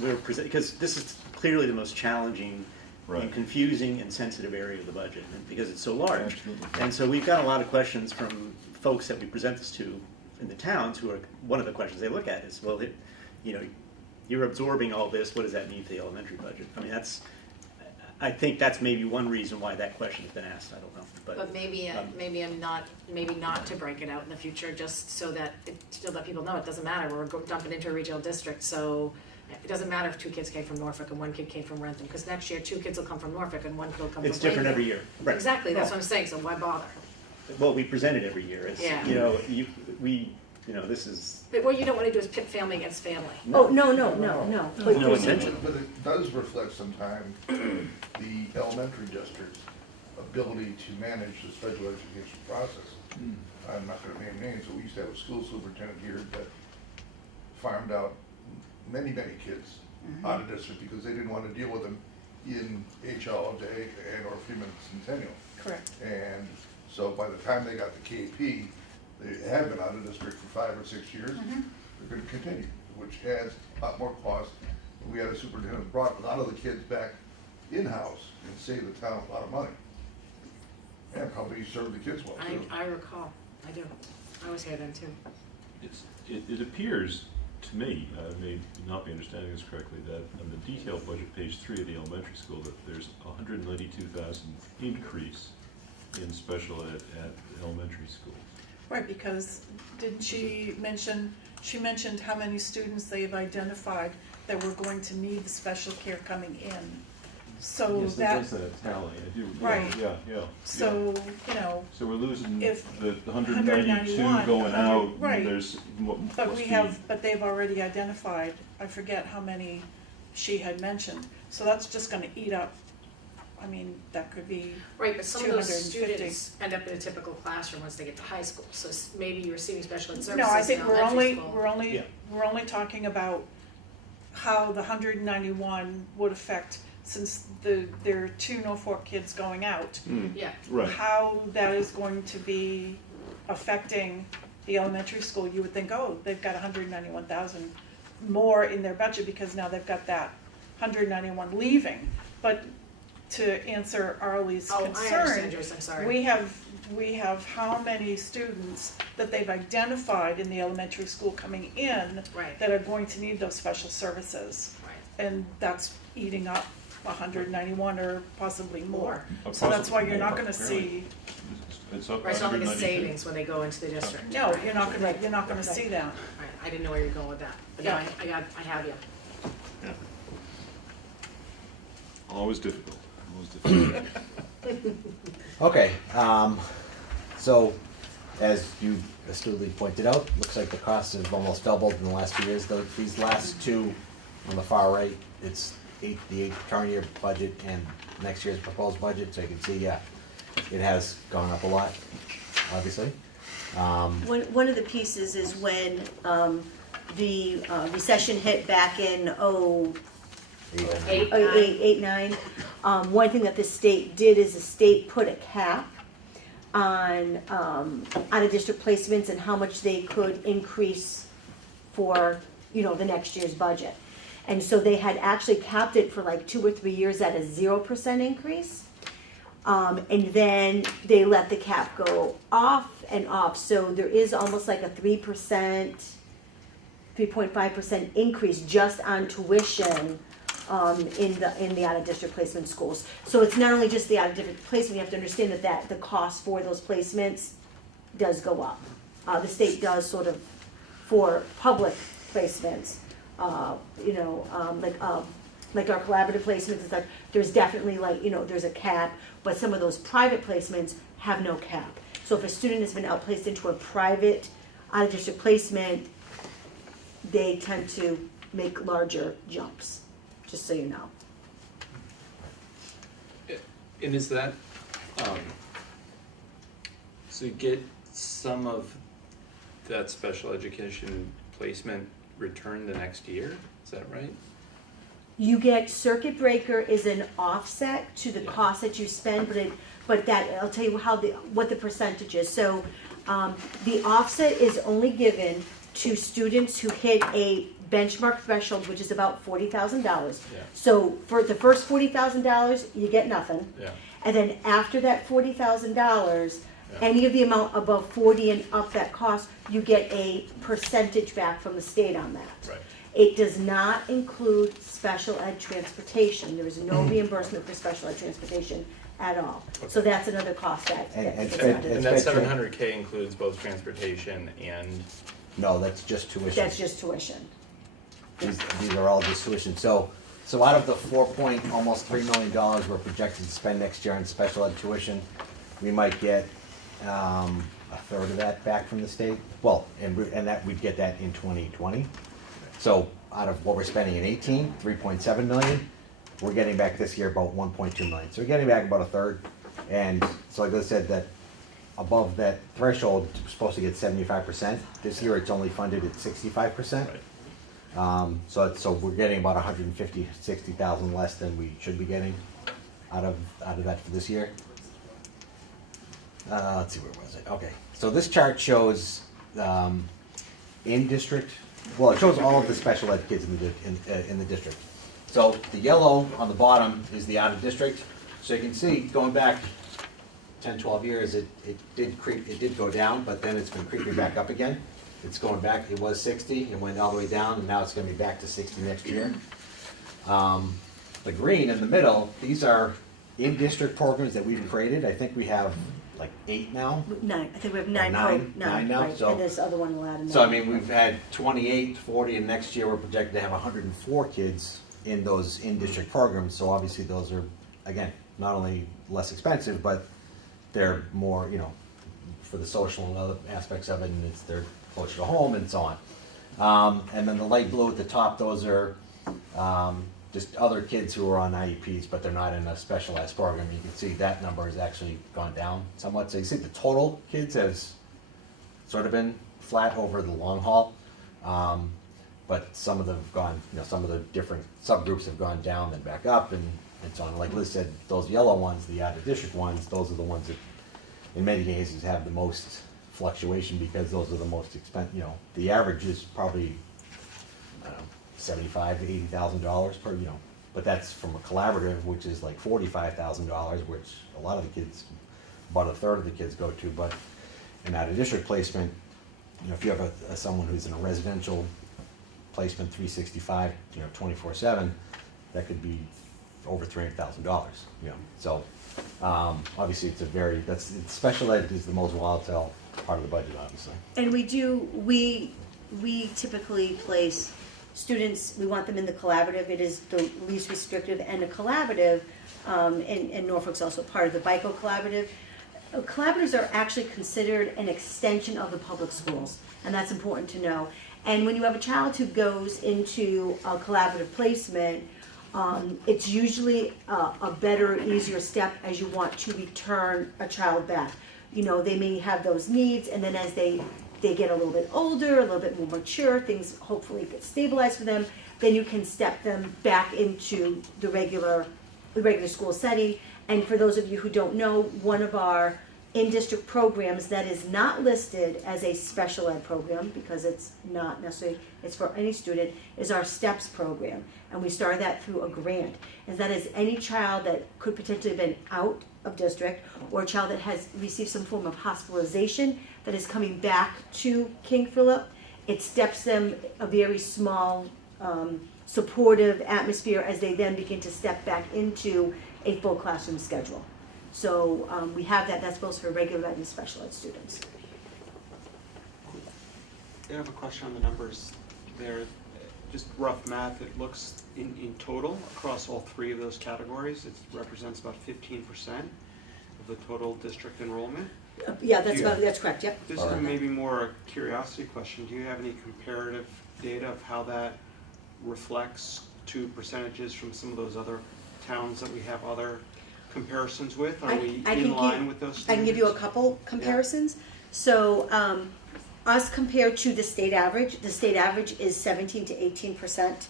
because this is clearly the most challenging and confusing and sensitive area of the budget, and because it's so large. Absolutely. And so we've got a lot of questions from folks that we present this to in the towns who are, one of the questions they look at is, well, you're absorbing all this, what does that mean for the elementary budget? I mean, I think that's maybe one reason why that question has been asked, I don't know. But maybe not to break it out in the future, just so that people know it doesn't matter, we're dumping into a regional district, so It doesn't matter if 2 kids came from Norfolk and 1 kid came from Rentham, because next year 2 kids will come from Norfolk and 1 kid will come from It's different every Lakeville. year, right? Exactly, that's what I'm saying, so why bother? Well, we present it every year, it's, Yeah. you know, this is, But what you don't wanna do is pit family against family. Oh, no. But No intention. But it does reflect sometimes the elementary district's ability to manage the special education process. I'm not gonna name names, but we used to have a school superintendent here that farmed out many kids out of district because they didn't wanna deal with them in HL and or Freeman Centennial. Correct. And so by the time they got the KP, they had been out of district for 5 or 6 years. They're gonna continue, which adds a lot more cost. We had a superintendent brought a lot of the kids back in-house and saved the town a lot of money. And probably served the kids well too. I recall, I do, I was here then too. It appears to me, I may not be understanding this correctly, that on the detailed budget, page 3 of the elementary school, that there's a $192,000 increase in special ed at elementary school. Right, because didn't she mentioned how many students they've identified that were going to need the special care coming in. So Yes, that, that's a tally, I do, Right. yeah. so, you know, So we're losing the if 192 191, going out, right. and there's, must but we be- have, but they've already identified, I forget how many she had mentioned. So that's just gonna eat up, I mean, that could be, Right, but some of those 250. students end up in a typical classroom once they get to high school, so maybe you're receiving special ed services no, I in think elementary school. Yeah. we're only talking about how the 191 would affect, since there are 2 Norfolk kids going out. Yeah, Right. How that is going to be affecting the elementary school, you would think, oh, they've got 191,000 more in their budget because now they've got that 191 leaving. But to answer Arlie's oh, I concern, understand yours, I'm sorry. we have how many students that they've identified in the elementary school coming in Right. that are going to need those special services. Right. And that's eating up 191 or possibly more. Or So that's why possibly you're not more, gonna apparently. see, It's up Right, it's not like a 192. savings when they go into the district. no, Right. you're not gonna see that. Right, I didn't know where you're going with that, but no, Yeah. I have you. Always difficult, always difficult. Okay, so as you astutely pointed out, looks like the costs have almost doubled in the last few years. These last two on the far right, it's the current year budget and next year's proposed budget, so you can see, yeah, it has gone up a lot, obviously. One of the pieces is when the recession hit back in Eight, eight, nine. One thing that the state did is the state put a cap on out-of-district placements and how much they could increase for, the next year's budget. And so they had actually capped it for like 2 or 3 years at a 0% increase. And then they let the cap go off and off, so there is almost like a 3%, 3.5% increase just on tuition in the out-of-district placement schools. So it's not only just the out-of-district placement, you have to understand that the cost for those placements does go up. The state does sort of, for public placements, like our collaborative placements and stuff, there's definitely there's a cap, but some of those private placements have no cap. So if a student has been outplaced into a private out-of-district placement, they tend to make larger jumps, just so you know. And is that, so you get some of that special education placement returned the next year, is that right? You get circuit breaker is an offset to the Yeah. cost that you spend, but that, I'll tell you what the percentage is. So, the offset is only given to students who hit a benchmark threshold, which is about $40,000. Yeah. So for the first $40,000, you get nothing. Yeah. And then after that $40,000, Yeah. any of the amount above 40 and up that cost, you get a percentage back from the state on that. Right. It does not include special ed transportation. There is no reimbursement for special ed transportation at all. So Okay. that's another cost that. And that's sped- added. and And that sped tra- 700K includes both transportation and, No, that's just tuition. That's just tuition. these are all just tuition. So out of the almost $3 million we're projected to spend next year on special ed tuition, we might get a third of that back from the state. Well, and that we'd get that in 2020. So out of what we're spending in 18, 3.7 million, we're getting back this year about 1.2 million. So we're getting back about a third. And so like I said, that above that threshold, we're supposed to get 75%. This year it's only funded at 65%. So we're getting about 160,000 less than we should be getting out of that for this year. Let's see, where was it? Okay, so this chart shows in district. Well, it shows all of the special ed kids in the district. So the yellow on the bottom is the out of district. So you can see going back 10, 12 years, it did go down, but then it's been creeping back up again. It's going back. It was 60. It went all the way down, and now it's going to be back to 60 next year. The green in the middle, these are in-district programs that we've created. I think we have like 8 now. 9. I think we have Nine 9. now, Right. so- And this other one will add another. So I mean, we've had 28, 40, and next year we're projected to have 104 kids in those in-district programs. So obviously those are, again, not only less expensive, but they're more, for the social and other aspects of it, and they're closer to home and so on. And then the light blue at the top, those are just other kids who are on IEPs, but they're not in a specialized program. You can see that number has actually gone down somewhat. So you see the total kids has sort of been flat over the long haul. But some of them have gone, some of the different subgroups have gone down then back up and so on. Like Liz said, those yellow ones, the out of district ones, those are the ones that in many cases have the most fluctuation because those are the most expensive. The average is probably, I don't know, $75,000 to $80,000 per, but that's from a collaborative, which is like $45,000, which a lot of the kids, about a third of the kids go to. But an out of district placement, if you have someone who's in a residential placement 365, 24/7, that could be over $300,000. So obviously it's special ed is the most volatile part of the budget, obviously. And we typically place students, we want them in the collaborative. It is the least restrictive, and a collaborative, and Norfolk's also part of the BICO collaborative. Collaboratives are actually considered an extension of the public schools, and that's important to know. And when you have a child who goes into a collaborative placement, it's usually a better, easier step as you want to return a child back. They may have those needs, and then as they get a little bit older, a little bit more mature, things hopefully get stabilized for them, then you can step them back into the regular school setting. And for those of you who don't know, one of our in-district programs that is not listed as a special ed program, because it's not necessarily, it's for any student, is our STEPS program. And we started that through a grant. And that is any child that could potentially have been out of district, or a child that has received some form of hospitalization that is coming back to King Philip. It steps them a very small, supportive atmosphere as they then begin to step back into a full classroom schedule. So we have that's both for regular ed and special ed students. I have a question on the numbers there. Just rough math, it looks in total across all 3 of those categories, it represents about 15% of the total district enrollment. Yeah, that's correct, yep. This is maybe more a curiosity question. Do you have any comparative data of how that reflects to percentages from some of those other towns that we have other comparisons with? Are we in line with those standards? I can give you a couple comparisons. So us compared to the state average is 17 to 18%.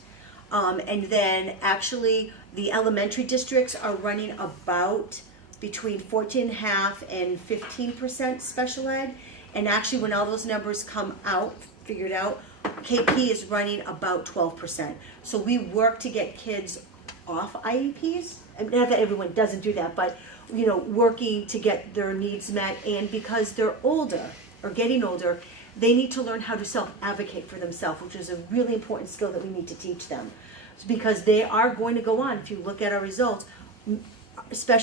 And then actually the elementary districts are running about between 14.5% and 15% special ed. And actually when all those numbers come out, figured out, KP is running about 12%. So we work to get kids off IEPs. Not that everyone doesn't do that, but working to get their needs met. And because they're older or getting older, they need to learn how to self-advocate for themselves, which is a really important skill that we need to teach them. Because they are going to go on, if you look at our results,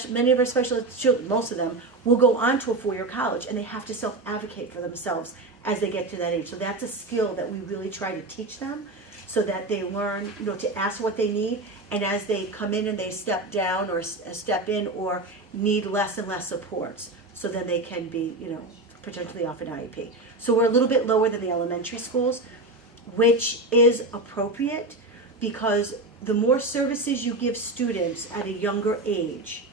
many of our special ed children, most of them, will go on to a 4-year college, and they have to self-advocate for themselves as they get to that age. So that's a skill that we really try to teach them, so that they learn, to ask what they need, and as they come in and they step down or step in or need less and less supports, so then they can be, potentially off an IEP. So we're a little bit lower than the elementary schools, which is appropriate, because the more services you give students at a younger age,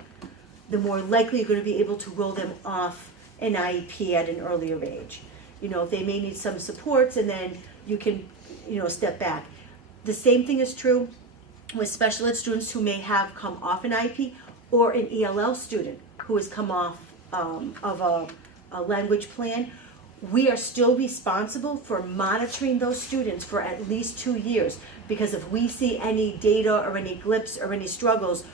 the more likely you're going to be able to roll them off an IEP at an earlier age. They may need some supports, and then you can, step back. The same thing is true with special ed students who may have come off an IEP, or an ELL student who has come off of a language plan. We are still responsible for monitoring those students for at least 2 years, because if we see any data or any blips or any struggles,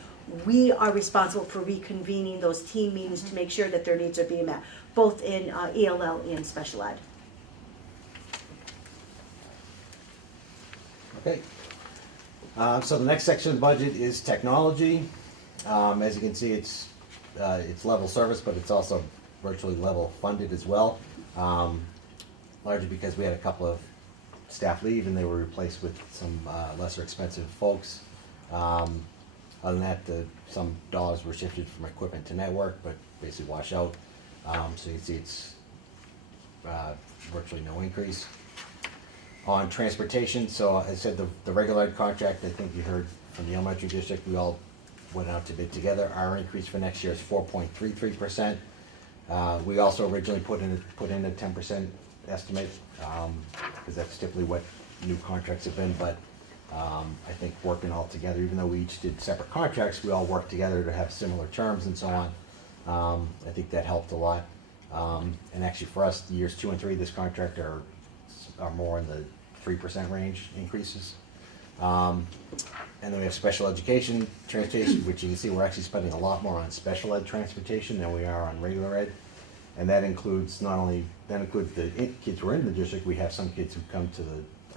we are responsible for reconvening those team meetings to make sure that their needs are being met, both in ELL and special ed. Okay. So the next section of the budget is technology. As you can see, it's level service, but it's also virtually level funded as well. Largely because we had a couple of staff leave and they were replaced with some lesser expensive folks. Other than that, some dollars were shifted from equipment to network, but basically wash out. So you can see it's virtually no increase. On transportation, so I said the regular ed contract, I think you heard from the elementary district, we all went out to bid together. Our increase for next year is 4.33%. We also originally put in a 10% estimate, because that's typically what new contracts have been, but I think working all together, even though we each did separate contracts, we all worked together to have similar terms and so on. I think that helped a lot. And actually for us, years 2 and 3, this contract are more in the 3% range increases. And then we have special education transportation, which you can see we're actually spending a lot more on special ed transportation than we are on regular ed. And that includes the kids who are in the district. We have some kids who come to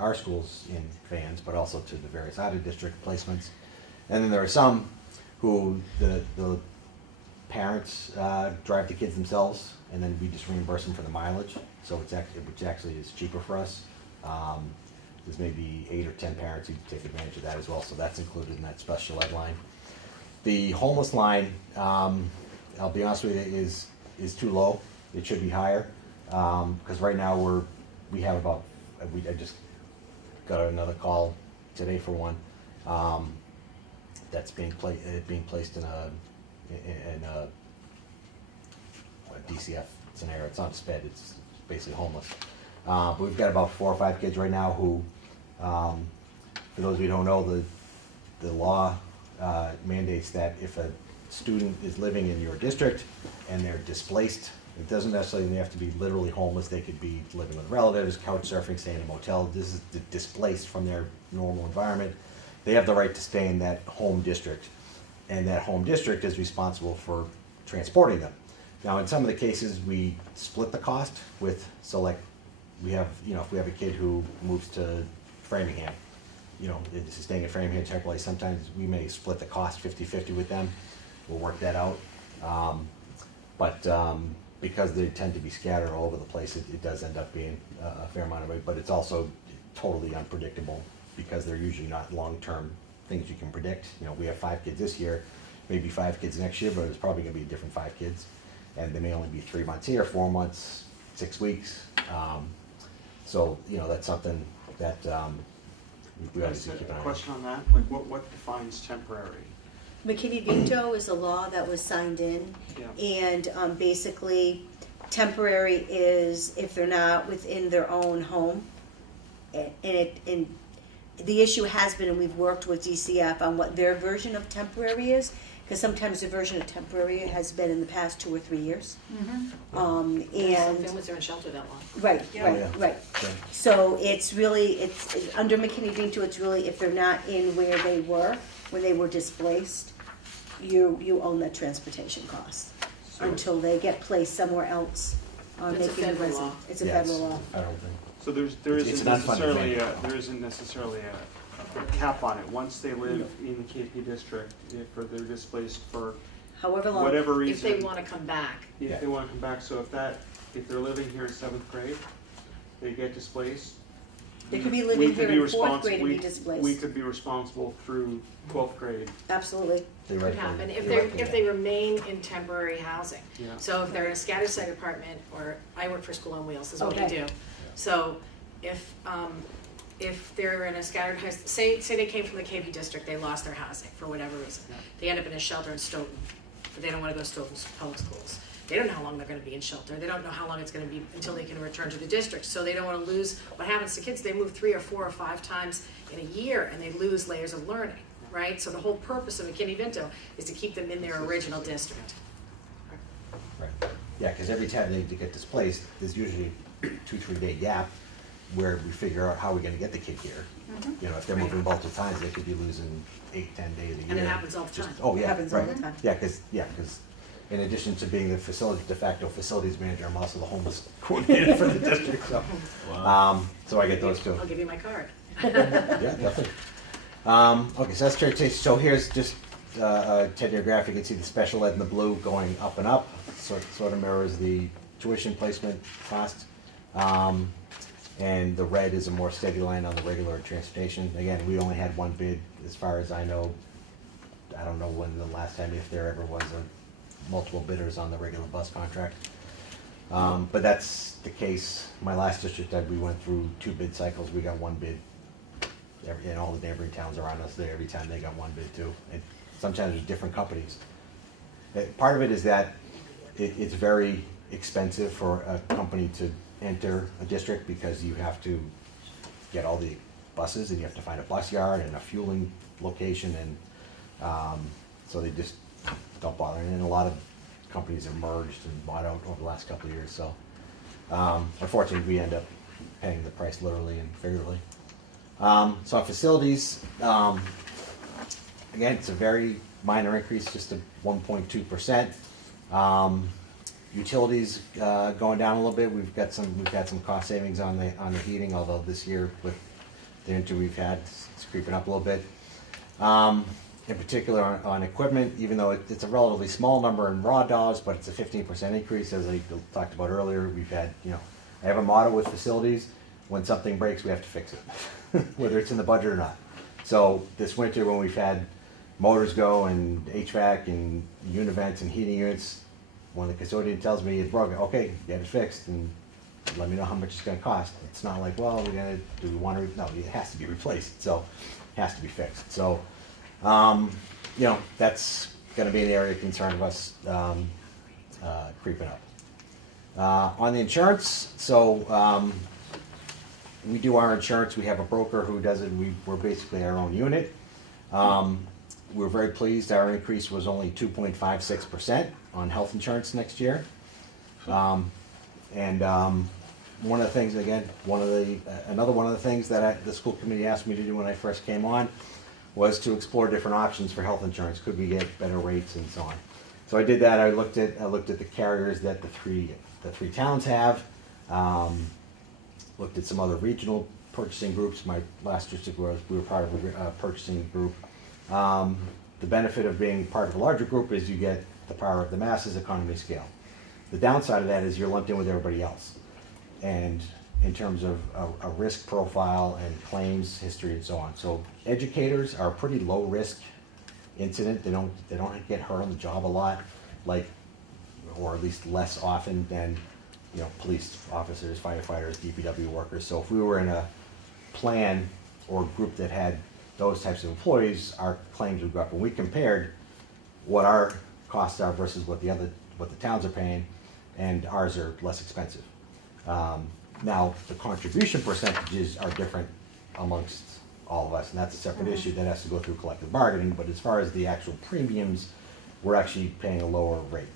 our schools in vans, but also to the various out of district placements. And then there are some who the parents drive the kids themselves, and then we just reimburse them for the mileage. So which actually is cheaper for us. There's maybe 8 or 10 parents who take advantage of that as well, so that's included in that special ed line. The homeless line, I'll be honest with you, is too low. It should be higher, because right now we have about, I just got another call today for one, that's being placed in a DCF scenario. It's not SPED, it's basically homeless. But we've got about 4 or 5 kids right now who, for those of you who don't know, the law mandates that if a student is living in your district and they're displaced, it doesn't necessarily have to be literally homeless. They could be living with relatives, couch surfing, staying in a motel. This is displaced from their normal environment. They have the right to stay in that home district, and that home district is responsible for transporting them. Now, in some of the cases, we split the cost with, so like, we have, if we have a kid who moves to Framingham, is staying in Framingham temporarily, sometimes we may split the cost 50-50 with them. We'll work that out. But because they tend to be scattered all over the place, it does end up being a fair amount of it, but it's also totally unpredictable because they're usually not long-term things you can predict. We have 5 kids this year, maybe 5 kids next year, but it's probably gonna be a different 5 kids. And they may only be 3 months here, 4 months, 6 weeks. So, that's something that we obviously keep an eye on. Question on that, like what defines temporary? McKinney veto is a law that was signed in, Yeah. and basically, temporary is if they're not within their own home. And the issue has been, and we've worked with DCF on what their version of temporary is, because sometimes the version of temporary has been in the past 2 or 3 years. Some And families are in shelter that long. right, Yeah. right, Yeah. right. Yeah. So it's under McKinney veto, it's really if they're not in where they were when they were displaced, you own that transportation cost until they get placed somewhere else. It's a making the federal resident- law. It's a Yeah, federal law. I don't think. So there It's isn't an unfunded necessarily a cap on it. Once they live in the KP district, or they're displaced for However long. whatever If reason. they wanna come back. If they wanna come back, so if they're living here in 7th grade, they get displaced. They could be we living could here be in fourth respons- grade and we- be displaced. We could be responsible through 12th grade. Absolutely. Could happen if Theoretically, if they remain in temporary housing. Yeah. So if they're in a scattered site apartment, or I work for School on Wheels, is what we Okay. do. So if they're in a scattered house, say they came from the KB district, they lost their housing for whatever reason. Yeah. They end up in a shelter in Stoughton, but they don't wanna go to Stoughton's public schools. They don't know how long they're gonna be in shelter. They don't know how long it's gonna be until they can return to the district. So they don't wanna lose, what happens to kids, they move 3 or 4 or 5 times in a year and they lose layers of learning, right? So the whole purpose of McKinney-Vento is to keep them in their original district. Right. Yeah, because every time they get displaced, there's usually a 2-3 day gap where we figure out how we're gonna get the kid here. You know, if they're moving multiple times, they could be losing 8-10 days a year. And it happens all the Just- time. Oh, It yeah, happens all right. the time. Yeah, because in addition to being the de facto facilities manager, I'm also the homeless coordinator for the district, so. So I get those two. I'll give you my card. Yeah, definitely. Okay, so that's transportation. So here's just a 10-year graph. You can see the special ed in the blue going up and up. Sort of mirrors the tuition placement cost. And the red is a more steady line on the regular transportation. Again, we only had one bid, as far as I know. I don't know when the last time, if there ever was multiple bidders on the regular bus contract. But that's the case. My last district, we went through 2 bid cycles. We got one bid. And all the neighboring towns around us, every time they got one bid too. And sometimes there's different companies. Part of it is that it's very expensive for a company to enter a district because you have to get all the buses and you have to find a bus yard and a fueling location, and so they just don't bother. And a lot of companies have merged and bought out over the last couple of years, so unfortunately we end up paying the price literally and figuratively. So on facilities, again, it's a very minor increase, just a 1.2%. Utilities going down a little bit. We've had some cost savings on the heating, although this year with the winter we've had, it's creeping up a little bit. In particular on equipment, even though it's a relatively small number in raw dollars, but it's a 15% increase, as I talked about earlier. We've had, I have a motto with facilities: when something breaks, we have to fix it, whether it's in the budget or not. So this winter, when we've had motors go and HVAC and univents and heating units, when the custodian tells me it's broken, okay, get it fixed and let me know how much it's gonna cost. It's not like, well, do we want to, no, it has to be replaced, so it has to be fixed. So, that's gonna be an area of concern of us creeping up. On the insurance, so we do our insurance. We have a broker who does it. We're basically our own unit. We're very pleased. Our increase was only 2.56% on health insurance next year. And one of the things, again, another one of the things that the school committee asked me to do when I first came on was to explore different options for health insurance. Could we get better rates and so on? So I did that. I looked at the carriers that the three towns have. Looked at some other regional purchasing groups. My last district we were part of a purchasing group. The benefit of being part of a larger group is you get the power of the masses, economy of scale. The downside of that is you're lumped in with everybody else. And in terms of a risk profile and claims history and so on. So educators are a pretty low risk incident. They don't get hurt on the job a lot, or at least less often than police officers, firefighters, DPW workers. So if we were in a plan or group that had those types of employees, our claims would go up. And we compared what our costs are versus what the towns are paying, and ours are less expensive. Now, the contribution percentages are different amongst all of us, and that's a separate issue that has to go through collective bargaining. But as far as the actual premiums, we're actually paying a lower rate.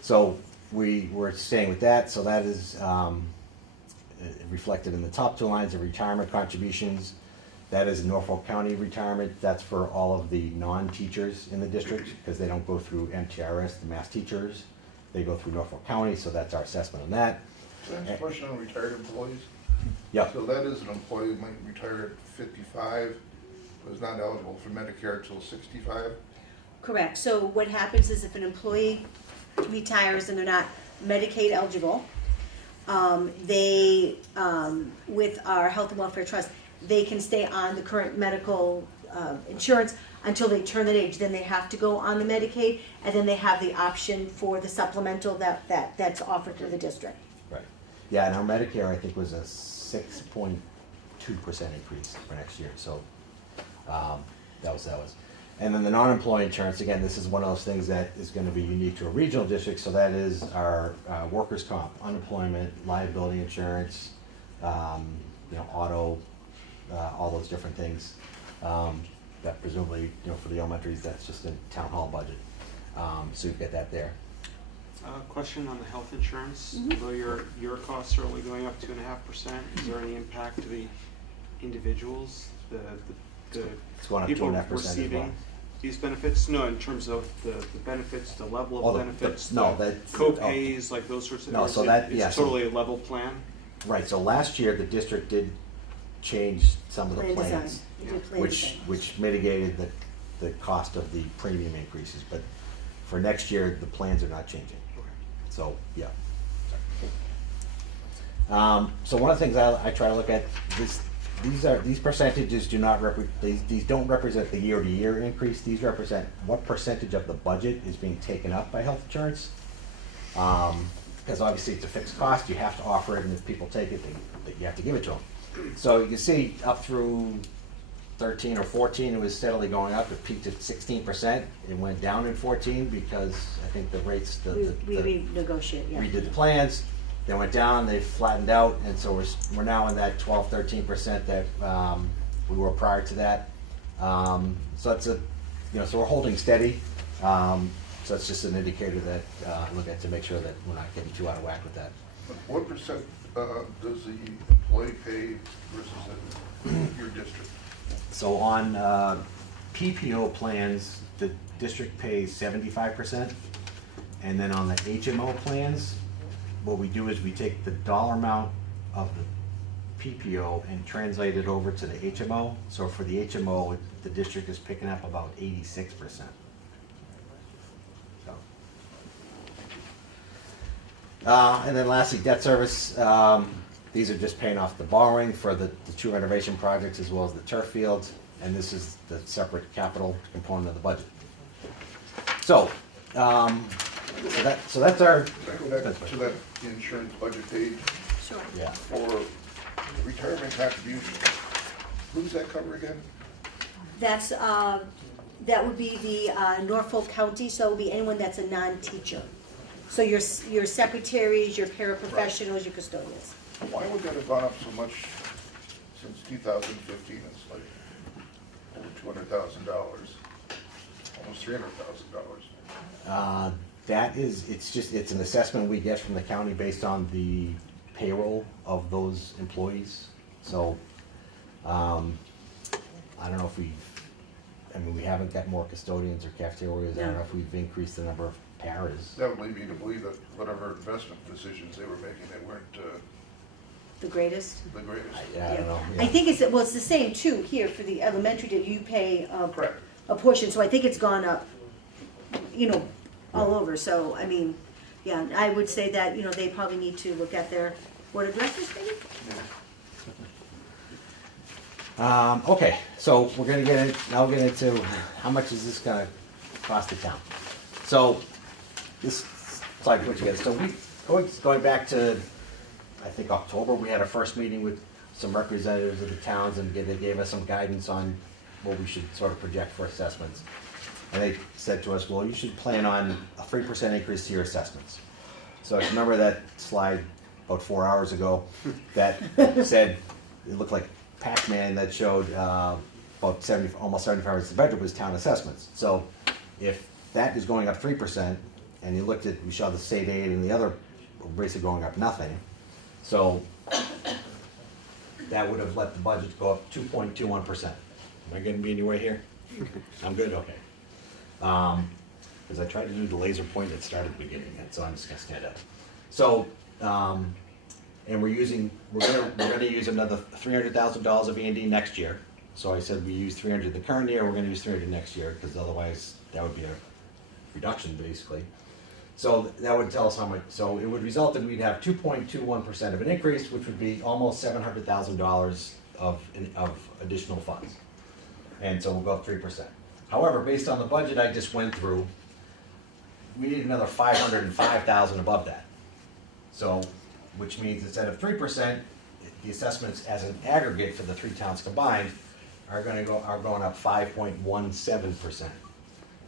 So we're staying with that. So that is reflected in the top 2 lines of retirement contributions. That is Norfolk County retirement. That's for all of the non-teachers in the district, because they don't go through MTRS, the mass teachers. They go through Norfolk County, so that's our assessment on that. Can I ask a question on retired employees? Yeah. So that is an employee who might retire at 55, but is not eligible for Medicare until 65? Correct. So what happens is if an employee retires and they're not Medicaid eligible, they, with our health and welfare trust, they can stay on the current medical insurance until they turn that age. Then they have to go on the Medicaid, and then they have the option for the supplemental that's offered through the district. Right. Yeah, and our Medicare, I think, was a 6.2% increase for next year, so that was. And then the non-employee insurance, again, this is one of those things that is gonna be unique to a regional district, so that is our workers' comp, unemployment, liability insurance, auto, all those different things. That presumably, for the elementaries, that's just a town hall budget. So you've got that there. Question on the health insurance. Although your costs are only going up 2.5%, is there any impact to the individuals, the It's going up people 2.5% as well. receiving these benefits? No, in terms of the benefits, the level of benefits, no, the that's- co-pays, like those sorts of No, things. so that- yeah, It's so- totally a level plan. Right, so last year, the district did change some of the Plan design. plans, You did plan which, design. which mitigated the cost of the premium increases, but for next year, the plans are not changing. Okay. So, yeah. So one of the things I try to look at, these percentages do not these don't represent the year-to-year increase, these represent what percentage of the budget is being taken up by health insurance. Because obviously it's a fixed cost, you have to offer it, and if people take it, you have to give it to them. So you can see up through 13 or 14, it was steadily going up. It peaked at 16%. It went down in 14 because I think the rates, We renegotiate, yeah. redid the plans. They went down. They flattened out, and so we're now in that 12-13% that we were prior to that. So it's so we're holding steady. So it's just an indicator that I look at to make sure that we're not getting too out of whack with that. What percent does the employee pay versus in your district? So on PPO plans, the district pays 75%. And then on the HMO plans, what we do is we take the dollar amount of the PPO and translate it over to the HMO. So for the HMO, the district is picking up about 86%. So. And then lastly, debt service. These are just paying off the borrowing for the two renovation projects as well as the turf fields, and this is the separate capital component of the budget. So, so that's our. Can I go back to that insurance budget page Sure. Yeah. for retirement contribution? Who does that cover again? That's, that would be the Norfolk County, so it would be anyone that's a non-teacher. So your secretaries, your paraprofessionals, your custodians. Why would that have gone up so much since 2015? It's like over $200,000, almost $300,000. It's an assessment we get from the county based on the payroll of those employees. So, I don't know if we haven't got more custodians or cafeterias. I don't know if we've increased the number of paras. That would lead me to believe that whatever investment decisions they were making, they weren't The greatest? the greatest. I don't know. I think it's the same too here for the elementary, that you pay Correct. a portion, so I think it's gone up, all over, so, I mean, yeah, I would say that, they probably need to look at their board of directors, maybe? Okay, so we're gonna get into how much is this gonna cost the town? So, this slide put together, so going back to, I think October, we had our first meeting with some representatives of the towns, and they gave us some guidance on what we should sort of project for assessments. And they said to us, well, you should plan on a 3% increase to your assessments. So if you remember that slide about 4 hours ago that said, it looked like Pac-Man that showed almost 75% of the budget was town assessments. So if that is going up 3%, and you looked at, we saw the state aid and the other basically going up nothing. So that would have let the budget go up 2.21%. Am I gonna be anywhere here? I'm good, okay. Because I tried to do the laser point that started at the beginning, and so I'm just gonna stand up. So, and we're gonna use another $300,000 of E&D next year. So I said we use 300 the current year, we're gonna use 300 next year, because otherwise that would be a reduction basically. So that would tell us how much, so it would result in we'd have 2.21% of an increase, which would be almost $700,000 of additional funds. And so we'll go up 3%. However, based on the budget I just went through, we need another 505,000 above that. So, which means instead of 3%, the assessments as an aggregate for the three towns combined are going up 5.17%.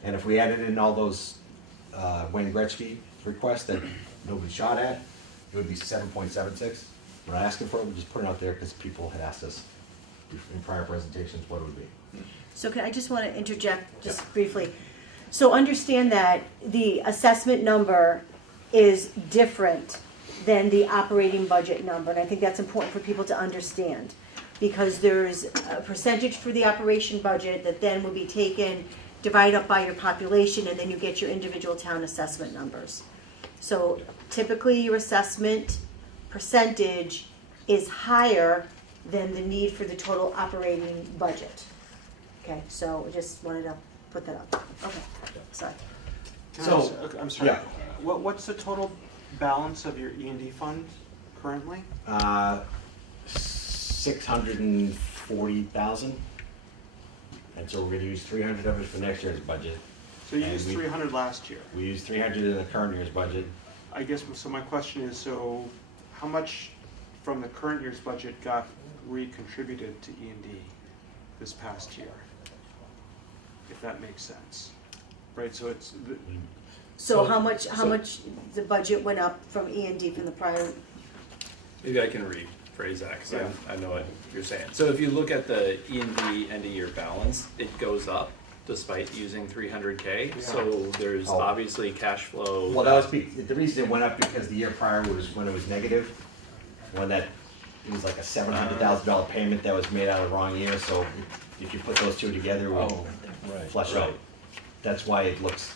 And if we added in all those Wayne Gretzky requests that nobody shot at, it would be 7.76. We're not asking for it, we're just putting it out there because people had asked us in prior presentations what it would be. So I just want to interject just briefly. So understand that the assessment number is different than the operating budget number, and I think that's important for people to understand. Because there's a percentage for the operation budget that then will be taken, divided up by your population, and then you get your individual town assessment numbers. So typically your assessment percentage is higher than the need for the total operating budget. Okay, so I just wanted to put that up. Okay, sorry. Can I So, ask- I'm sorry. yeah. What's the total balance of your E&D fund currently? 640,000. And so we're gonna use 300 of it for next year's budget. So you And used we- 300 last year. We used 300 in the current year's budget. I guess, so my question is, so how much from the current year's budget got recontributed to E&D this past year? If that makes sense. Right, so it's, So how much the budget went up from E&D from the prior? Maybe I can rephrase that, because Yeah. I know what you're saying. So if you look at the E&D end of year balance, it goes up despite using 300K. So there's Oh. obviously cash flow. Well, that was, the reason it went up because the year prior was when it was negative. When that, it was like a $700,000 payment that was made out of the wrong year, so if you put those two together, it would flush it out. Right. That's why it looks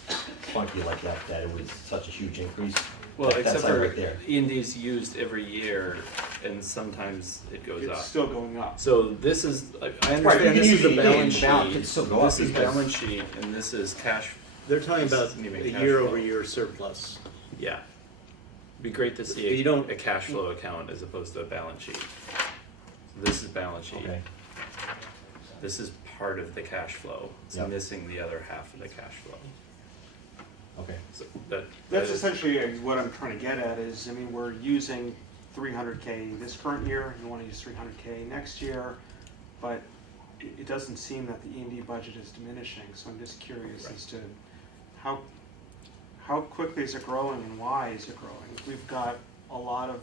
funky like that it was such a huge increase. Well, That's except like for right there. E&D's used every year, and sometimes it goes it's up. still going up. So this is, I you understand can this is a use the balance balance, sheet. it'd still go up This is because- balance sheet, and this is cash. They're talking about This isn't even a cash year-over-year surplus. Yeah. Be great to see You don't- a cash flow account as opposed to a balance sheet. So this is balance sheet. Okay. This is part of the cash flow. It's Yep. missing the other half of the cash flow. Okay. So that That's is- essentially what I'm trying to get at is, I mean, we're using 300K this current year, you want to use 300K next year, but it doesn't seem that the E&D budget is diminishing, so I'm just curious as to how quickly is it growing and why is it growing? We've got a lot of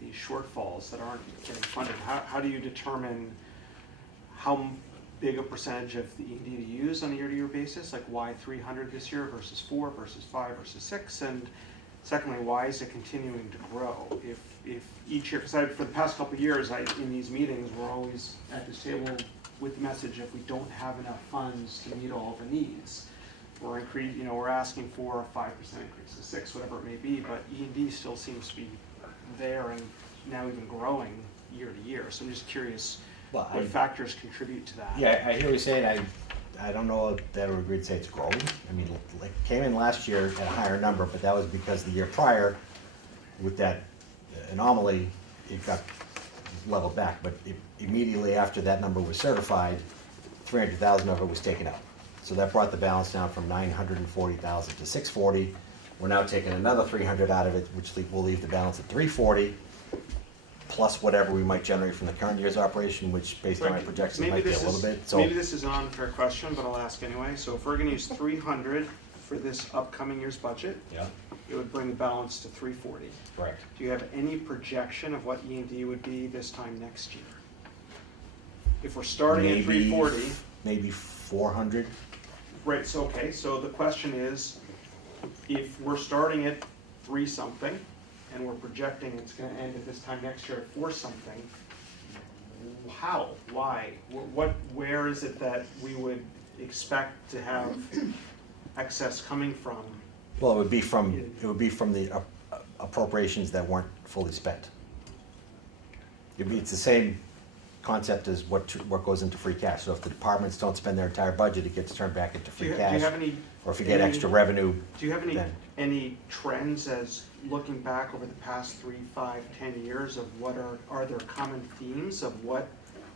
these shortfalls that aren't getting funded. How do you determine how big a percentage of the E&D to use on a year-to-year basis? Like why 300 this year versus 4 versus 5 versus 6? And secondly, why is it continuing to grow? If each year, because for the past couple of years, in these meetings, we're always at this table with the message if we don't have enough funds to meet all the needs, we're asking for a 5% increase, a 6, whatever it may be, but E&D still seems to be there and now even growing year to year. So I'm just curious Well, what factors contribute to that. Yeah, I hear what you're saying. I don't know that I would agree to say it's growing. I mean, like came in last year at a higher number, but that was because the year prior, with that anomaly, it got leveled back. But immediately after that number was certified, 300,000 of it was taken out. So that brought the balance down from 940,000 to 640. We're now taking another 300 out of it, which will leave the balance at 340. Plus whatever we might generate from the current year's operation, which based on my projections might be a little bit, so. Maybe this is an unfair question, but I'll ask anyway. So if we're gonna use 300 for this upcoming year's budget, Yeah, it would bring the balance to 340. correct. Do you have any projection of what E&D would be this time next year? If we're starting at Maybe- 340, Maybe 400. right, so, okay, so the question is, if we're starting at 3 something, and we're projecting it's gonna end at this time next year at 4 something, how, why, where is it that we would expect to have excess coming from? Well, it would be from the appropriations that weren't fully spent. It's the same concept is what goes into free cash. So if the departments don't spend their entire budget, it gets turned back into Do free you cash. have any, Or if you get extra revenue, do you have then. any trends as looking back over the past 3, 5, 10 years of what are there common themes of what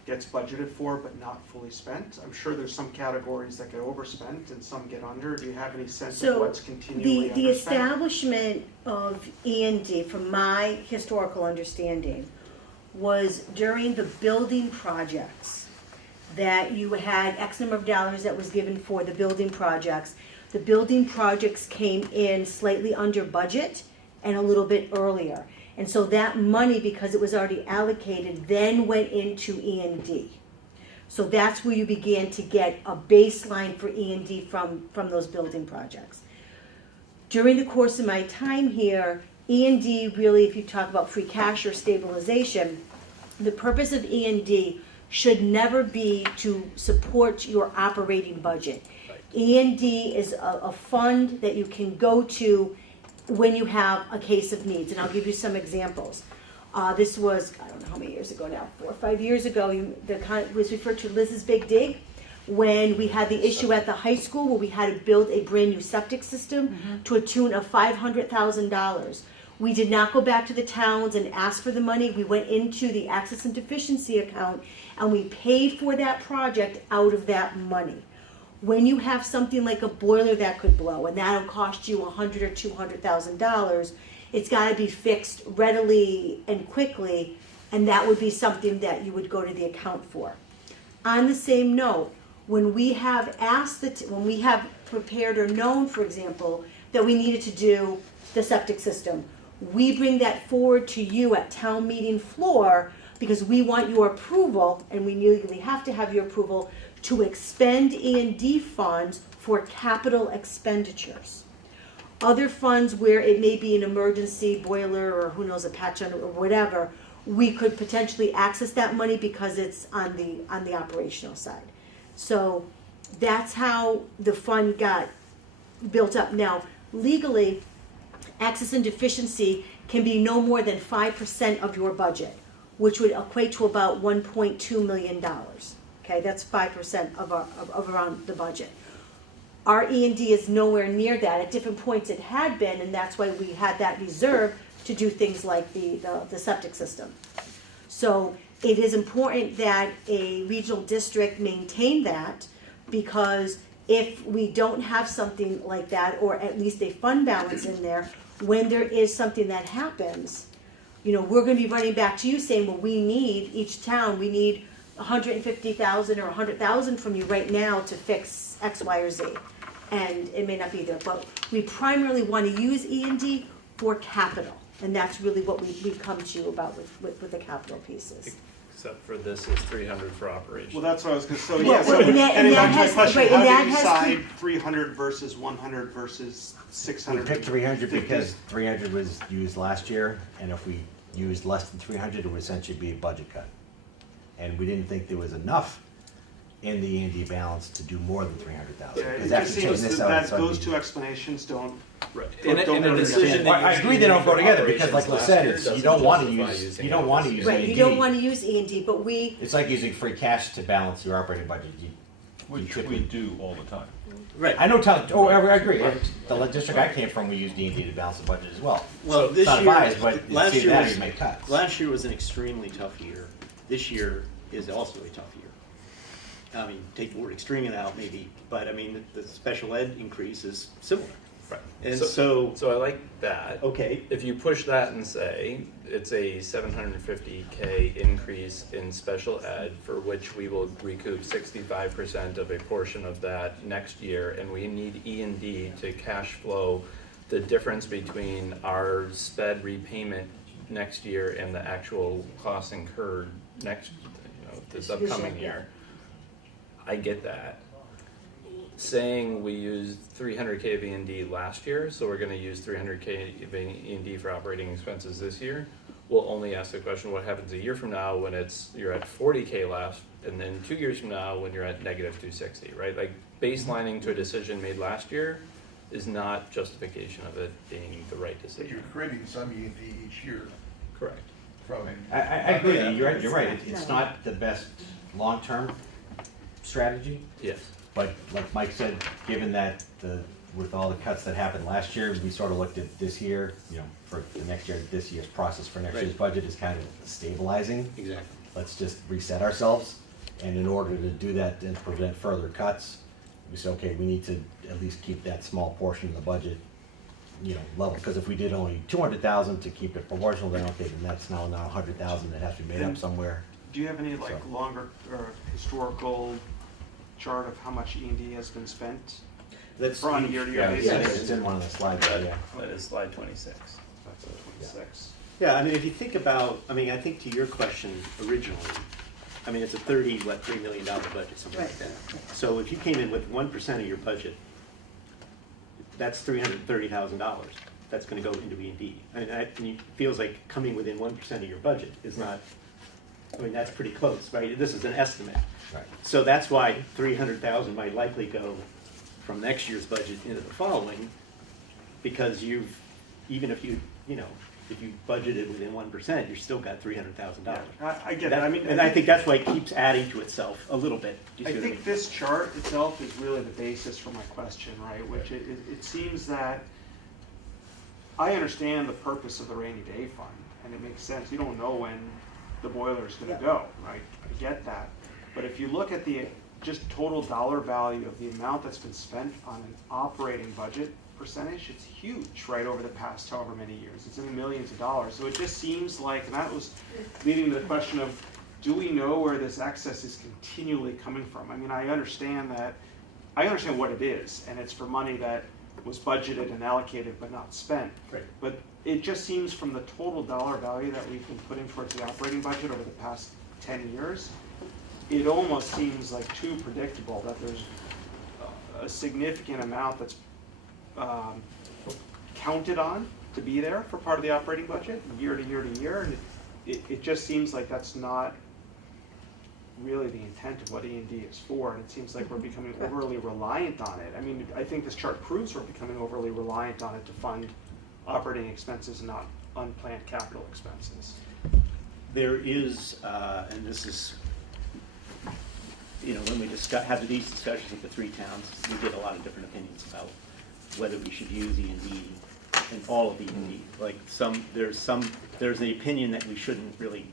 gets budgeted for but not fully spent? I'm sure there's some categories that get overspent and some get under. Do you have any sense of So what's continually the underspent? establishment of E&D, from my historical understanding, was during the building projects that you had X number of dollars that was given for the building projects. The building projects came in slightly under budget and a little bit earlier. And so that money, because it was already allocated, then went into E&D. So that's where you began to get a baseline for E&D from those building projects. During the course of my time here, E&D really, if you talk about free cash or stabilization, the purpose of E&D should never be to support your operating budget. E&D is a fund that you can go to when you have a case of needs, and I'll give you some examples. This was, I don't know how many years ago now, 4 or 5 years ago, was referred to Liz's Big Dig, when we had the issue at the high school where we had to build a brand new septic system to a tune of $500,000. We did not go back to the towns and ask for the money. We went into the access and deficiency account and we paid for that project out of that money. When you have something like a boiler that could blow and that'll cost you $100,000 or $200,000, it's got to be fixed readily and quickly, and that would be something that you would go to the account for. On the same note, when we have when we have prepared or known, for example, that we needed to do the septic system, we bring that forward to you at town meeting floor because we want your approval, and we legally have to have your approval to expend E&D funds for capital expenditures. Other funds where it may be an emergency boiler or who knows, a patch on or whatever, we could potentially access that money because it's on the operational side. So that's how the fund got built up. Now, legally, access and deficiency can be no more than 5% of your budget, which would equate to about $1.2 million. Okay, that's 5% of around the budget. Our E&D is nowhere near that. At different points it had been, and that's why we had that reserve to do things like the septic system. So it is important that a regional district maintain that, because if we don't have something like that, or at least a fund balance in there, when there is something that happens, we're going to be running back to you saying, well, we need, each town, we need $150,000 or $100,000 from you right now to fix X, Y, or Z. And it may not be there, but we primarily want to use E&D for capital. And that's really what we come to you about with the capital pieces. Except for this is 300 for operations. Well, that's what I was going to say. So, Well, yeah, so and that getting back to my has- question, right, and how that do you has decide 300 versus 100 versus We 600? picked 300 because 300 was used last year, and if we used less than 300, it would essentially be a budget cut. And we didn't think there was enough in the E&D balance to do more than 300,000. Yeah, it Because just after seems this that out, those two explanations don't. Right. In a decision I agree they don't go together, because like I said, it's, you don't want to use Right, E&D. you don't want to use E&D, but we, It's like using free cash to balance your operating budget. Which we do all the time. Right. I know, I agree. The district I came from, we used D&D to balance the budget as well. Well, It's this not year, advised, but last it's year that was, you make cuts. last year was an extremely tough year. This year is also a tough year. I mean, take the word extreme out maybe, but I mean, the special ed increase is similar. Right. And So I like that. okay, If you push that and say it's a $750K increase in special ed, for which we will recoup 65% of a portion of that next year, and we need E&D to cash flow the difference between our sped repayment next year and the actual costs incurred next, this upcoming year. I get that. Saying we used 300K of E&D last year, so we're gonna use 300K of E&D for operating expenses this year, we'll only ask the question, what happens a year from now when you're at 40K left, and then 2 years from now when you're at negative 260, right? Like, baselining to a decision made last year is not justification of it being the right But decision. you're creating some E&D each year. Correct. from. I agree, with you. You're right, it's not the best long-term strategy, Yes. but like Mike said, given that with all the cuts that happened last year, we sort of looked at this year, for the next year, this year's process for next year's Right. budget is kind of stabilizing. Exactly. Let's just reset ourselves, and in order to do that and prevent further cuts, we said, okay, we need to at least keep that small portion of the budget, level, because if we did only 200,000 to keep it proportional, then okay, then that's now 100,000 that has to be made up somewhere. Do you have any like So- longer or historical chart of how much E&D has been spent Let's, on a year-to-year Yeah, basis? it's in one of the slides, yeah. That is slide 26. That's 26. yeah, I mean, if you think about, I think to your question originally, it's a $3 million budget, something like that. So if you came in with 1% of your budget, that's $330,000. That's gonna go into E&D. And it feels like coming within 1% of your budget is not, that's pretty close, right? This is an estimate. Right. So that's why 300,000 might likely go from next year's budget into the following, because even if you budgeted within 1%, you're still got $300,000. I get it. I mean, And I think that's why it keeps adding to itself a little bit. Do you I see what think this chart itself is really the basis for my question, right? Which it seems that I understand the purpose of the rainy day fund, and it makes sense. You don't know when the boiler is going to go, right? I get that. But if you look at the just total dollar value of the amount that's been spent on an operating budget percentage, it's huge, right, over the past however many years. It's in the millions of dollars. So it just seems like, and that was leading to the question of, do we know where this excess is continually coming from? I mean, I understand what it is, and it's for money that was budgeted and allocated but not spent. Right. But it just seems from the total dollar value that we've been putting towards the operating budget over the past 10 years, it almost seems like too predictable that there's a significant amount that's counted on to be there for part of the operating budget, year to year to year, and it just seems like that's not really the intent of what E&D is for, and it seems like we're becoming overly reliant on it. I mean, I think this chart proves we're becoming overly reliant on it to fund operating expenses, not unplanned capital expenses. There is, and this is, when we have these discussions with the three towns, we get a lot of different opinions about whether we should use E&D and all of E&D. Like there's the opinion that we shouldn't really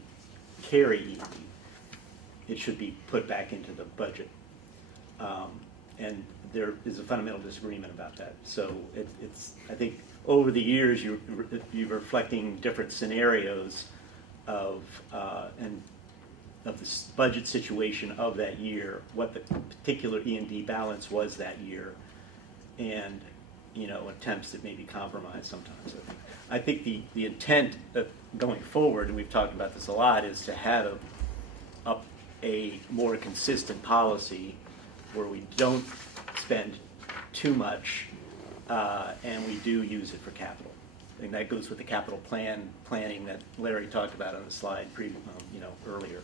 carry E&D. It should be put back into the budget. And there is a fundamental disagreement about that. So I think over the years, you're reflecting different scenarios of the budget situation of that year, what the particular E&D balance was that year, and attempts that may be compromised sometimes. I think the intent of going forward, and we've talked about this a lot, is to have a more consistent policy where we don't spend too much and we do use it for capital. And that goes with the capital planning that Larry talked about on the slide earlier.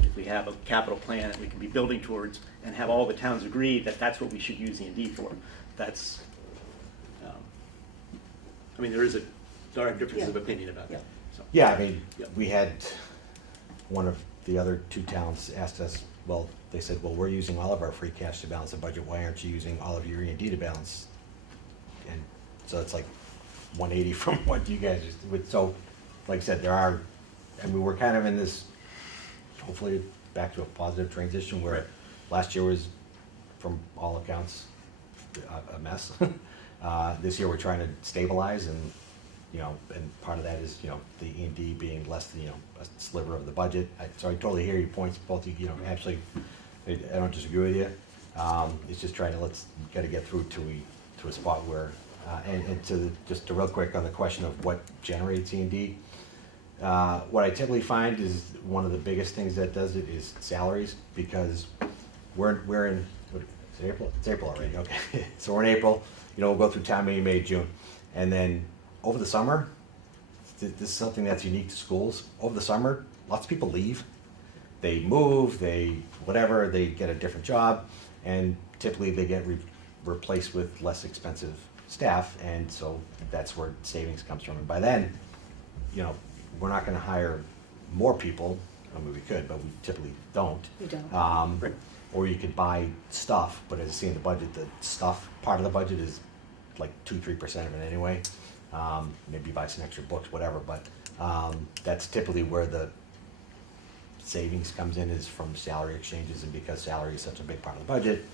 If we have a capital plan that we can be building towards and have all the towns agree that that's what we should use E&D for, that's, there are differences of opinion about that. So. Yeah, I mean, Yeah. we had one of the other two towns asked us, they said, we're using all of our free cash to balance the budget, why aren't you using all of your E&D to balance? And so it's like 180 from what you guys just would. So, like I said, we're kind of in this, hopefully back to a positive transition where Right. last year was, from all accounts, a mess. This year we're trying to stabilize and part of that is, the E&D being less than, a sliver of the budget. So I totally hear your points, both of you, actually, I don't disagree with you. It's just trying to, gotta get through to a spot where, just real quick on the question of what generates E&D. What I typically find is one of the biggest things that does it is salaries, because we're in, what, is it April? It's April already, okay. So we're in April, we'll go through town meeting, May, June, and then over the summer, this is something that's unique to schools. Over the summer, lots of people leave. They move, they get a different job, and typically they get replaced with less expensive staff, and so that's where savings comes from. And by then, we're not gonna hire more people. I mean, we could, but we typically don't. You don't. Right. Or you could buy stuff, but as you see in the budget, the stuff part of the budget is like 2-3% of it anyway. Maybe buy some extra books, whatever, but that's typically where the savings comes in, is from salary exchanges, and because salary is such a big part of the budget,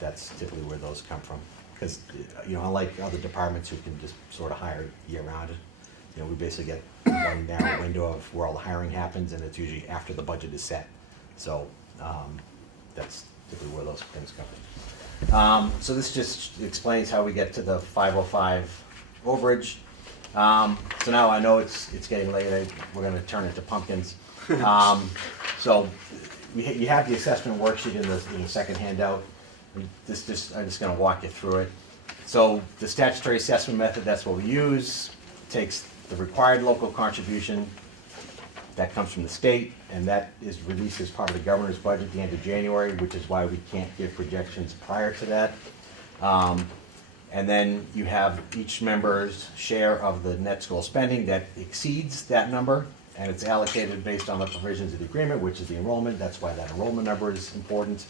that's typically where those come from. Because, you know, unlike other departments who can just sort of hire year round, you know, we basically get one narrow window of where all the hiring happens, and it's usually after the budget is set. So that's typically where those things come from. So this just explains how we get to the 505 overage. So now I know it's getting late. We're going to turn it to pumpkins. So you have the assessment worksheet in the second handout. I'm just going to walk you through it. So the statutory assessment method, that's what we use. Takes the required local contribution that comes from the state, and that is released as part of the governor's budget at the end of January, which is why we can't give projections prior to that. And then you have each member's share of the net school spending that exceeds that number, and it's allocated based on the provisions of the agreement, which is the enrollment. That's why that enrollment number is important.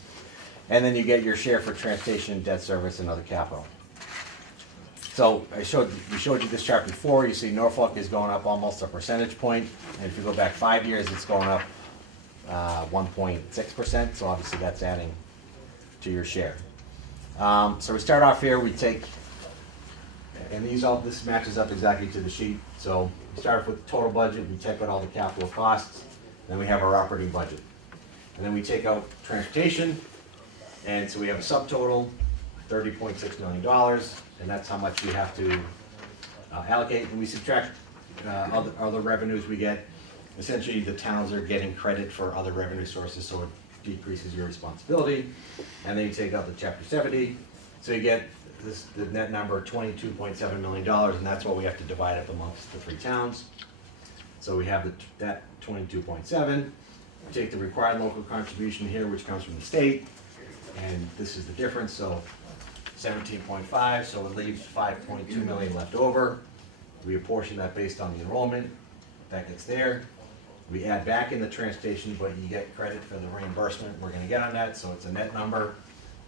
And then you get your share for transportation, debt service, and other capital. So we showed you this chart before. You see Norfolk is going up almost a percentage point, and if you go back 5 years, it's going up 1.6%. So obviously that's adding to your share. So we start off here. We take, and this matches up exactly to the sheet. So we start off with the total budget. We take out all the capital costs. Then we have our operating budget, and then we take out transportation, and so we have a subtotal, $30.6 million. And that's how much we have to allocate. And we subtract other revenues we get. Essentially, the towns are getting credit for other revenue sources, so it decreases your responsibility. And then you take out the Chapter 70. So you get the net number, $22.7 million, and that's what we have to divide up amongst the 3 towns. So we have that 22.7. We take the required local contribution here, which comes from the state, and this is the difference. So 17.5, so it leaves 5.2 million left over. We apportion that based on the enrollment. That gets there. We add back in the transportation, but you get credit for the reimbursement we're gonna get on that, so it's a net number.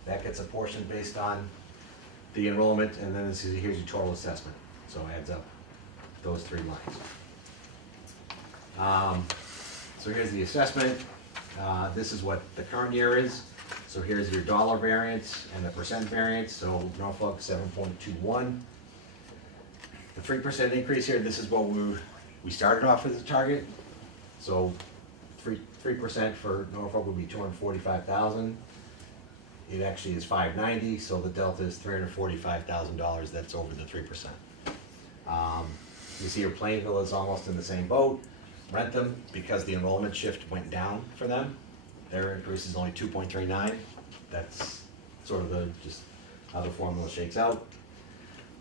That gets apportioned based on the enrollment, and then here's your total assessment. So it adds up those 3 lines. So here's the assessment. This is what the current year is. So here's your dollar variance and the percent variance. So Norfolk 7.21. The 3% increase here, this is what we started off as a target. So 3% for Norfolk would be 245,000. It actually is 590, so the delta is $345,000. That's over the 3%. You see your Plainville is almost in the same boat. Rentham, because the enrollment shift went down for them, their increase is only 2.39. That's sort of just how the formula shakes out.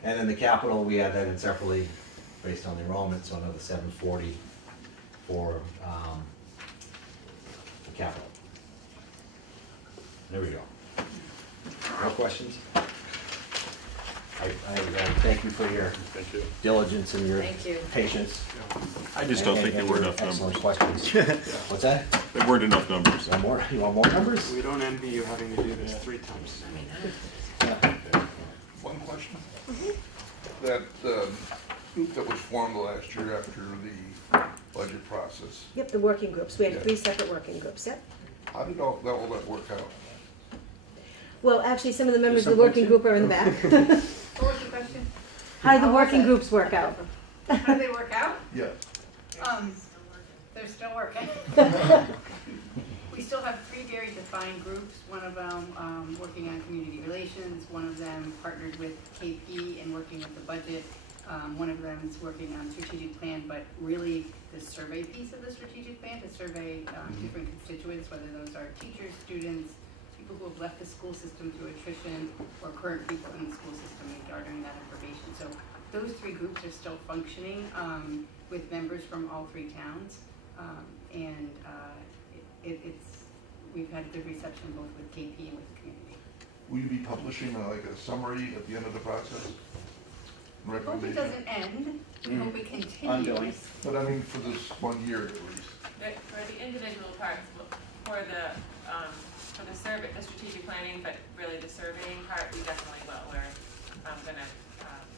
And then the capital, we add that in separately based on the enrollment, so another 740 for the capital. There we go. No questions? I thank you for your diligence and your Thank you. patience. I just don't think there were your enough excellent numbers. questions. What's that? There weren't enough numbers. You want more numbers? We don't envy you having to do this 3 times. One question. That group that was formed last year after the budget process, Yep, the working groups. We had Yeah. 3 separate working groups, yep. how did all that work out? Well, actually, some of the members of the working group are in the back. What was the question? How did the How was working it? groups work out? How do they work out? Yeah. They're still working. We still have 3 very defined groups, one of them working on community relations, one of them partnered with KP and working with the budget, one of them is working on strategic plan, but really the survey piece of the strategic plan to survey different constituents, whether those are teachers, students, people who have left the school system through attrition, or current people in the school system and gathering that information. So those 3 groups are still functioning with members from all 3 towns, and we've had good reception both with KP and with the community. Will you be publishing like a summary at the end of the process? We hope it recommendation? doesn't end, we hope it continues. Ongoing. But I mean, for this 1 year at least. For the individual parts, for the survey, the strategic planning, but really the surveying part, we definitely will. We're gonna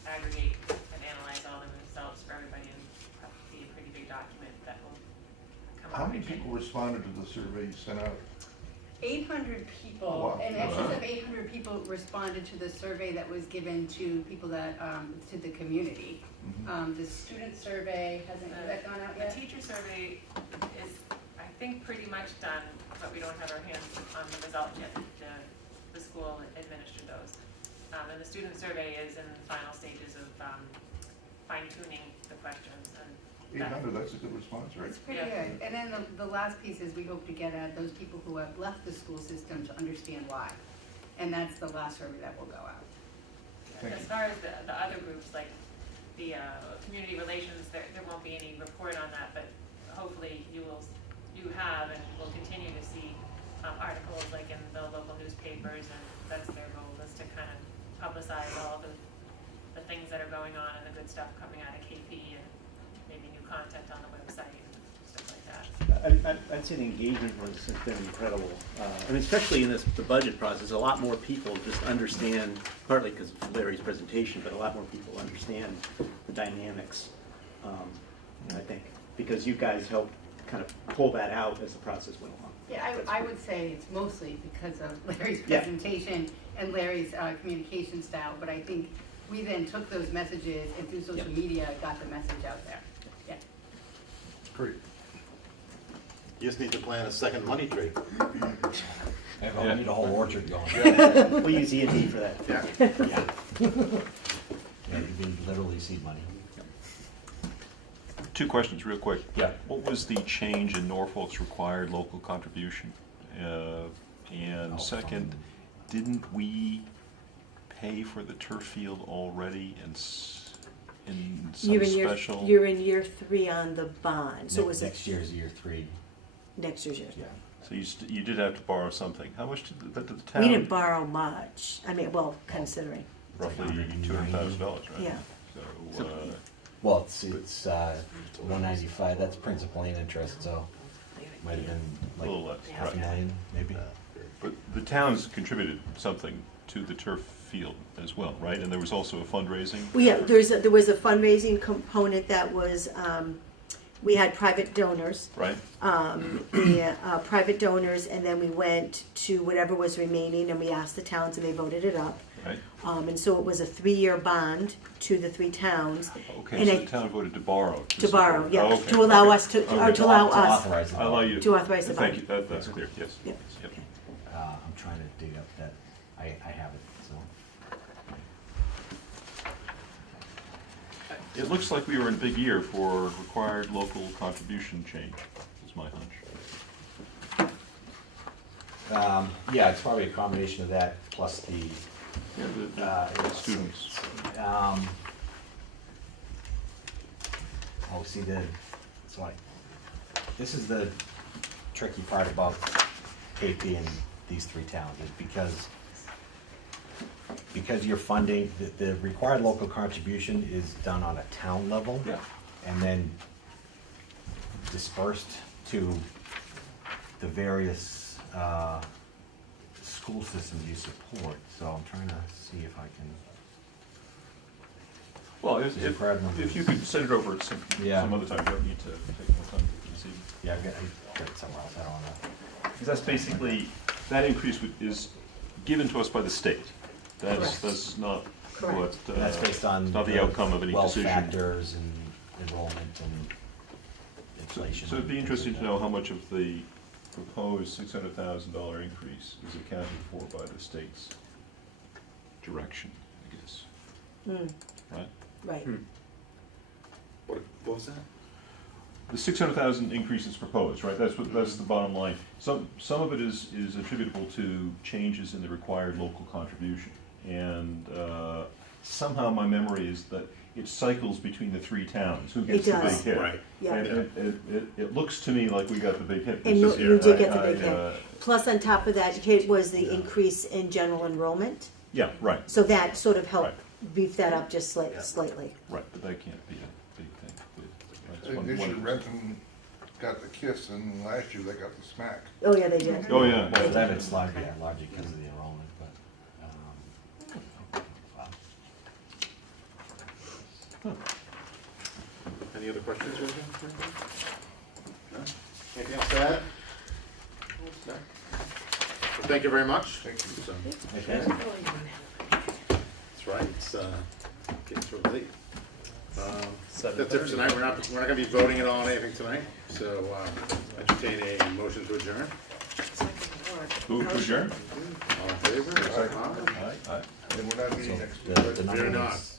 aggregate and analyze all the results for everybody and be a pretty big document that will come out. How many people responded to the survey you sent out? 800 people, Oh, wow. in excess of 800 people responded to the survey that was given to people that, to the community. The student survey hasn't, has that gone out The yet? teacher survey is, I think, pretty much done, but we don't have our hands on the result yet. The school administered those. And the student survey is in the final stages of fine tuning the questions and. 800, that's a good response, right? It's pretty Yeah. good. And then the last piece is we hope to get at those people who have left the school system to understand why. And that's the last survey that will go out. Thank As you. far as the other groups, like the community relations, there won't be any report on that, but hopefully you have and will continue to see articles like in the local newspapers, and that's their goal, is to kind of publicize all the things that are going on and the good stuff coming out of KP and maybe new content on the website and stuff like that. I'd say the engagement has been incredible. I mean, especially in the budget process, a lot more people just understand, partly because of Larry's presentation, but a lot more people understand the dynamics, I think, because you guys helped kind of pull that out as the process went along. Yeah, I would say it's mostly because of Larry's Yeah. presentation and Larry's communication style, but I think we then took those messages and through social media got the message out there. Yeah. Great. You just need to plan a second money tree. I need a whole orchard going. We'll use E&D for that. Yeah. Yeah, you can literally seed money. 2 questions real quick. Yeah. What was the change in Norfolk's required local contribution? And second, didn't we pay for the turf field already in some special? You're in year 3 on the bond, so was it Next year's year 3. next year's year? Yeah. So you did have to borrow something. How much did the town? We didn't borrow much, I mean, well, considering, Roughly $200,000, right? Yeah. So, Well, it's 195. That's principal and interest, so might have been A little like less, half a right. million, maybe. but the town's contributed something to the turf field as well, right? And there was also a fundraising? well, yeah, there was a fundraising component that was, we had private donors. Right? Private donors, and then we went to whatever was remaining, and we asked the towns, and they voted it up. Right? And so it was a 3-year bond to the 3 towns. Okay, And so I- the town voted to borrow. To borrow, support- yeah, oh, okay, to allow okay. us to, or Okay. to allow To us authorize the I allow bond. you. to authorize the Thank bond. you, that's clear, yes. Yep. Yep. Okay. I'm trying to dig up that. I have it, so. It looks like we were in a big year for required local contribution change, is my hunch. Yeah, it's probably a combination of that plus the, Yeah, the students. see this is the tricky part about KP and these 3 towns, is because you're funding, the required local contribution is done on a town level. Yeah. And then dispersed to the various school systems you support. So I'm trying to see if I can. Well, These are required numbers. if you could send it over at some Yeah. other time, you don't need to take more time to see. Yeah, I got it somewhere else. I don't know. Because that's basically, that increase is given to us by the state. Correct. That's not Correct. what, That's based on it's not the outcome of any wealth decision. factors and enrollment and inflation. So it'd be interesting to know how much of the proposed $600,000 increase is accounted for by the state's direction, I guess, right? Right. What was that? The 600,000 increase is proposed, right? That's the bottom line. Some of it is attributable to changes in the required local contribution. And somehow my memory is that it cycles between the 3 towns. Who gets It the big does. hit? Right. Yeah. And it looks to me like we got the big hit. And this you year. did get the big I, hit. Plus, on top of that, hit was the increase in general enrollment. Yeah, right. So that sort of helped Right. beef that up just slightly. Right, but that can't be a big thing. I That's think one- this one- year Renton got the kiss, and last year they got the smack. Oh, yeah, they did. Oh, yeah. Well, for them, it's largely because of the enrollment, but, Any other questions or anything? No? Anything else to add? No? Well, thank you very much. Thank you. So, okay. that's right, it's, getting sort of late. That's it for 7:30. tonight, we're not gonna be voting at all on anything tonight, so, entertain a motion to adjourn. Who adjourned? All in favor? Aye. Aye. Aye, aye. And we're not meeting So next the week. the We're number not. is